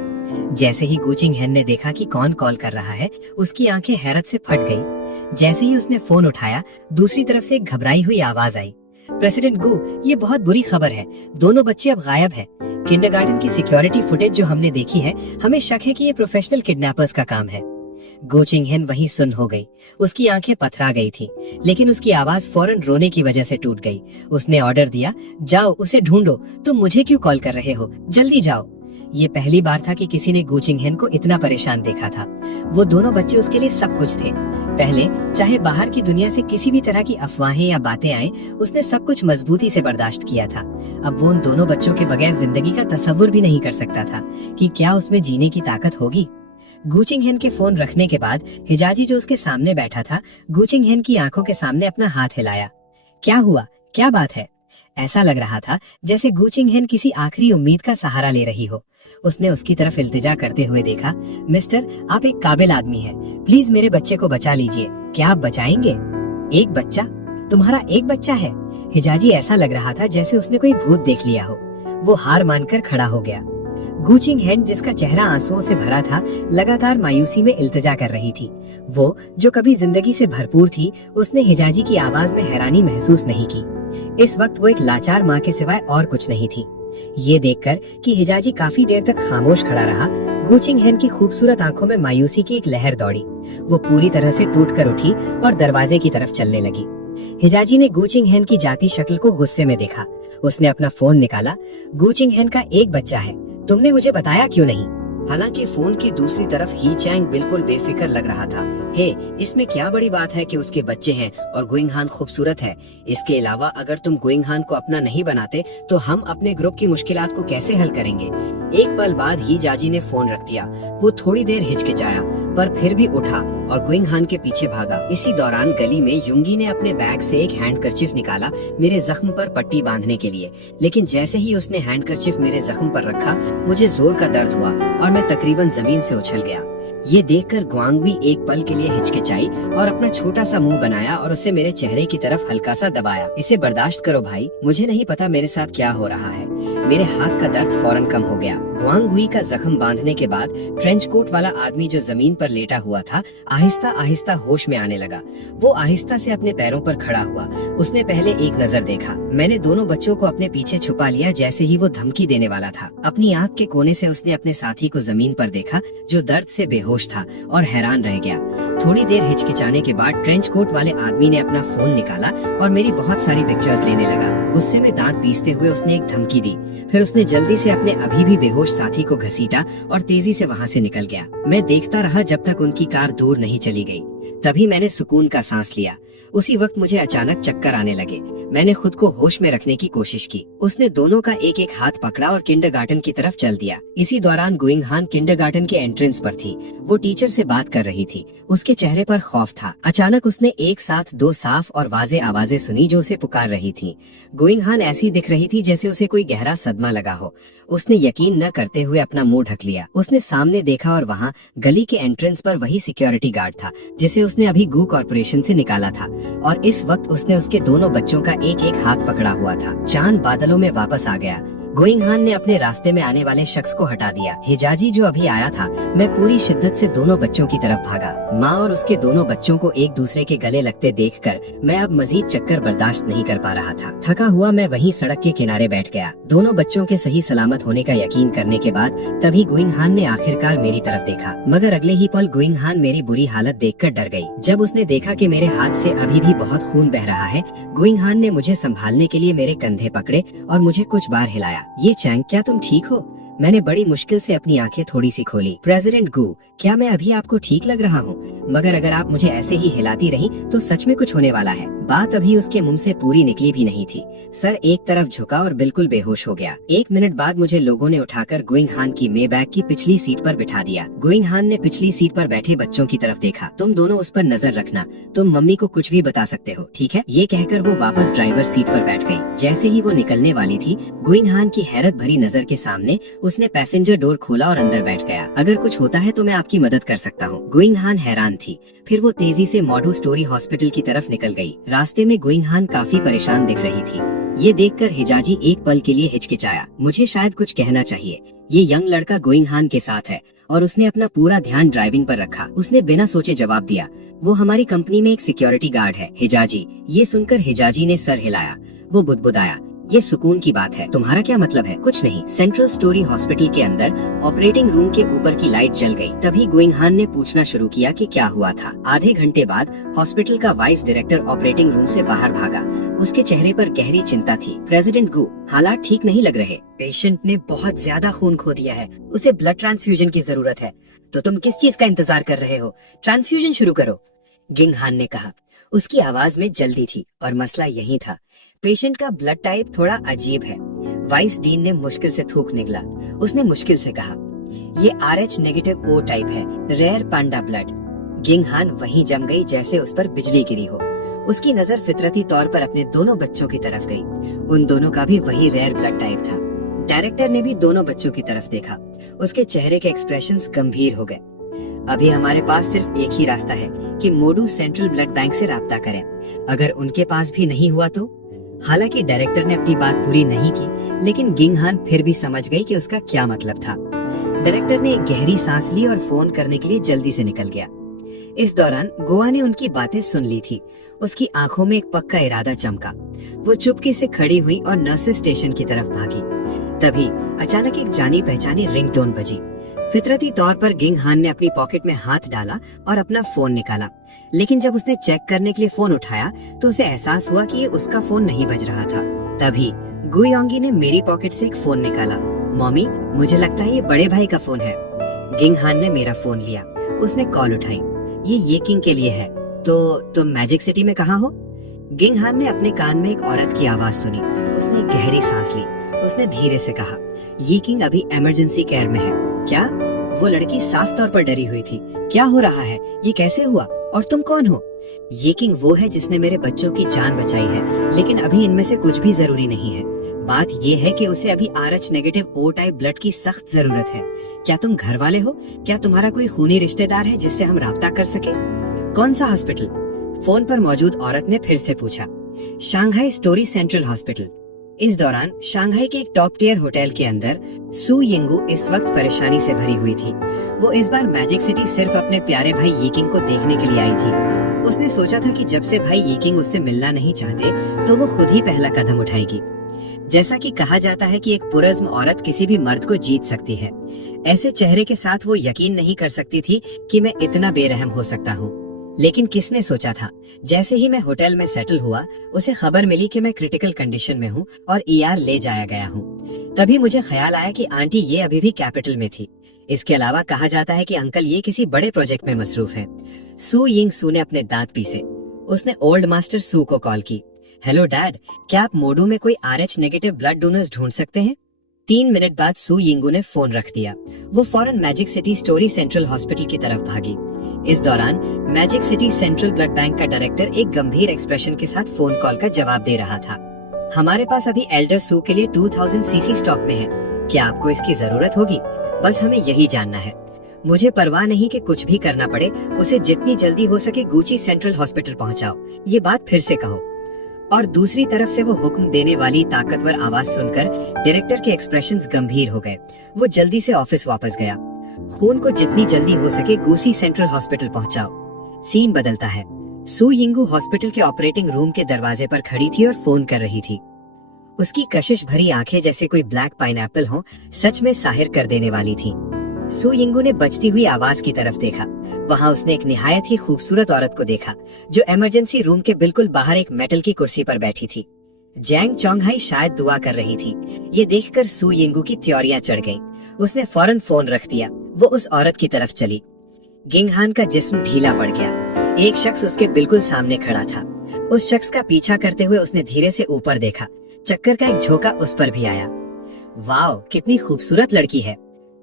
जैसे ही गूचिंग हेन ने देखा कि कौन कॉल कर रहा है, उसकी आंखें हैरत से फट गई। जैसे ही उसने फोन उठाया, दूसरी तरफ से एक घबराई हुई आवाज आई, प्रेसिडेंट गू, ये बहुत बुरी खबर है। दोनों बच्चे अब गायब हैं। किंडरगार्टन की सिक्योरिटी फुटेज जो हमने देखी है, हमें शक है कि ये प्रोफेशनल किडनैपर्स का काम है। गूचिंग हेन वहीं सुन हो गई। उसकी आंखें पथरा गई थी, लेकिन उसकी आवाज फौरन रोने की वजह से टूट गई। उसने ऑर्डर दिया, जाओ उसे ढूंढो। तुम मुझे क्यों कॉल कर रहे हो? जल्दी जाओ। ये पहली बार था कि किसी ने गू चिंगहेन को इतना परेशान देखा था। वो दोनों बच्चे उसके लिए सब कुछ थे। पहले चाहे बाहर की दुनिया से किसी भी तरह की अफवाहें या बातें आए, उसने सब कुछ मजबूती से बर्दाश्त किया था। अब वो उन दोनों बच्चों के बगैर जिंदगी का तसव्वुर भी नहीं कर सकता था कि क्या उसमें जीने की ताकत होगी। गू चिंगहेन के फोन रखने के बाद हिजाजी जो उसके सामने बैठा था, गू चिंगहेन की आंखों के सामने अपना हाथ हिलाया। क्या हुआ, क्या बात है? ऐसा लग रहा था जैसे गू चिंगहेन किसी आखिरी उम्मीद का सहारा ले रही हो। उसने उसकी तरफ इल्तिजा करते हुए देखा। मिस्टर, आप एक काबिल आदमी हैं, प्लीज मेरे बच्चे को बचा लीजिए। क्या आप बचाएंगे? एक बच्चा? तुम्हारा एक बच्चा है? हिजाजी ऐसा लग रहा था जैसे उसने कोई भूत देख लिया हो। वो हार मानकर खड़ा हो गया। गू चिंगहेन, जिसका चेहरा आंसुओं से भरा था, लगातार मायूसी में इल्तिजा कर रही थी। वो जो कभी जिंदगी से भरपूर थी, उसने हिजाजी की आवाज में हैरानी महसूस नहीं की। इस वक्त वो एक लाचार माँ के सिवाय और कुछ नहीं थी। ये देखकर कि हिजाजी काफी देर तक खामोश खड़ा रहा, गू चिंगहेन की खूबसूरत आंखों में मायूसी की एक लहर दौड़ी। वो पूरी तरह से टूटकर उठी और दरवाजे की तरफ चलने लगी। हिजाजी ने गू चिंगहेन की जाती शक्ल को गुस्से में देखा। उसने अपना फोन निकाला। गू चिंगहेन का एक बच्चा है, तुमने मुझे बताया क्यों नहीं? हालांकि फोन की दूसरी तरफ ही चैंग बिल्कुल बेफिक्र लग रहा था। हे, इसमें क्या बड़ी बात है कि उसके बच्चे हैं और गुइंगहान खूबसूरत है। इसके अलावा अगर तुम गुइंगहान को अपना नहीं बनाते तो हम अपने ग्रुप की मुश्किलात को कैसे हल करेंगे? एक पल बाद ही जाजी ने फोन रख दिया। वो थोड़ी देर हिचकिचाया पर फिर भी उठा और गुइंगहान के पीछे भागा। इसी दौरान गली में युंगी ने अपने बैग से एक हैंडकरचिफ निकाला मेरे जख्म पर पट्टी बांधने के लिए। लेकिन जैसे ही उसने हैंडकरचिफ मेरे जख्म पर रखा, मुझे जोर का दर्द हुआ और मैं तकरीबन जमीन से उछल गया। ये देखकर ग्वांगवी एक पल के लिए हिचकिचाई और अपना छोटा सा मुंह बनाया और उसे मेरे चेहरे की तरफ हल्का सा दबाया। इसे बर्दाश्त करो भाई, मुझे नहीं पता मेरे साथ क्या हो रहा है। मेरे हाथ का दर्द फौरन कम हो गया। ग्वांगवी का जख्म बांधने के बाद ट्रेंच कोट वाला आदमी जो जमीन पर लेटा हुआ था, आहिस्ता आहिस्ता होश में आने लगा। वो आहिस्ता से अपने पैरों पर खड़ा हुआ। उसने पहले एक नजर देखा। मैंने दोनों बच्चों को अपने पीछे छुपा लिया जैसे ही वो धमकी देने वाला था। अपनी आंख के कोने से उसने अपने साथी को जमीन पर देखा जो दर्द से बेहोश था और हैरान रह गया। थोड़ी देर हिचकिचाने के बाद ट्रेंच कोट वाले आदमी ने अपना फोन निकाला और मेरी बहुत सारी पिक्चर्स लेने लगा। गुस्से में दांत पीसते हुए उसने एक धमकी दी। फिर उसने जल्दी से अपने अभी भी बेहोश साथी को घसीटा और तेजी से वहाँ से निकल गया। मैं देखता रहा जब तक उनकी कार दूर नहीं चली गई। तभी मैंने सुकून का सांस लिया। उसी वक्त मुझे अचानक चक्कर आने लगे। मैंने खुद को होश में रखने की कोशिश की। उसने दोनों का एक एक हाथ पकड़ा और किंडरगार्टन की तरफ चल दिया। इसी दौरान गुइंगहान किंडरगार्टन के एंट्रेंस पर थी। वो टीचर से बात कर रही थी। उसके चेहरे पर खौफ था। अचानक उसने एक साथ दो साफ और वाजे आवाजें सुनी जो उसे पुकार रही थी। गुइंगहान ऐसी दिख रही थी जैसे उसे कोई गहरा सदमा लगा हो। उसने यकीन न करते हुए अपना मुंह ढक लिया। उसने सामने देखा और वहाँ गली के एंट्रेंस पर वही सिक्योरिटी गार्ड था जिसे उसने अभी गू कॉर्पोरेशन से निकाला था। और इस वक्त उसने उसके दोनों बच्चों का एक एक हाथ पकड़ा हुआ था। चांद बादलों में वापस आ गया। गुइंगहान ने अपने रास्ते में आने वाले शख्स को हटा दिया। हिजाजी जो अभी आया था, मैं पूरी शिद्दत से दोनों बच्चों की तरफ भागा। माँ और उसके दोनों बच्चों को एक दूसरे के गले लगते देखकर मैं अब मजीद चक्कर बर्दाश्त नहीं कर पा रहा था। थका हुआ मैं वहीं सड़क के किनारे बैठ गया। दोनों बच्चों के सही सलामत होने का यकीन करने के बाद तभी गुइंगहान ने आखिरकार मेरी तरफ देखा। मगर अगले ही पल गुइंगहान मेरी बुरी हालत देखकर डर गई। जब उसने देखा कि मेरे हाथ से अभी भी बहुत खून बह रहा है, गुइंगहान ने मुझे संभालने के लिए मेरे कंधे पकड़े और मुझे कुछ बार हिलाया। ये चैंग, क्या तुम ठीक हो? मैंने बड़ी मुश्किल से अपनी आंखें थोड़ी सी खोली। प्रेसिडेंट गू, क्या मैं अभी आपको ठीक लग रहा हूँ? मगर अगर आप मुझे ऐसे ही हिलाती रही तो सच में कुछ होने वाला है। बात अभी उसके मुंह से पूरी निकली भी नहीं थी। सर एक तरफ झुका और बिल्कुल बेहोश हो गया। 1 मिनट बाद मुझे लोगों ने उठाकर गुइंगहान की मेबैग की पिछली सीट पर बिठा दिया। गुइंगहान ने पिछली सीट पर बैठे बच्चों की तरफ देखा। तुम दोनों उस पर नजर रखना, तुम मम्मी को कुछ भी बता सकते हो, ठीक है? ये कहकर वो वापस ड्राइवर सीट पर बैठ गई। जैसे ही वो निकलने वाली थी, गुइंगहान की हैरत भरी नजर के सामने उसने पैसेंजर डोर खोला और अंदर बैठ गया। अगर कुछ होता है तो मैं आपकी मदद कर सकता हूँ। गुइंगहान हैरान थी। फिर वो तेजी से मॉडू स्टोरी हॉस्पिटल की तरफ निकल गई। रास्ते में गुइंगहान काफी परेशान दिख रही थी। ये देखकर हिजाजी एक पल के लिए हिचकिचाया। मुझे शायद कुछ कहना चाहिए। ये यंग लड़का गुइंगहान के साथ है और उसने अपना पूरा ध्यान ड्राइविंग पर रखा। उसने बिना सोचे जवाब दिया, वो हमारी कंपनी में एक सिक्योरिटी गार्ड है, हिजाजी। ये सुनकर हिजाजी ने सर हिलाया। वो बुदबुदाया, ये सुकून की बात है। तुम्हारा क्या मतलब है? कुछ नहीं। सेंट्रल स्टोरी हॉस्पिटल के अंदर ऑपरेटिंग रूम के ऊपर की लाइट जल गई। तभी गुइंग हान ने पूछना शुरू किया कि क्या हुआ था। आधे घंटे बाद हॉस्पिटल का वाइस डायरेक्टर ऑपरेटिंग रूम से बाहर भागा। उसके चेहरे पर गहरी चिंता थी। प्रेसिडेंट गु, हालात ठीक नहीं लग रहे। पेशेंट ने बहुत ज्यादा खून खो दिया है, उसे ब्लड ट्रांसफ्यूजन की जरूरत है। तो तुम किस चीज का इंतजार कर रहे हो? ट्रांसफ्यूजन शुरू करो, गिंग हान ने कहा। उसकी आवाज में जल्दी थी और मसला यही था। पेशेंट का ब्लड टाइप थोड़ा अजीब है। वाइस डीन ने मुश्किल से थूक निकला। उसने मुश्किल से कहा, ये RH नेगेटिव O टाइप है, रेयर पांडा ब्लड। गिंग हान वहीं जम गई जैसे उस पर बिजली गिरी हो। उसकी नजर फितरती तौर पर अपने दोनों बच्चों की तरफ गई। उन दोनों का भी वही रेयर ब्लड टाइप था। डायरेक्टर ने भी दोनों बच्चों की तरफ देखा। उसके चेहरे के एक्सप्रेशंस गंभीर हो गए। अभी हमारे पास सिर्फ एक ही रास्ता है कि मोडू सेंट्रल ब्लड बैंक से राब्ता करें। अगर उनके पास भी नहीं हुआ तो? हालांकि डायरेक्टर ने अपनी बात पूरी नहीं की, लेकिन गिंग हान फिर भी समझ गई कि उसका क्या मतलब था। डायरेक्टर ने एक गहरी सांस ली और फोन करने के लिए जल्दी से निकल गया। इस दौरान गोवा ने उनकी बातें सुन ली थी। उसकी आंखों में एक पक्का इरादा चमका। वो चुपके से खड़ी हुई और नर्सेस स्टेशन की तरफ भागी। तभी अचानक एक जानी पहचानी रिंगटोन बजी। फितरती तौर पर गिंग हान ने अपनी पॉकेट में हाथ डाला और अपना फोन निकाला, लेकिन जब उसने चेक करने के लिए फोन उठाया तो उसे एहसास हुआ कि ये उसका फोन नहीं बज रहा था। तभी गुयोंगी ने मेरी पॉकेट से एक फोन निकाला। मॉमी, मुझे लगता है ये बड़े भाई का फोन है। गिंग हान ने मेरा फोन लिया। उसने कॉल उठाई। ये किंग के लिए है। तो तुम मैजिक सिटी में कहाँ हो? गिंग हान ने अपने कान में एक औरत की आवाज सुनी। उसने गहरी सांस ली। उसने धीरे से कहा, ये किंग अभी इमरजेंसी केयर में है। क्या? वो लड़की साफ तौर पर डरी हुई थी। क्या हो रहा है? ये कैसे हुआ? और तुम कौन हो? ये किंग वो है जिसने मेरे बच्चों की जान बचाई है, लेकिन अभी इनमें से कुछ भी जरूरी नहीं है। बात ये है कि उसे अभी RH negative O type blood की सख्त जरूरत है। क्या तुम घर वाले हो? क्या तुम्हारा कोई खूनी रिश्तेदार है जिससे हम राब्ता कर सके? कौन सा हॉस्पिटल? फोन पर मौजूद औरत ने फिर से पूछा। Shanghai story central hospital. इस दौरान शांघाई के एक टॉप टियर होटल के अंदर सू यिंगू इस वक्त परेशानी से भरी हुई थी। वो इस बार मैजिक सिटी सिर्फ अपने प्यारे भाई येकिंग को देखने के लिए आई थी। उसने सोचा था कि जब से भाई येकिंग उससे मिलना नहीं चाहते तो वो खुद ही पहला कदम उठाएगी। जैसा कि कहा जाता है कि एक पुरज़्म औरत किसी भी मर्द को जीत सकती है, ऐसे चेहरे के साथ वो यकीन नहीं कर सकती थी कि मैं इतना बेरहम हो सकता हूँ। लेकिन किसने सोचा था? जैसे ही मैं होटल में सेटल हुआ, उसे खबर मिली कि मैं क्रिटिकल कंडीशन में हूँ और ER ले जाया गया हूँ। तभी मुझे ख्याल आया कि आंटी ये अभी भी कैपिटल में थी। इसके अलावा कहा जाता है कि अंकल ये किसी बड़े प्रोजेक्ट में मसरूफ है। सू यिंग सू ने अपने दांत पीसे। उसने ओल्ड मास्टर सू को कॉल की। हेलो डैड, क्या आप मोडू में कोई RH नेगेटिव ब्लड डोनर्स ढूंढ सकते हैं? 3 मिनट बाद सू यिंगू ने फोन रख दिया। वो फौरन magic city story central hospital की तरफ भागी। इस दौरान magic city central blood bank का डायरेक्टर एक गंभीर एक्सप्रेशन के साथ फोन कॉल का जवाब दे रहा था। हमारे पास अभी एल्डर सू के लिए 2000 सीसी स्टॉक में है। क्या आपको इसकी जरूरत होगी? बस हमें यही जानना है। मुझे परवाह नहीं कि कुछ भी करना पड़े, उसे जितनी जल्दी हो सके गुची सेंट्रल हॉस्पिटल पहुंचाओ। ये बात फिर से कहो। और दूसरी तरफ से वो हुक्म देने वाली ताकतवर आवाज सुनकर डायरेक्टर के एक्सप्रेशंस गंभीर हो गए। वो जल्दी से ऑफिस वापस गया। खून को जितनी जल्दी हो सके गुसी सेंट्रल हॉस्पिटल पहुंचाओ। सीन बदलता है। सू यिंगू हॉस्पिटल के ऑपरेटिंग रूम के दरवाजे पर खड़ी थी और फोन कर रही थी। उसकी कशिश भरी आंखें जैसे कोई ब्लैक पाइनएप्पल हो, सच में साहिर कर देने वाली थी। सू यिंगू ने बजती हुई आवाज की तरफ देखा। वहाँ उसने एक निहायत ही खूबसूरत औरत को देखा जो इमरजेंसी रूम के बिल्कुल बाहर एक मेटल की कुर्सी पर बैठी थी। जैंग चोंगहाई शायद दुआ कर रही थी। ये देखकर सू यिंगू की त्योरियां चढ़ गईं। उसने फौरन फोन रख दिया। वो उस औरत की तरफ चली। गिंग हान का जिस्म ढीला पड़ गया। एक शख्स उसके बिल्कुल सामने खड़ा था। उस शख्स का पीछा करते हुए उसने धीरे से ऊपर देखा। चक्कर का एक झोंका उस पर भी आया। वाव, कितनी खूबसूरत लड़की है।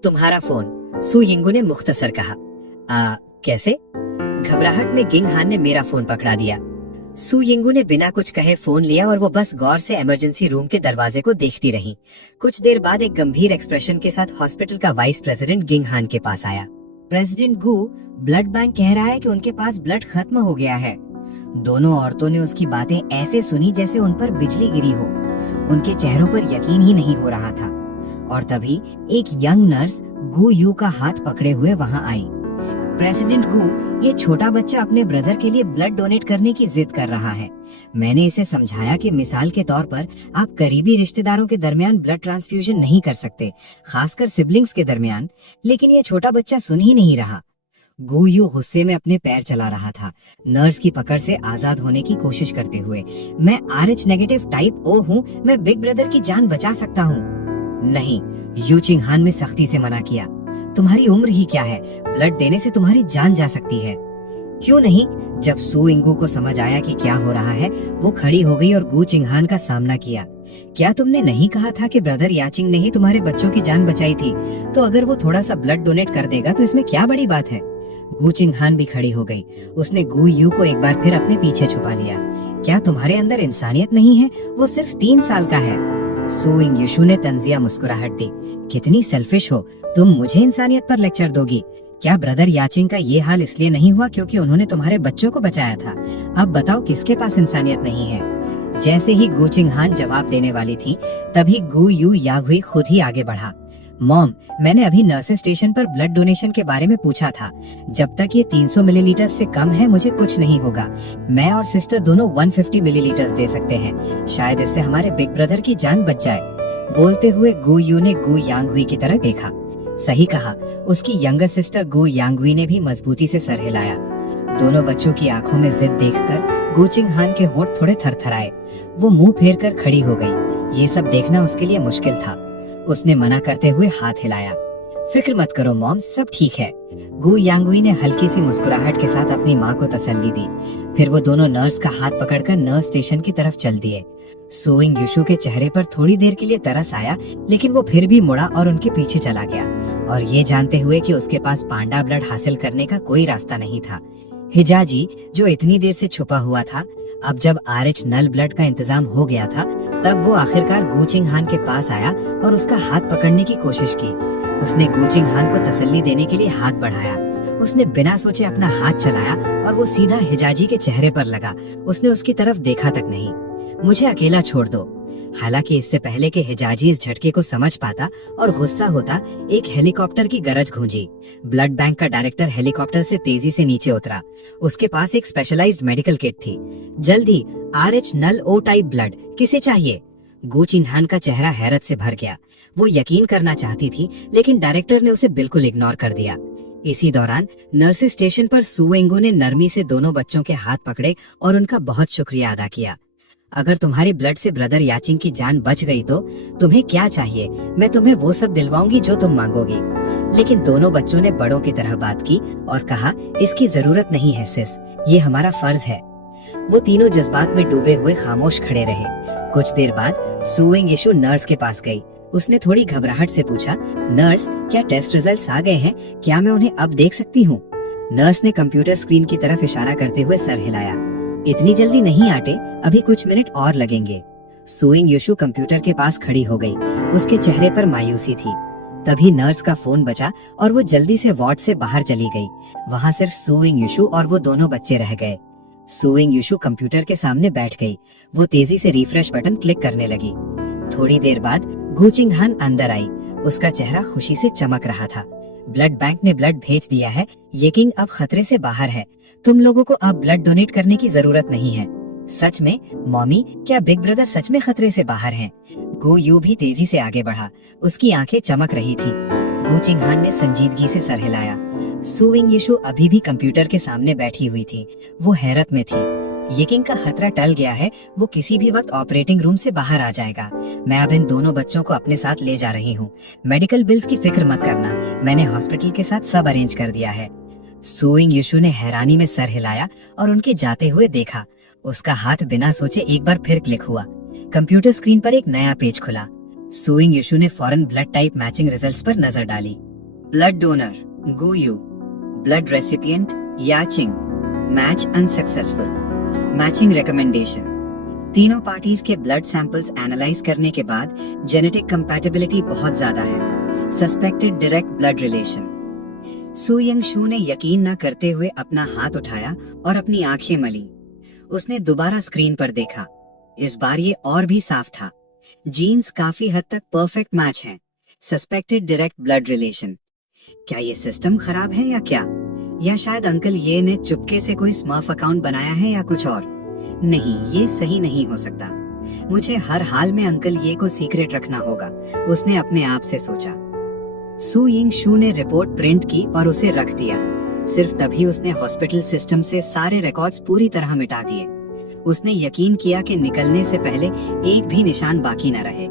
तुम्हारा फोन, सू यिंगू ने मुख्तसर कहा। कैसे? घबराहट में गिंग हान ने मेरा फोन पकड़ा दिया। सू यिंगू ने बिना कुछ कहे फोन लिया और वो बस गौर से इमरजेंसी रूम के दरवाजे को देखती रही। कुछ देर बाद एक गंभीर एक्सप्रेशन के साथ हॉस्पिटल का वाइस प्रेसिडेंट गिंग हान के पास आया। प्रेसिडेंट गु, ब्लड बैंक कह रहा है कि उनके पास ब्लड खत्म हो गया है। दोनों औरतों ने उसकी बातें ऐसे सुनी जैसे उन पर बिजली गिरी हो। उनके चेहरों पर यकीन ही नहीं हो रहा था। और तभी एक यंग नर्स गु यू का हाथ पकड़े हुए वहाँ आई। प्रेसिडेंट गु, ये छोटा बच्चा अपने ब्रदर के लिए ब्लड डोनेट करने की जिद कर रहा है। मैंने इसे समझाया कि मिसाल के तौर पर आप करीबी रिश्तेदारों के दरमियान ब्लड ट्रांसफ्यूजन नहीं कर सकते, खासकर सिबलिंग्स के दरमियान, लेकिन ये छोटा बच्चा सुन ही नहीं रहा। गुयू गुस्से में अपने पैर चला रहा था, नर्स की पकड़ से आजाद होने की कोशिश करते हुए। मैं RH नेगेटिव टाइप O हूँ, मैं बिग ब्रदर की जान बचा सकता हूँ। नहीं, यू चिंग हान ने सख्ती से मना किया। तुम्हारी उम्र ही क्या है, ब्लड देने से तुम्हारी जान जा सकती है। क्यों नहीं? जब सू इंगू को समझ आया कि क्या हो रहा है, वो खड़ी हो गई और गु चिंगहान का सामना किया। क्या तुमने नहीं कहा था कि ब्रदर याचिंग ने ही तुम्हारे बच्चों की जान बचाई थी? तो अगर वो थोड़ा सा ब्लड डोनेट कर देगा तो इसमें क्या बड़ी बात है? गु चिंगहान भी खड़ी हो गई। उसने गु यू को एक बार फिर अपने पीछे छुपा लिया। क्या तुम्हारे अंदर इंसानियत नहीं है? वो सिर्फ 3 साल का है। सू इंग युशु ने तंजिया मुस्कुराहट दी। कितनी सेल्फिश हो, तुम मुझे इंसानियत पर लेक्चर दोगी? क्या ब्रदर याचिंग का ये हाल इसलिए नहीं हुआ क्योंकि उन्होंने तुम्हारे बच्चों को बचाया था? अब बताओ किसके पास इंसानियत नहीं है? जैसे ही गु चिंगहान जवाब देने वाली थी, तभी गु यू यागुई खुद ही आगे बढ़ा। मॉम, मैंने अभी नर्सेस स्टेशन पर ब्लड डोनेशन के बारे में पूछा था। जब तक ये 300 मिलीलीटर से कम है, मुझे कुछ नहीं होगा। मैं और सिस्टर दोनों 150 मिलीलीटर दे सकते हैं। शायद इससे हमारे बिग ब्रदर की जान बच जाए। बोलते हुए गु यू ने गु यांगुई की तरफ देखा। सही कहा, उसकी यंगर सिस्टर गु यांगुई ने भी मजबूती से सर हिलाया। दोनों बच्चों की आंखों में जिद देखकर गु चिंगहान के होंठ थोड़े थरथराए। वो मुंह फेर कर खड़ी हो गई। ये सब देखना उसके लिए मुश्किल था। उसने मना करते हुए हाथ हिलाया। फिक्र मत करो मॉम, सब ठीक है। गु यांगुई ने हल्की सी मुस्कुराहट के साथ अपनी माँ को तसल्ली दी। फिर वो दोनों नर्स का हाथ पकड़कर नर्स स्टेशन की तरफ चल दिए। सू इंग युशु के चेहरे पर थोड़ी देर के लिए तरस आया, लेकिन वो फिर भी मुड़ा और उनके पीछे चला गया, और ये जानते हुए कि उसके पास पांडा ब्लड हासिल करने का कोई रास्ता नहीं था। हिजाजी, जो इतनी देर से छुपा हुआ था, अब जब RH नल ब्लड का इंतजाम हो गया था, तब वो आखिरकार गु चिंगहान के पास आया और उसका हाथ पकड़ने की कोशिश की। उसने गु चिंगहान को तसल्ली देने के लिए हाथ बढ़ाया। उसने बिना सोचे अपना हाथ चलाया और वो सीधा हिजाजी के चेहरे पर लगा। उसने उसकी तरफ देखा तक नहीं। मुझे अकेला छोड़ दो। हालांकि इससे पहले कि हिजाजी इस झटके को समझ पाता और गुस्सा होता, एक हेलीकॉप्टर की गरज गूंजी। ब्लड बैंक का डायरेक्टर हेलीकॉप्टर से तेजी से नीचे उतरा। उसके पास एक स्पेशलाइज्ड मेडिकल किट थी। जल्दी, RH नल O टाइप ब्लड किसे चाहिए? गु चिंगहान का चेहरा हैरत से भर गया। वो यकीन करना चाहती थी, लेकिन डायरेक्टर ने उसे बिल्कुल इग्नोर कर दिया। इसी दौरान नर्सिस स्टेशन पर सू इंगू ने नरमी से दोनों बच्चों के हाथ पकड़े और उनका बहुत शुक्रिया अदा किया। अगर तुम्हारे ब्लड से ब्रदर याचिंग की जान बच गई तो तुम्हें क्या चाहिए? मैं तुम्हें वो सब दिलवाऊंगी जो तुम मांगोगी। लेकिन दोनों बच्चों ने बड़ों की तरह बात की और कहा, इसकी जरूरत नहीं है सिस, ये हमारा फर्ज है। वो तीनों जज्बात में डूबे हुए खामोश खड़े रहे। कुछ देर बाद सू इंग युशु नर्स के पास गई। उसने थोड़ी घबराहट से पूछा, नर्स, क्या टेस्ट रिजल्ट्स आ गए हैं? क्या मैं उन्हें अब देख सकती हूँ? नर्स ने कंप्यूटर स्क्रीन की तरफ इशारा करते हुए सर हिलाया। इतनी जल्दी नहीं आटे, अभी कुछ मिनट और लगेंगे। सू इंग युशु कंप्यूटर के पास खड़ी हो गई। उसके चेहरे पर मायूसी थी। तभी नर्स का फोन बजा और वो जल्दी से वार्ड से बाहर चली गई। वहाँ सिर्फ सू इंग युशु और वो दोनों बच्चे रह गए। सू इंग युशु कंप्यूटर के सामने बैठ गई। वो तेजी से रिफ्रेश बटन क्लिक करने लगी। थोड़ी देर बाद गु चिंगहान अंदर आई। उसका चेहरा खुशी से चमक रहा था। ब्लड बैंक ने ब्लड भेज दिया है। ये किंग अब खतरे से बाहर है। तुम लोगों को अब ब्लड डोनेट करने की जरूरत नहीं है। सच में मॉमी, क्या बिग ब्रदर सच में खतरे से बाहर हैं? गु यू भी तेजी से आगे बढ़ा। उसकी आंखें चमक रही थी। गु चिंगहान ने संजीदगी से सर हिलाया। सू इंग युशु अभी भी कंप्यूटर के सामने बैठी हुई थी। वो हैरत में थी। ये किंग का खतरा टल गया है। वो किसी भी वक्त ऑपरेटिंग रूम से बाहर आ जाएगा। मैं अब इन दोनों बच्चों को अपने साथ ले जा रही हूँ। मेडिकल बिल्स की फिक्र मत करना, मैंने हॉस्पिटल के साथ सब अरेंज कर दिया है। सू इंग युशु ने हैरानी में सर हिलाया और उनके जाते हुए देखा। उसका हाथ बिना सोचे एक बार फिर क्लिक हुआ। कंप्यूटर स्क्रीन पर एक नया पेज खुला। सू इंग युशु ने फौरन ब्लड टाइप मैचिंग रिजल्ट्स पर नजर डाली। Blood donor Gu Yu, blood recipient Yaching, match unsuccessful, matching recommendation. तीनों पार्टीज के ब्लड सैंपल्स एनालाइज करने के बाद जेनेटिक कंपैटिबिलिटी बहुत ज्यादा है। Suspected direct blood relation. Su Young Shu ने यकीन न करते हुए अपना हाथ उठाया और अपनी आंखें मली। उसने दोबारा स्क्रीन पर देखा। इस बार ये और भी साफ था। जीन्स काफी हद तक परफेक्ट मैच हैं। Suspected direct blood relation. क्या ये सिस्टम खराब है या क्या? या शायद अंकल ये ने चुपके से कोई स्मर्फ अकाउंट बनाया है या कुछ और? नहीं, ये सही नहीं हो सकता। मुझे हर हाल में अंकल ये को सीक्रेट रखना होगा, उसने अपने आप से सोचा। सू यिंग शू ने रिपोर्ट प्रिंट की और उसे रख दिया। सिर्फ तभी उसने हॉस्पिटल सिस्टम से सारे रिकॉर्ड्स पूरी तरह मिटा दिए। उसने यकीन किया कि निकलने से पहले एक भी निशान बाकी न रहे।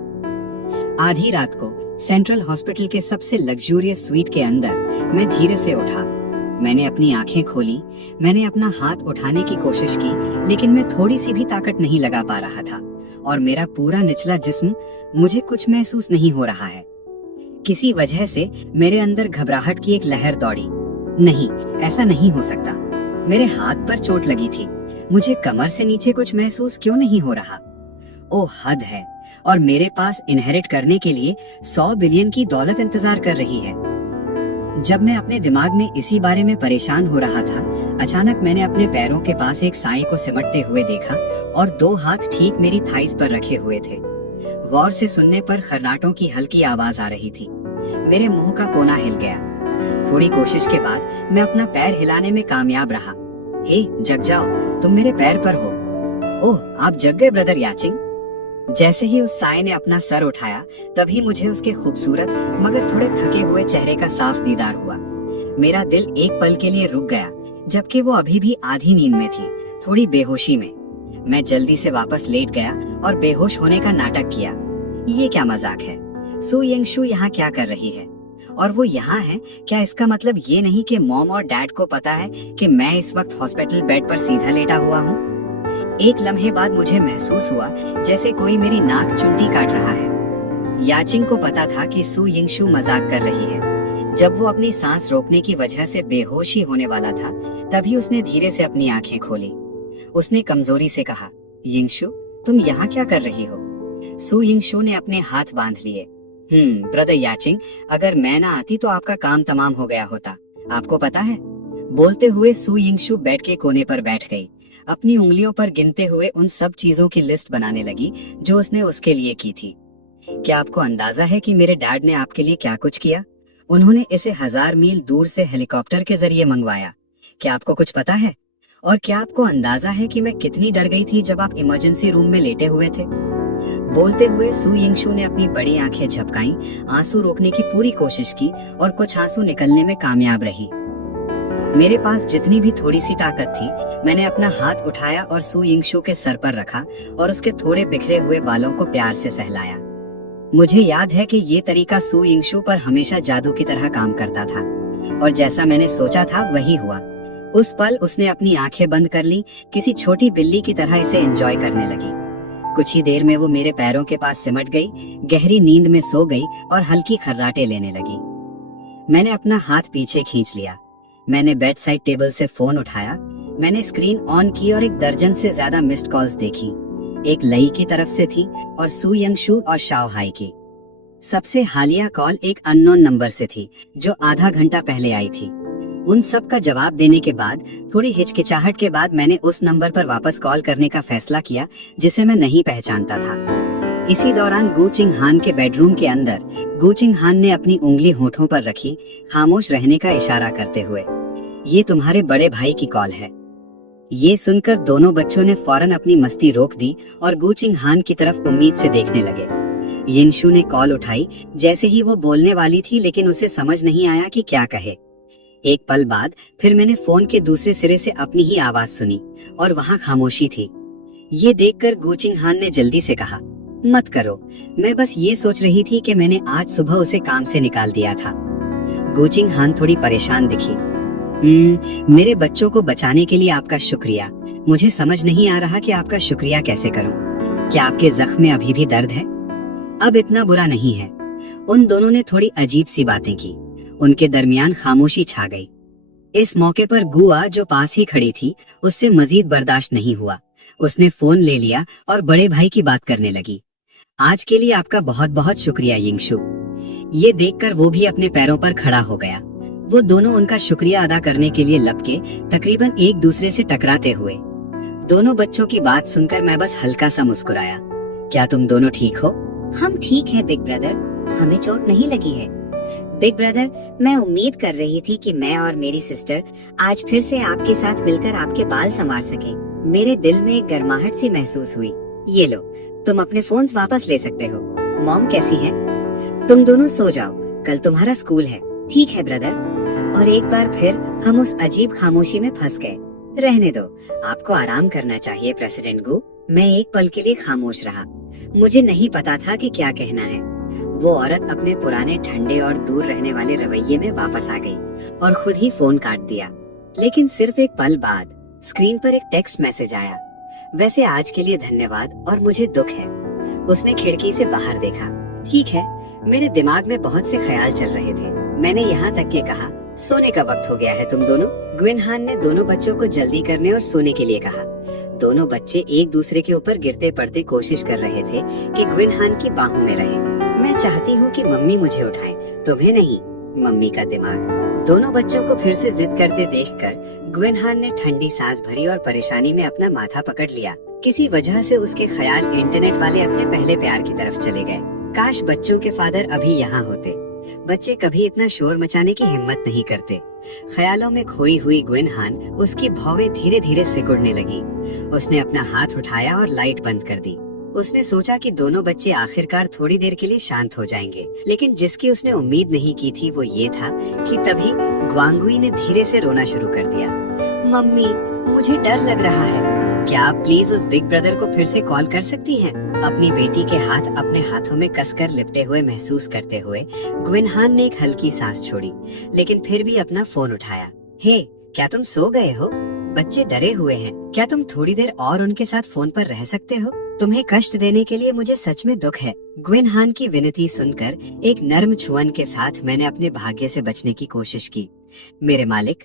आधी रात को सेंट्रल हॉस्पिटल के सबसे लग्जूरियस स्वीट के अंदर मैं धीरे से उठा। मैंने अपनी आंखें खोली। मैंने अपना हाथ उठाने की कोशिश की, लेकिन मैं थोड़ी सी भी ताकत नहीं लगा पा रहा था और मेरा पूरा निचला जिस्म, मुझे कुछ महसूस नहीं हो रहा है। किसी वजह से मेरे अंदर घबराहट की एक लहर दौड़ी। नहीं, ऐसा नहीं हो सकता। मेरे हाथ पर चोट लगी थी। मुझे कमर से नीचे कुछ महसूस क्यों नहीं हो रहा? ओ हद है, और मेरे पास इनहेरिट करने के लिए 100 बिलियन की दौलत इंतजार कर रही है। जब मैं अपने दिमाग में इसी बारे में परेशान हो रहा था, अचानक मैंने अपने पैरों के पास एक साए को सिमटते हुए देखा और 2 हाथ ठीक मेरी थाइस पर रखे हुए थे। गौर से सुनने पर खर्राटों की हल्की आवाज आ रही थी। मेरे मुंह का कोना हिल गया। थोड़ी कोशिश के बाद मैं अपना पैर हिलाने में कामयाब रहा। हे, जग जाओ, तुम मेरे पैर पर हो। ओह, आप जग गए ब्रदर याचिंग। जैसे ही उस साए ने अपना सर उठाया, तभी मुझे उसके खूबसूरत मगर थोड़े थके हुए चेहरे का साफ दीदार हुआ। मेरा दिल एक पल के लिए रुक गया, जबकि वो अभी भी आधी नींद में थी, थोड़ी बेहोशी में। मैं जल्दी से वापस लेट गया और बेहोश होने का नाटक किया। ये क्या मजाक है? सू यिंग शू यहाँ क्या कर रही है? और वो यहाँ है? क्या इसका मतलब ये नहीं कि मॉम और डैड को पता है कि मैं इस वक्त हॉस्पिटल बेड पर सीधा लेटा हुआ हूँ? एक लम्हे बाद मुझे महसूस हुआ जैसे कोई मेरी नाक चुंटी काट रहा है। याचिंग को पता था कि सू यिंग शू मजाक कर रही है। जब वो अपनी सांस रोकने की वजह से बेहोश ही होने वाला था, तभी उसने धीरे से अपनी आंखें खोली। उसने कमजोरी से कहा, यिंग शू, तुम यहाँ क्या कर रही हो? सू यिंग शू ने अपने हाथ बांध लिए। ब्रदर याचिंग, अगर मैं ना आती तो आपका काम तमाम हो गया होता, आपको पता है। बोलते हुए सू यिंग शू बेड के कोने पर बैठ गई। अपनी उंगलियों पर गिनते हुए उन सब चीजों की लिस्ट बनाने लगी जो उसने उसके लिए की थी। क्या आपको अंदाजा है कि मेरे डैड ने आपके लिए क्या कुछ किया? उन्होंने इसे 1000 मील दूर से हेलीकॉप्टर के जरिए मंगवाया। क्या आपको कुछ पता है? और क्या आपको अंदाजा है कि मैं कितनी डर गई थी जब आप इमरजेंसी रूम में लेटे हुए थे? बोलते हुए सू यिंग शू ने अपनी बड़ी आंखें झपकाईं, आंसू रोकने की पूरी कोशिश की और कुछ आंसू निकलने में कामयाब रही। मेरे पास जितनी भी थोड़ी सी ताकत थी, मैंने अपना हाथ उठाया और सू यिंग शू के सर पर रखा और उसके थोड़े बिखरे हुए बालों को प्यार से सहलाया। मुझे याद है कि ये तरीका सू यिंग शू पर हमेशा जादू की तरह काम करता था, और जैसा मैंने सोचा था वही हुआ। उस पल उसने अपनी आंखें बंद कर ली, किसी छोटी बिल्ली की तरह इसे एंजॉय करने लगी। कुछ ही देर में वो मेरे पैरों के पास सिमट गई, गहरी नींद में सो गई और हल्की खर्राटे लेने लगी। मैंने अपना हाथ पीछे खींच लिया। मैंने बेड साइड टेबल से फोन उठाया। मैंने स्क्रीन ऑन की और 1 दर्जन से ज्यादा मिस्ड कॉल्स देखी। एक लई की तरफ से थी और सू यिंग शू और शाओ हाई की। सबसे हालिया कॉल एक अननोन नंबर से थी जो आधा घंटा पहले आई थी। उन सब का जवाब देने के बाद, थोड़ी हिचकिचाहट के बाद, मैंने उस नंबर पर वापस कॉल करने का फैसला किया जिसे मैं नहीं पहचानता था। इसी दौरान गू चिंग हान के बेडरूम के अंदर गू चिंग हान ने अपनी उंगली होठों पर रखी, खामोश रहने का इशारा करते हुए। ये तुम्हारे बड़े भाई की कॉल है। ये सुनकर दोनों बच्चों ने फौरन अपनी मस्ती रोक दी और गू चिंग हान की तरफ उम्मीद से देखने लगे। यिंग शू ने कॉल उठाई जैसे ही वो बोलने वाली थी, लेकिन उसे समझ नहीं आया कि क्या कहे। एक पल बाद फिर मैंने फोन के दूसरे सिरे से अपनी ही आवाज सुनी और वहाँ खामोशी थी। ये देखकर गू चिंग हान ने जल्दी से कहा, मत करो, मैं बस ये सोच रही थी कि मैंने आज सुबह उसे काम से निकाल दिया था। गू चिंग हान थोड़ी परेशान दिखी। मेरे बच्चों को बचाने के लिए आपका शुक्रिया। मुझे समझ नहीं आ रहा कि आपका शुक्रिया कैसे करूं। क्या आपके जख्म में अभी भी दर्द है? अब इतना बुरा नहीं है। उन दोनों ने थोड़ी अजीब सी बातें की। उनके दरमियान खामोशी छा गई। इस मौके पर गुआ, जो पास ही खड़ी थी, उससे मजीद बर्दाश्त नहीं हुआ। उसने फोन ले लिया और बड़े भाई की बात करने लगी। आज के लिए आपका बहुत बहुत शुक्रिया यिंग शू। ये देखकर वो भी अपने पैरों पर खड़ा हो गया। वो दोनों उनका शुक्रिया अदा करने के लिए लपके, तकरीबन एक दूसरे से टकराते हुए। दोनों बच्चों की बात सुनकर मैं बस हल्का सा मुस्कुराया। क्या तुम दोनों ठीक हो? हम ठीक हैं बिग ब्रदर, हमें चोट नहीं लगी है। बिग ब्रदर, मैं उम्मीद कर रही थी कि मैं और मेरी सिस्टर आज फिर से आपके साथ मिलकर आपके बाल संवार सकें। मेरे दिल में एक गर्माहट सी महसूस हुई। ये लो, तुम अपने फोन्स वापस ले सकते हो। मॉम कैसी है? तुम दोनों सो जाओ, कल तुम्हारा स्कूल है। ठीक है ब्रदर। और एक बार फिर हम उस अजीब खामोशी में फंस गए। रहने दो, आपको आराम करना चाहिए प्रेसिडेंट गू। मैं एक पल के लिए खामोश रहा। मुझे नहीं पता था कि क्या कहना है। वो औरत अपने पुराने ठंडे और दूर रहने वाले रवैये में वापस आ गई और खुद ही फोन काट दिया। लेकिन सिर्फ एक पल बाद स्क्रीन पर एक टेक्स्ट मैसेज आया। वैसे आज के लिए धन्यवाद और मुझे दुख है। उसने खिड़की से बाहर देखा। ठीक है, मेरे दिमाग में बहुत से ख्याल चल रहे थे। मैंने यहाँ तक के कहा, सोने का वक्त हो गया है तुम दोनों। ग्विन हान ने दोनों बच्चों को जल्दी करने और सोने के लिए कहा। दोनों बच्चे एक दूसरे के ऊपर गिरते पड़ते कोशिश कर रहे थे कि ग्विन हान की बाहों में रहे। मैं चाहती हूँ कि मम्मी मुझे उठाएं, तुम्हें नहीं। मम्मी का दिमाग। दोनों बच्चों को फिर से जिद करते देखकर ग्विन हान ने ठंडी सांस भरी और परेशानी में अपना माथा पकड़ लिया। किसी वजह से उसके ख्याल इंटरनेट वाले अपने पहले प्यार की तरफ चले गए। काश बच्चों के फादर अभी यहाँ होते। बच्चे कभी इतना शोर मचाने की हिम्मत नहीं करते। ख्यालों में खोई हुई ग्विन हान उसकी भौवें धीरे धीरे सिकुड़ने लगी। उसने अपना हाथ उठाया और लाइट बंद कर दी। उसने सोचा कि दोनों बच्चे आखिरकार थोड़ी देर के लिए शांत हो जाएंगे, लेकिन जिसकी उसने उम्मीद नहीं की थी वो ये था कि तभी ग्वांगुई ने धीरे से रोना शुरू कर दिया। मम्मी, मुझे डर लग रहा है। क्या आप प्लीज उस बिग ब्रदर को फिर से कॉल कर सकती हैं? अपनी बेटी के हाथ अपने हाथों में कसकर लिपटे हुए महसूस करते हुए ग्विन हान ने एक हल्की सांस छोड़ी, लेकिन फिर भी अपना फोन उठाया। हे, क्या तुम सो गए हो? बच्चे डरे हुए हैं। क्या तुम थोड़ी देर और उनके साथ फोन पर रह सकते हो? तुम्हें कष्ट देने के लिए मुझे सच में दुख है। ग्विन हान की विनती सुनकर एक नर्म छुअन के साथ मैंने अपने भाग्य से बचने की कोशिश की। मेरे मालिक।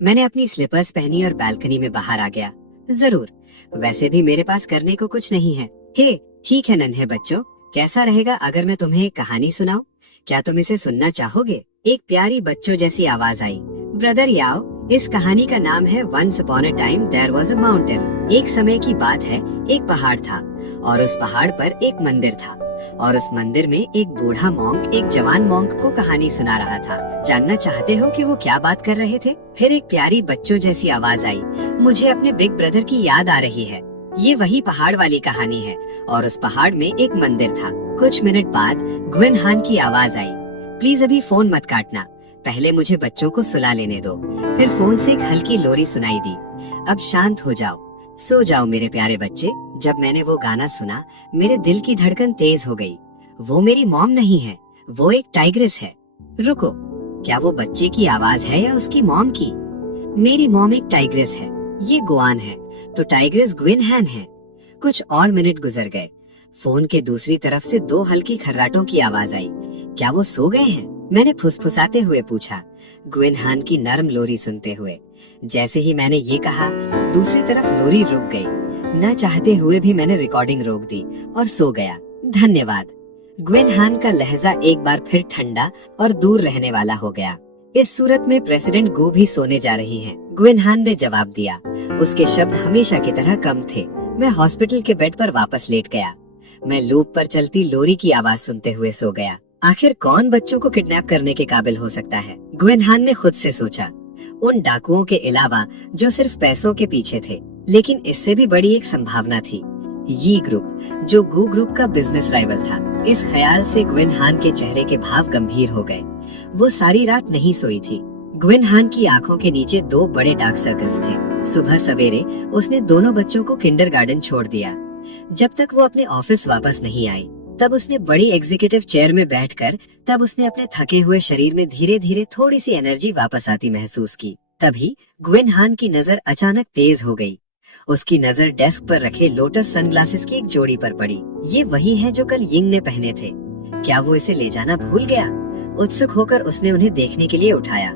मैंने अपनी स्लीपर्स पहनी और बालकनी में बाहर आ गया। जरूर, वैसे भी मेरे पास करने को कुछ नहीं है। हे, ठीक है नन्हे बच्चों, कैसा रहेगा अगर मैं तुम्हें एक कहानी सुनाऊं? क्या तुम इसे सुनना चाहोगे? एक प्यारी बच्चों जैसी आवाज आई। ब्रदर याओ, इस कहानी का नाम है once upon a time there was a mountain. एक समय की बात है, एक पहाड़ था और उस पहाड़ पर एक मंदिर था और उस मंदिर में एक बूढ़ा मॉन्क एक जवान मॉन्क को कहानी सुना रहा था। जानना चाहते हो कि वो क्या बात कर रहे थे? फिर एक प्यारी बच्चों जैसी आवाज आई। मुझे अपने बिग ब्रदर की याद आ रही है। ये वही पहाड़ वाली कहानी है और उस पहाड़ में एक मंदिर था। कुछ मिनट बाद ग्विन हान की आवाज आई। प्लीज अभी फोन मत काटना, पहले मुझे बच्चों को सुला लेने दो। फिर फोन से एक हल्की लोरी सुनाई दी। अब शांत हो जाओ, सो जाओ मेरे प्यारे बच्चे। जब मैंने वो गाना सुना, मेरे दिल की धड़कन तेज हो गई। वो मेरी मॉम नहीं है, वो एक टाइग्रेस है। रुको, क्या वो बच्चे की आवाज है या उसकी मॉम की? मेरी मॉम एक टाइग्रेस है, ये गुआन है, तो टाइग्रेस ग्विन हान है। कुछ और मिनट गुजर गए। फोन के दूसरी तरफ से दो हल्की खर्राटों की आवाज आई। क्या वो सो गए हैं? मैंने फुसफुसाते हुए पूछा, ग्विन हान की नरम लोरी सुनते हुए। जैसे ही मैंने ये कहा, दूसरी तरफ लोरी रुक गई। न चाहते हुए भी मैंने रिकॉर्डिंग रोक दी और सो गया। धन्यवाद। ग्विन हान का लहजा एक बार फिर ठंडा और दूर रहने वाला हो गया। इस सूरत में प्रेसिडेंट गो भी सोने जा रही हैं। ग्विन हान ने जवाब दिया। उसके शब्द हमेशा की तरह कम थे। मैं हॉस्पिटल के बेड पर वापस लेट गया। मैं लूप पर चलती लोरी की आवाज सुनते हुए सो गया। आखिर कौन बच्चों को किडनैप करने के काबिल हो सकता है? ग्विन हान ने खुद से सोचा। उन डाकुओं के अलावा जो सिर्फ पैसों के पीछे थे, लेकिन इससे भी बड़ी एक संभावना थी, यी ग्रुप, जो गू ग्रुप का बिजनेस राइवल था। इस ख्याल से ग्विन हान के चेहरे के भाव गंभीर हो गए। वो सारी रात नहीं सोई थी। ग्विन हान की आंखों के नीचे दो बड़े डार्क सर्कल्स थे। सुबह सवेरे उसने दोनों बच्चों को किंडरगार्टन छोड़ दिया। जब तक वो अपने ऑफिस वापस नहीं आई, तब उसने बड़ी एग्जीक्यूटिव चेयर में बैठकर तब उसने अपने थके हुए शरीर में धीरे धीरे थोड़ी सी एनर्जी वापस आती महसूस की। तभी ग्विन हान की नजर अचानक तेज हो गई। उसकी नजर डेस्क पर रखे लोटस सनग्लासेस की एक जोड़ी पर पड़ी। ये वही है जो कल यिंग ने पहने थे। क्या वो इसे ले जाना भूल गया? उत्सुक होकर उसने उन्हें देखने के लिए उठाया।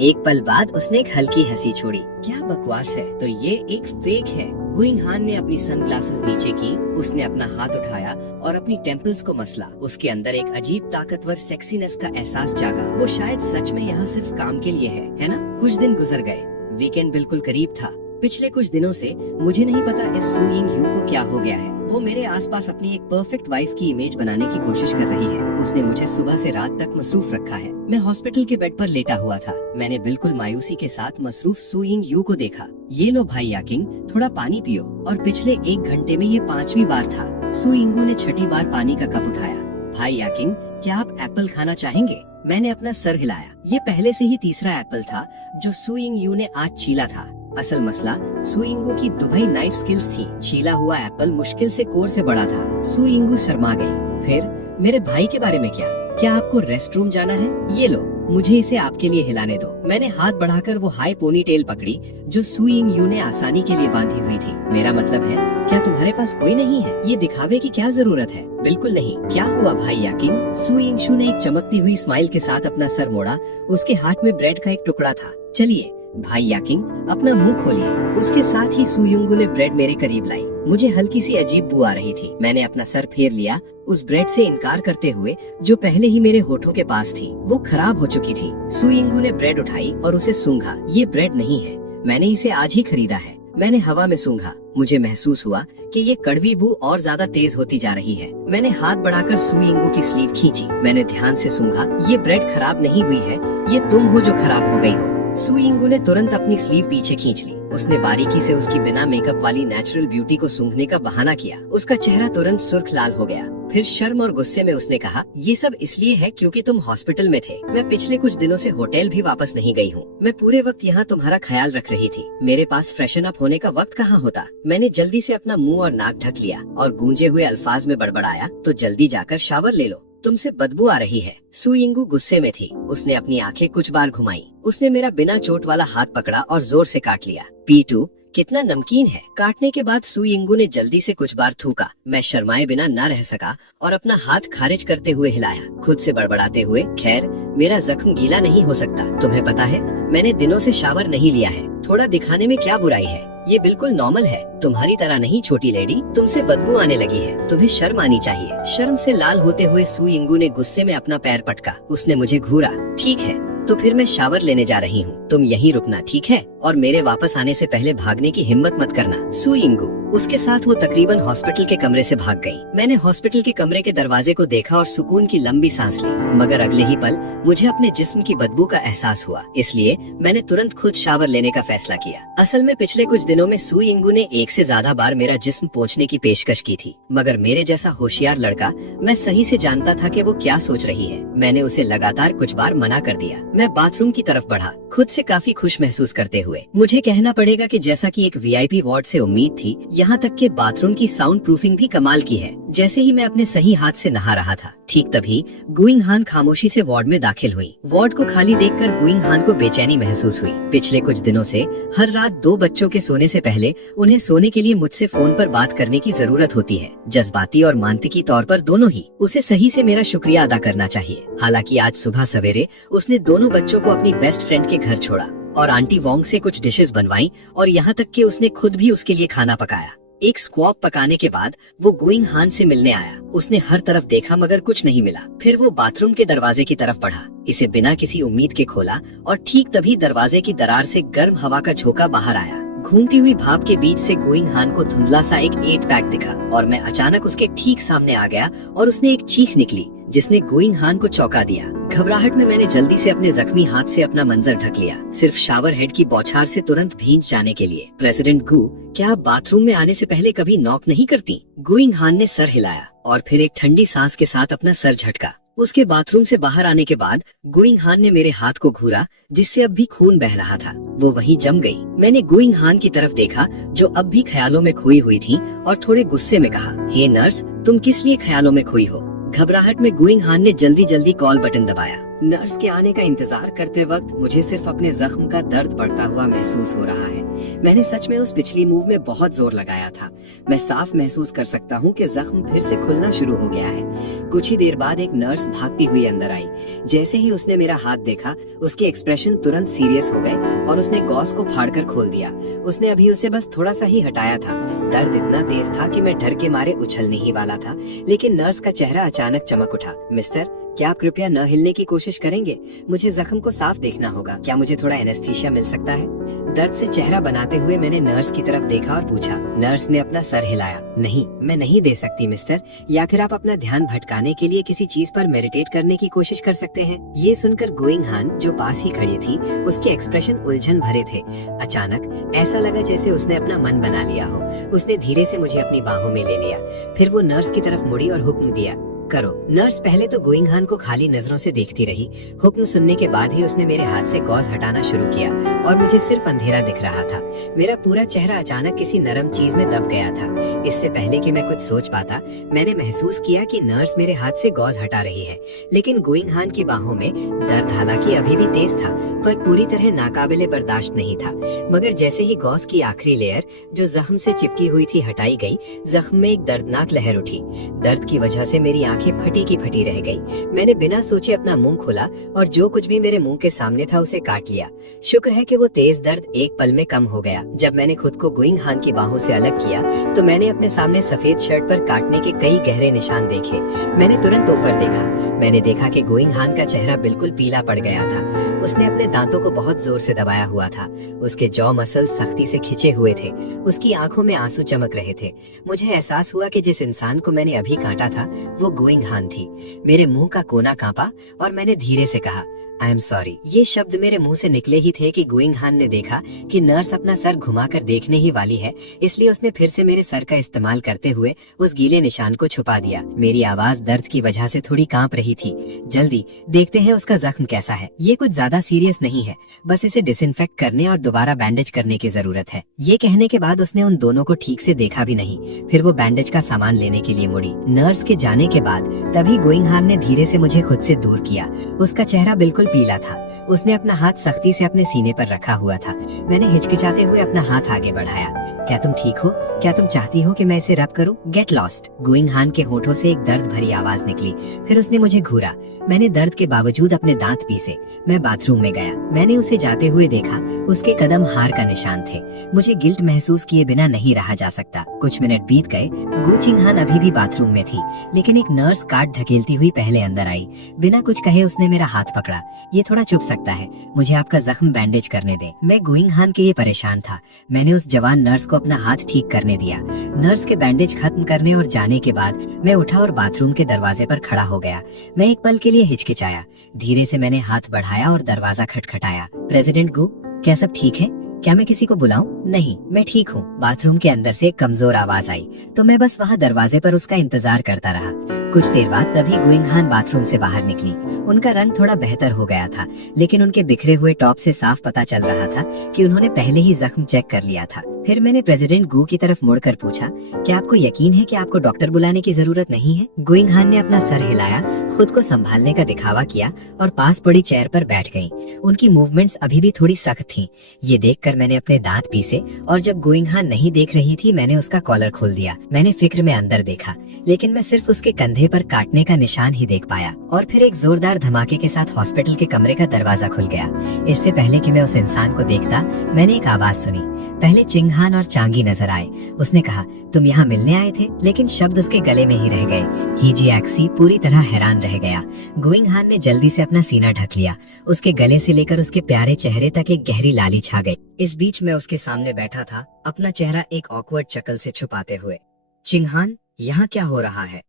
एक पल बाद उसने एक हल्की हंसी छोड़ी। क्या बकवास है, तो ये एक फेक है। ग्विन हान ने अपनी सनग्लासेस नीचे की, उसने अपना हाथ उठाया और अपनी टेम्पल्स को मसला। उसके अंदर एक अजीब ताकतवर सेक्सीनेस का एहसास जागा। वो शायद सच में यहाँ सिर्फ काम के लिए है ना? कुछ दिन गुजर गए। वीकेंड बिल्कुल करीब था। पिछले कुछ दिनों से मुझे नहीं पता इस सू यिंग यू को क्या हो गया है। वो मेरे आसपास अपनी एक परफेक्ट वाइफ की इमेज बनाने की कोशिश कर रही है। उसने मुझे सुबह से रात तक मसरूफ रखा है। मैं हॉस्पिटल के बेड पर लेटा हुआ था। मैंने बिल्कुल मायूसी के साथ मसरूफ सू यिंग यू को देखा। ये लो भाई याकिंग, थोड़ा पानी पियो। और पिछले 1 घंटे में ये 5वीं बार था। सू यिंगू ने 6ठी बार पानी का कप उठाया। भाई याकिंग, क्या आप एप्पल खाना चाहेंगे? मैंने अपना सर हिलाया। ये पहले से ही तीसरा एप्पल था जो सू यिंग यू ने आज छीला था। असल मसला सू यिंगू की दुबई नाइफ स्किल्स थी। छीला हुआ एप्पल मुश्किल से कोर से बड़ा था। सू यिंगू शर्मा गई। फिर मेरे भाई के बारे में क्या आपको रेस्ट रूम जाना है? ये लो, मुझे इसे आपके लिए हिलाने दो। मैंने हाथ बढ़ाकर वो हाई पोनी टेल पकड़ी जो सू यिंग यू ने आसानी के लिए बांधी हुई थी। मेरा मतलब है, क्या तुम्हारे पास कोई नहीं है? ये दिखावे की क्या जरूरत है? बिल्कुल नहीं। क्या हुआ भाई याकिंग? सू यिंग शू ने एक चमकती हुई स्माइल के साथ अपना सर मोड़ा। उसके हाथ में ब्रेड का एक टुकड़ा था। चलिए भाई याकिंग, अपना मुंह खोलिए। उसके साथ ही सू यिंगू ने ब्रेड मेरे करीब लाई। मुझे हल्की सी अजीब बू आ रही थी। मैंने अपना सर फेर लिया, उस ब्रेड से इनकार करते हुए जो पहले ही मेरे होठों के पास थी। वो खराब हो चुकी थी। सू यिंगू ने ब्रेड उठाई और उसे सूंघा। ये ब्रेड नहीं है, मैंने इसे आज ही खरीदा है। मैंने हवा में सूंघा। मुझे महसूस हुआ कि ये कड़वी बू और ज्यादा तेज होती जा रही है। मैंने हाथ बढ़ाकर सू यिंगू की स्लीव खींची। मैंने ध्यान से सूंघा। ये ब्रेड खराब नहीं हुई है, ये तुम हो जो खराब हो गई हो। सू यिंगू ने तुरंत अपनी स्लीव पीछे खींच ली। उसने बारीकी से उसकी बिना मेकअप वाली नेचुरल ब्यूटी को सूंघने का बहाना किया। उसका चेहरा तुरंत सुर्ख लाल हो गया। फिर शर्म और गुस्से में उसने कहा, ये सब इसलिए है क्योंकि तुम हॉस्पिटल में थे। मैं पिछले कुछ दिनों से होटल भी वापस नहीं गई हूँ। मैं पूरे वक्त यहाँ तुम्हारा ख्याल रख रही थी। मेरे पास फ्रेशन अप होने का वक्त कहाँ होता। मैंने जल्दी से अपना मुंह और नाक ढक लिया और गूंजे हुए अल्फाज में बड़बड़ाया, तो जल्दी जाकर शावर ले लो, तुमसे बदबू आ रही है। सू यिंगू गुस्से में थी। उसने अपनी आंखें कुछ बार घुमाई। उसने मेरा बिना चोट वाला हाथ पकड़ा और जोर से काट लिया। पीटू, कितना नमकीन है। काटने के बाद सू यिंगू ने जल्दी से कुछ बार थूका। मैं शर्माए बिना न रह सका और अपना हाथ खारिज करते हुए हिलाया, खुद से बड़बड़ाते हुए, खैर मेरा जख्म गीला नहीं हो सकता। तुम्हें पता है, मैंने दिनों से शावर नहीं लिया है। थोड़ा दिखाने में क्या बुराई है? ये बिल्कुल नॉर्मल है। तुम्हारी तरह नहीं छोटी लेडी, तुमसे बदबू आने लगी है। तुम्हें शर्म आनी चाहिए। शर्म से लाल होते हुए सू यिंगू ने गुस्से में अपना पैर पटका। उसने मुझे घूरा। ठीक है, तो फिर मैं शावर लेने जा रही हूँ। तुम यहीं रुकना, ठीक है? और मेरे वापस आने से पहले भागने की हिम्मत मत करना। सू यिंगू। उसके साथ वो तकरीबन हॉस्पिटल के कमरे से भाग गई। मैंने हॉस्पिटल के कमरे के दरवाजे को देखा और सुकून की लंबी सांस ली, मगर अगले ही पल मुझे अपने जिस्म की बदबू का एहसास हुआ। इसलिए मैंने तुरंत खुद शावर लेने का फैसला किया। असल में पिछले कुछ दिनों में सू यिंगू ने 1 से ज्यादा बार मेरा जिस्म पोंछने की पेशकश की थी, मगर मेरे जैसा होशियार लड़का मैं सही से जानता था कि वो क्या सोच रही है। मैंने उसे लगातार कुछ बार मना कर दिया। मैं बाथरूम की तरफ बढ़ा, खुद से काफी खुश महसूस करते हुए। मुझे कहना पड़ेगा कि जैसा कि एक वीआईपी वार्ड से उम्मीद थी, यहाँ तक कि बाथरूम की साउंड प्रूफिंग भी कमाल की है। जैसे ही मैं अपने सही हाथ से नहा रहा था, ठीक तभी गुइंग हान खामोशी से वार्ड में दाखिल हुई। वार्ड को खाली देखकर गुइंग हान को बेचैनी महसूस हुई। पिछले कुछ दिनों से हर रात 2 बच्चों के सोने से पहले उन्हें सोने के लिए मुझसे फोन पर बात करने की जरूरत होती है। जज्बाती और मानसिकी तौर पर दोनों ही। उसे सही से मेरा शुक्रिया अदा करना चाहिए। हालांकि आज सुबह सवेरे उसने दोनों बच्चों को अपनी बेस्ट फ्रेंड के घर छोड़ा और आंटी वोंग से कुछ डिशेस बनवाई, और यहाँ तक कि उसने खुद भी उसके लिए खाना पकाया। एक स्क्वॉप पकाने के बाद वो गुइंग हान से मिलने आया। उसने हर तरफ देखा मगर कुछ नहीं मिला। फिर वो बाथरूम के दरवाजे की तरफ बढ़ा, इसे बिना किसी उम्मीद के खोला और ठीक तभी दरवाजे की दरार से गर्म हवा का झोंका बाहर आया। घूमती हुई भाप के बीच से गुइंग हान को धुंधला सा एक 8 पैक दिखा और मैं अचानक उसके ठीक सामने आ गया और उसने एक चीख निकली जिसने गुइंग हान को चौंका दिया। घबराहट में मैंने जल्दी से अपने जख्मी हाथ से अपना मंजर ढक लिया, सिर्फ शावर हेड की बौछार से तुरंत भींच जाने के लिए। प्रेसिडेंट गु, क्या आप बाथरूम में आने से पहले कभी नॉक नहीं करती? गुइंग हान ने सर हिलाया और फिर एक ठंडी सांस के साथ अपना सर झटका। उसके बाथरूम से बाहर आने के बाद गुइंग हान ने मेरे हाथ को घूरा, जिससे अब भी खून बह रहा था। वो वहीं जम गई। मैंने गुइंग हान की तरफ देखा जो अब भी ख्यालों में खोई हुई थी और थोड़े गुस्से में कहा, हे नर्स, तुम किस लिए ख्यालों में खोई हो? घबराहट में गुइंग हान ने जल्दी जल्दी कॉल बटन दबाया। नर्स के आने का इंतजार करते वक्त मुझे सिर्फ अपने जख्म का दर्द बढ़ता हुआ महसूस हो रहा है। मैंने सच में उस पिछली मूव में बहुत जोर लगाया था। मैं साफ महसूस कर सकता हूँ कि जख्म फिर से खुलना शुरू हो गया है। कुछ ही देर बाद एक नर्स भागती हुई अंदर आई। जैसे ही उसने मेरा हाथ देखा, उसके एक्सप्रेशन तुरंत सीरियस हो गए और उसने गॉस को फाड़कर खोल दिया। उसने अभी उसे बस थोड़ा सा ही हटाया था। दर्द इतना तेज था कि मैं डर के मारे उछलने ही वाला था, लेकिन नर्स का चेहरा अचानक चमक उठा। मिस्टर, क्या आप कृपया न हिलने की कोशिश करेंगे? मुझे जख्म को साफ देखना होगा। क्या मुझे थोड़ा एनेस्थीसिया मिल सकता है? दर्द से चेहरा बनाते हुए मैंने नर्स की तरफ देखा और पूछा। नर्स ने अपना सर हिलाया। नहीं, मैं नहीं दे सकती मिस्टर, या फिर आप अपना ध्यान भटकाने के लिए किसी चीज पर मेडिटेट करने की कोशिश कर सकते हैं। ये सुनकर गोइंग हान जो पास ही खड़ी थी, उसके एक्सप्रेशन उलझन भरे थे। अचानक ऐसा लगा जैसे उसने अपना मन बना लिया हो। उसने धीरे से मुझे अपनी बाहों में ले लिया। फिर वो नर्स की तरफ मुड़ी और हुक्म दिया, करो। नर्स पहले तो गोइंग हान को खाली नजरों से देखती रही। हुक्म सुनने के बाद ही उसने मेरे हाथ से गॉज हटाना शुरू किया और मुझे सिर्फ अंधेरा दिख रहा था। मेरा पूरा चेहरा अचानक किसी नरम चीज में दब गया था। इससे पहले कि मैं कुछ सोच पाता, मैंने महसूस किया कि नर्स मेरे हाथ से गॉज हटा रही है। लेकिन गोइंग हान की बाहों में दर्द हालांकि अभी भी तेज था, पर पूरी तरह नाकाबिले बर्दाश्त नहीं था। मगर जैसे ही गॉज की आखिरी लेयर जो जख्म से चिपकी हुई थी हटाई गई, जख्म में एक दर्दनाक लहर उठी। दर्द की वजह से मेरी आंखें फटी की फटी रह गई। मैंने बिना सोचे अपना मुंह खोला और जो कुछ भी मेरे मुंह के सामने था उसे काट लिया। शुक्र है कि वो तेज दर्द एक पल में कम हो गया। जब मैंने खुद को गोइंग हान की बाहों से अलग किया तो मैंने अपने सामने सफेद शर्ट पर काटने के कई गहरे निशान देखे। मैंने तुरंत ऊपर देखा। मैंने देखा कि गोइंग हान का चेहरा बिल्कुल पीला पड़ गया था। उसने अपने दांतों को बहुत जोर से दबाया हुआ था। उसके जॉ मसल सख्ती से खिंचे हुए थे। उसकी आंखों में आंसू चमक रहे थे। मुझे एहसास हुआ कि जिस इंसान को मैंने अभी काटा था वो गोइंग हान थी। मेरे मुंह का कोना कांपा और मैंने धीरे से कहा, आई एम सॉरी। ये शब्द मेरे मुंह से निकले ही थे कि गोइंग हान ने देखा कि नर्स अपना सर घुमाकर देखने ही वाली है, इसलिए उसने फिर से मेरे सर का इस्तेमाल करते हुए उस गीले निशान को छुपा दिया। मेरी आवाज दर्द की वजह से थोड़ी कांप रही थी। जल्दी देखते हैं उसका जख्म कैसा है। ये कुछ ज्यादा सीरियस नहीं है, बस इसे डिसइंफेक्ट करने और दोबारा बैंडेज करने की जरूरत है। ये कहने के बाद उसने उन दोनों को ठीक से देखा भी नहीं। फिर वो बैंडेज का सामान लेने के लिए मुड़ी। नर्स के जाने के बाद तभी गोइंग हान ने धीरे से मुझे खुद से दूर किया। उसका चेहरा बिल्कुल पीला था। उसने अपना हाथ सख्ती से अपने सीने पर रखा हुआ था। मैंने हिचकिचाते हुए अपना हाथ आगे बढ़ाया। क्या तुम ठीक हो? क्या तुम चाहती हो कि मैं इसे रब करूं? Get lost. गोइंग हान के होठों से एक दर्द भरी आवाज निकली। फिर उसने मुझे घूरा। मैंने दर्द के बावजूद अपने दांत पीसे। मैं बाथरूम में गया। मैंने उसे जाते हुए देखा। उसके कदम हार का निशान थे। मुझे गिल्ट महसूस किए बिना नहीं रहा जा सकता। कुछ मिनट बीत गए। गो चिंग हान अभी भी बाथरूम में थी, लेकिन एक नर्स कार्ड ढकेलती हुई पहले अंदर आई। बिना कुछ कहे उसने मेरा हाथ पकड़ा। ये थोड़ा चुभ सकता है, मुझे आपका जख्म बैंडेज करने दे। मैं गोइंग हान के लिए परेशान था। मैंने उस जवान नर्स को अपना हाथ ठीक करने दिया। नर्स के बैंडेज खत्म करने और जाने के बाद मैं उठा और बाथरूम के दरवाजे पर खड़ा हो गया। मैं एक पल के लिए हिचकिचाया। धीरे से मैंने हाथ बढ़ाया और दरवाजा खटखटाया। प्रेसिडेंट गु, क्या सब ठीक है? क्या मैं किसी को बुलाऊं? नहीं, मैं ठीक हूँ। बाथरूम के अंदर से एक कमजोर आवाज आई, तो मैं बस वहाँ दरवाजे पर उसका इंतजार करता रहा। कुछ देर बाद तभी गोइंग हान बाथरूम से बाहर निकली। उनका रंग थोड़ा बेहतर हो गया था, लेकिन उनके बिखरे हुए टॉप से साफ पता चल रहा था कि उन्होंने पहले ही जख्म चेक कर लिया था। फिर मैंने प्रेसिडेंट गु की तरफ मुड़कर पूछा, क्या आपको यकीन है कि आपको डॉक्टर बुलाने की जरूरत नहीं है? गोइंग हान ने अपना सर हिलाया, खुद को संभालने का दिखावा किया और पास पड़ी चेयर पर बैठ गयी। उनकी मूवमेंट्स अभी भी थोड़ी सख्त थीं। ये देखकर मैंने अपने दांत पीसे और जब गोइंग हान नहीं देख रही थी मैंने उसका कॉलर खोल दिया। मैंने फिक्र में अंदर देखा, लेकिन मैं सिर्फ उसके कंधे पर काटने का निशान ही देख पाया। और फिर एक जोरदार धमाके के साथ हॉस्पिटल के कमरे का दरवाजा खुल गया। इससे पहले कि मैं उस इंसान को देखता, मैंने एक आवाज सुनी। पहले चिंग हान और चांगी नजर आए। उसने कहा, तुम यहाँ मिलने आए थे? लेकिन शब्द उसके गले में ही रह गए। हीजी एक्सी पूरी तरह हैरान रह गया। गोइंग हान ने जल्दी से अपना सीना ढक लिया। उसके गले से लेकर उसके प्यारे चेहरे तक एक गहरी लाली छा गई। इस बीच मैं उसके सामने बैठा था, अपना चेहरा एक ऑकवर्ड शक्ल से छुपाते हुए। चिंग हान, यहाँ क्या हो रहा है?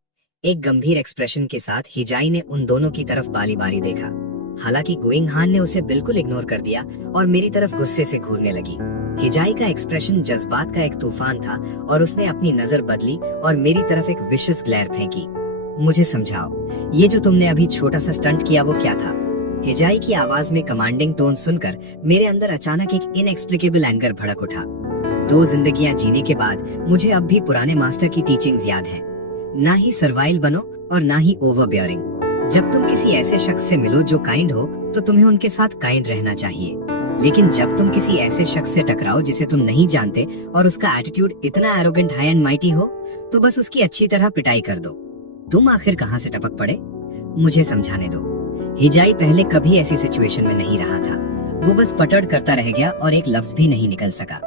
एक गंभीर एक्सप्रेशन के साथ हिजाई ने उन दोनों की तरफ बारी बारी देखा। हालांकि गोइंग हान ने उसे बिल्कुल इग्नोर कर दिया और मेरी तरफ गुस्से से घूरने लगी। हिजाई का एक्सप्रेशन जज्बात का एक तूफान था और उसने अपनी नजर बदली और मेरी तरफ एक विशिष्ट ग्लेयर फेंकी। मुझे समझाओ, ये जो तुमने अभी छोटा सा स्टंट किया वो क्या था? हिजाई की आवाज में कमांडिंग टोन सुनकर मेरे अंदर अचानक एक इनएक्सप्लिकेबल एंगर भड़क उठा। 2 जिंदगियां जीने के बाद मुझे अब भी पुराने मास्टर की टीचिंग्स याद हैं। ना ही सर्वाइल बनो और ना ही ओवरबियरिंग। जब तुम किसी ऐसे शख्स से मिलो जो काइंड हो, तो तुम्हें उनके साथ काइंड रहना चाहिए। लेकिन जब तुम किसी ऐसे शख्स से टकराओ जिसे तुम नहीं जानते और उसका एटीट्यूड इतना एरोगेंट, हाई एंड माइटी हो, तो बस उसकी अच्छी तरह पिटाई कर दो। तुम आखिर कहाँ से टपक पड़े? मुझे समझाने दो। हिजाई पहले कभी ऐसी सिचुएशन में नहीं रहा था। वो बस पटड़ करता रह गया और एक लफ्ज भी नहीं निकल सका।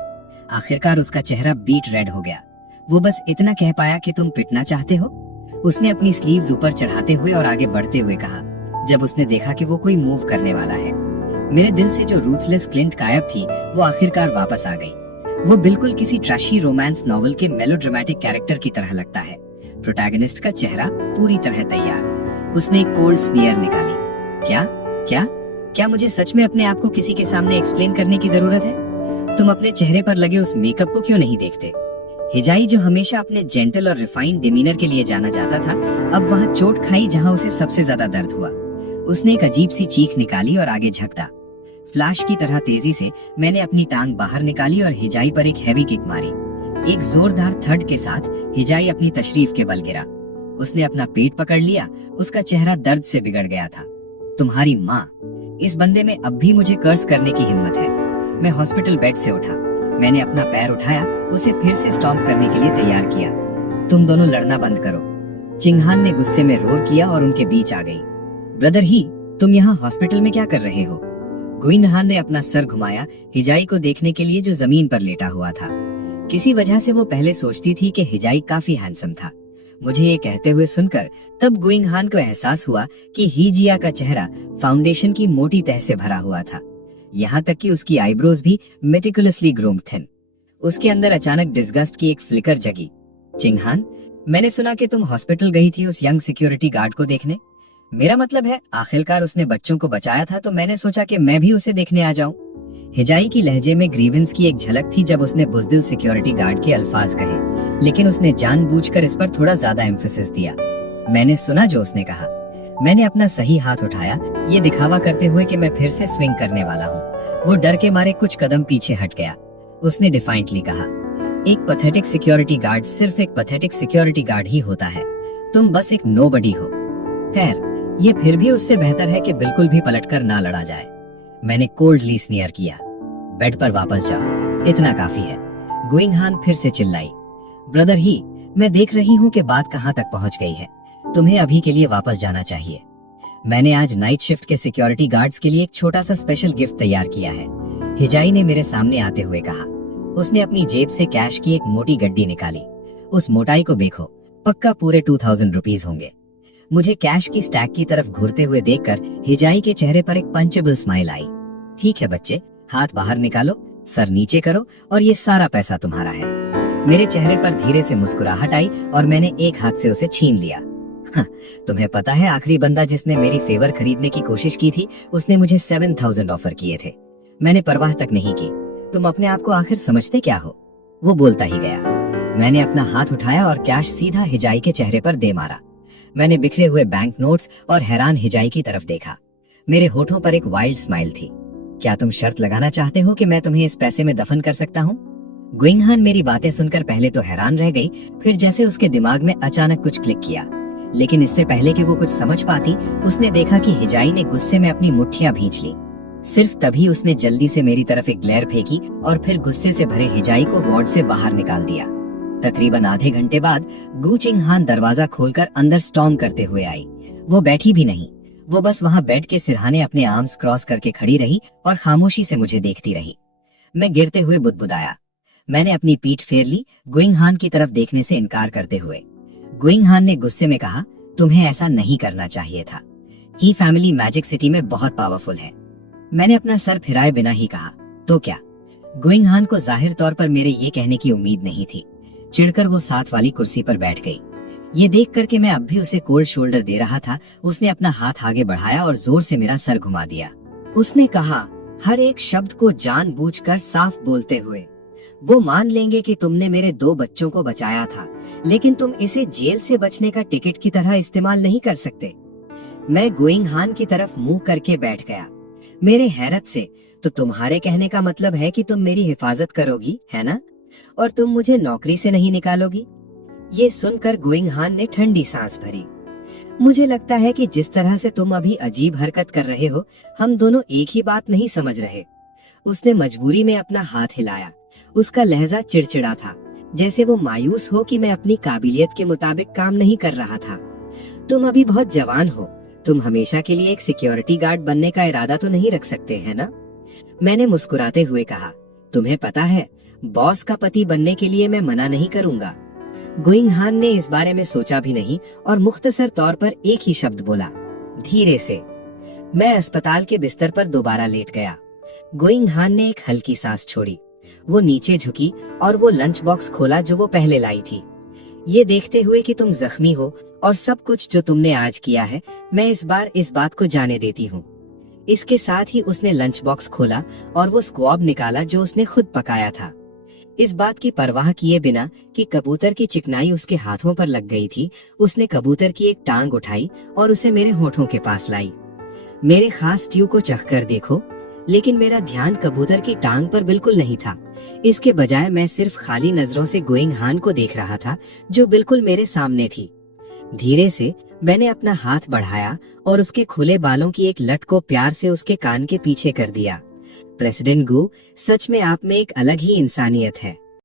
आखिरकार उसका चेहरा बीट रेड हो गया। वो बस इतना कह पाया कि तुम पिटना चाहते हो। उसने अपनी स्लीव्स ऊपर चढ़ाते हुए और आगे बढ़ते हुए कहा, जब उसने देखा कि वो कोई मूव करने वाला है। मेरे दिल से जो रूथलेस क्लिंट गायब थी वो आखिरकार वापस आ गई। वो बिल्कुल किसी ट्रैशी रोमांस नॉवल के मेलोड्रामेटिक कैरेक्टर की तरह लगता है। प्रोटैगनिस्ट का चेहरा पूरी तरह तैयार। उसने एक कोल्ड स्नीयर निकाली। क्या क्या क्या मुझे सच में अपने आप को किसी के सामने एक्सप्लेन करने की जरूरत है? तुम अपने चेहरे पर लगे उस मेकअप को क्यों नहीं देखते? हिजाई, जो हमेशा अपने जेंटल और रिफाइंड डिमीनर के लिए जाना जाता था, अब वहाँ चोट खाई जहाँ उसे सबसे ज्यादा दर्द हुआ। उसने एक अजीब सी चीख निकाली और आगे झकता। फ्लैश की तरह तेजी से मैंने अपनी टांग बाहर निकाली और हिजाई पर एक हैवी किक मारी। एक जोरदार थड के साथ हिजाई अपनी तशरीफ के बल गिरा। उसने अपना पेट पकड़ लिया। उसका चेहरा दर्द से बिगड़ गया था। तुम्हारी माँ! इस बंदे में अब भी मुझे कर्स करने की हिम्मत है। मैं हॉस्पिटल बेड से उठा। मैंने अपना पैर उठाया, उसे फिर से स्टॉम्प करने के लिए तैयार किया। तुम दोनों लड़ना बंद करो। चिंगहान ने गुस्से में रोर किया और उनके बीच आ गई। ब्रदर ही, तुम यहाँ हॉस्पिटल में क्या कर रहे हो? गुइनहान ने अपना सर घुमाया हिजाई को देखने के लिए, जो जमीन पर लेटा हुआ था। किसी वजह से वो पहले सोचती थी कि हिजाई काफी हैंडसम था। मुझे ये कहते हुए सुनकर तब गुइंगहान को एहसास हुआ कि हीजिया का चेहरा फाउंडेशन की मोटी तह से भरा हुआ था। यहाँ तक कि उसकी आईब्रोज भी मेटिकुलसली ग्रूम्ड थे। उसके अंदर अचानक डिस्गस्ट की एक फ्लिकर जगी। चिंगहान, मैंने सुना कि तुम हॉस्पिटल गई थी उस यंग सिक्योरिटी गार्ड को देखने। मेरा मतलब है, आखिरकार उसने बच्चों को बचाया था, तो मैंने सोचा कि मैं भी उसे देखने आ जाऊं। हिजाई की लहजे में ग्रीवेंस की एक झलक थी जब उसने बुज़दिल सिक्योरिटी गार्ड के अल्फाज कहे, लेकिन उसने जानबूझकर इस पर थोड़ा ज्यादा एम्फेसिस दिया। मैंने सुना जो उसने कहा। मैंने अपना सही हाथ उठाया, ये दिखावा करते हुए कि मैं फिर से स्विंग करने वाला हूँ। वो डर के मारे कुछ कदम पीछे हट गया। उसने डिफाइंटली कहा, एक पैथेटिक सिक्योरिटी गार्ड सिर्फ एक पैथेटिक सिक्योरिटी गार्ड ही होता है। तुम बस एक नोबडी हो। खैर, ये फिर भी उससे बेहतर है कि बिल्कुल भी पलटकर ना लड़ा जाए। मैंने कोल्डली स्नीयर किया। बेड पर वापस जाओ, इतना काफी है। गुइंगहान फिर से चिल्लाई। ब्रदर ही, मैं देख रही हूँ कि बात कहाँ तक पहुँच गई है। तुम्हें अभी के लिए वापस जाना चाहिए। मैंने आज नाइट शिफ्ट के सिक्योरिटी गार्ड्स के लिए एक छोटा सा स्पेशल गिफ्ट तैयार किया है, हिजाई ने मेरे सामने आते हुए कहा। उसने अपनी जेब से कैश की एक मोटी गड्डी निकाली। उस मोटाई को देखो, पक्का पूरे 2000 रुपीज होंगे। मुझे कैश की स्टैक की तरफ घूरते हुए देखकर हिजाई के चेहरे पर एक पंचेबल स्माइल आई। ठीक है बच्चे, हाथ बाहर निकालो, सर नीचे करो और ये सारा पैसा तुम्हारा है। मेरे चेहरे पर धीरे से मुस्कुराहट आई और मैंने एक हाथ से उसे छीन लिया। तुम्हें पता है, आखिरी बंदा जिसने मेरी फेवर खरीदने की कोशिश की थी, उसने मुझे 7000 ऑफर किए थे। मैंने परवाह तक नहीं की। तुम अपने आप को आखिर समझते क्या हो? वो बोलता ही गया। मैंने अपना हाथ उठाया और कैश सीधा हिजाई के चेहरे पर दे मारा। मैंने बिखरे हुए बैंक नोट्स और हैरान हिजाई की तरफ देखा। मेरे होठों पर एक वाइल्ड स्माइल थी। क्या तुम शर्त लगाना चाहते हो कि मैं तुम्हें इस पैसे में दफन कर सकता हूँ? गुइंगहान मेरी बातें सुनकर पहले तो हैरान रह गई, फिर जैसे उसके दिमाग में अचानक कुछ क्लिक किया। लेकिन इससे पहले कि वो कुछ समझ पाती, उसने देखा कि हिजाई ने गुस्से में अपनी मुट्ठियां भींच ली। सिर्फ तभी उसने जल्दी से मेरी तरफ एक ग्लेयर फेंकी और फिर गुस्से से भरे हिजाई को वार्ड से बाहर निकाल दिया। तकरीबन आधे घंटे बाद गु चिंगहान दरवाजा खोलकर अंदर स्टॉर्म करते हुए आई। वो बैठी भी नहीं, वो बस वहाँ बेड के सिरहाने अपने आर्म्स क्रॉस करके खड़ी रही और खामोशी से मुझे देखती रही। मैं गिरते हुए बुदबुदाया। मैंने अपनी पीठ फेर ली, गुइंगहान की तरफ देखने से इनकार करते हुए। गुइंगहान ने गुस्से में कहा, तुम्हें ऐसा नहीं करना चाहिए था। ही फैमिली मैजिक सिटी में बहुत पावरफुल है। मैंने अपना सर फिराए बिना ही कहा, तो क्या? गुइंगहान को जाहिर तौर पर मेरे ये कहने की उम्मीद नहीं थी। चिढ़कर वो साथ वाली कुर्सी पर बैठ गई। ये देख कर के मैं अब भी उसे कोल्ड शोल्डर दे रहा था, उसने अपना हाथ आगे बढ़ाया और जोर से मेरा सर घुमा दिया। उसने कहा, हर एक शब्द को जानबूझकर साफ बोलते हुए, वो मान लेंगे कि तुमने मेरे 2 बच्चों को बचाया था, लेकिन तुम इसे जेल से बचने का टिकट की तरह इस्तेमाल नहीं कर सकते। मैं गुइंगहान की तरफ मुंह करके बैठ गया। मेरे हैरत से, तो तुम्हारे कहने का मतलब है कि तुम मेरी हिफाजत करोगी, है ना? और तुम मुझे नौकरी से नहीं निकालोगी? ये सुनकर गुइंगहान ने ठंडी सांस भरी। मुझे लगता है कि जिस तरह से तुम अभी अजीब हरकत कर रहे हो, हम दोनों एक ही बात नहीं समझ रहे। उसने मजबूरी में अपना हाथ हिलाया। उसका लहजा चिड़चिड़ा था, जैसे वो मायूस हो कि मैं अपनी काबिलियत के मुताबिक काम नहीं कर रहा था। तुम अभी बहुत जवान हो, तुम हमेशा के लिए एक सिक्योरिटी गार्ड बनने का इरादा तो नहीं रख सकते, है ना? मैंने मुस्कुराते हुए कहा, तुम्हें पता है, बॉस का पति बनने के लिए मैं मना नहीं करूंगा। गुइंगहान ने इस बारे में सोचा भी नहीं और मुख्तसर तौर पर एक ही शब्द बोला, धीरे से। मैं अस्पताल के बिस्तर पर दोबारा लेट गया। गोइंग हान ने एक हल्की सांस छोड़ी। वो नीचे झुकी और वो लंच बॉक्स खोला जो वो पहले लाई थी। ये देखते हुए कि तुम जख्मी हो और सब कुछ जो तुमने आज किया है, मैं इस बार इस बात को जाने देती हूँ। इसके साथ ही उसने लंच बॉक्स खोला और वो स्क्वाब निकाला जो उसने खुद पकाया था। इस बात की परवाह किए बिना कि कबूतर की चिकनाई उसके हाथों पर लग गई थी, उसने कबूतर की एक टांग उठाई और उसे मेरे होठों के पास लाई। मेरे खास स्ट्यू को चखकर देखो। लेकिन मेरा ध्यान कबूतर की टांग पर बिल्कुल नहीं था। इसके बजाय मैं सिर्फ खाली नजरों से गोइंग हान को देख रहा था, जो बिल्कुल मेरे सामने थी। धीरे से मैंने अपना हाथ बढ़ाया और उसके खुले बालों की एक लट को प्यार से उसके कान के पीछे कर दिया। प्रेसिडेंट गू, सच में आप में एक अलग ही इंसानियत है।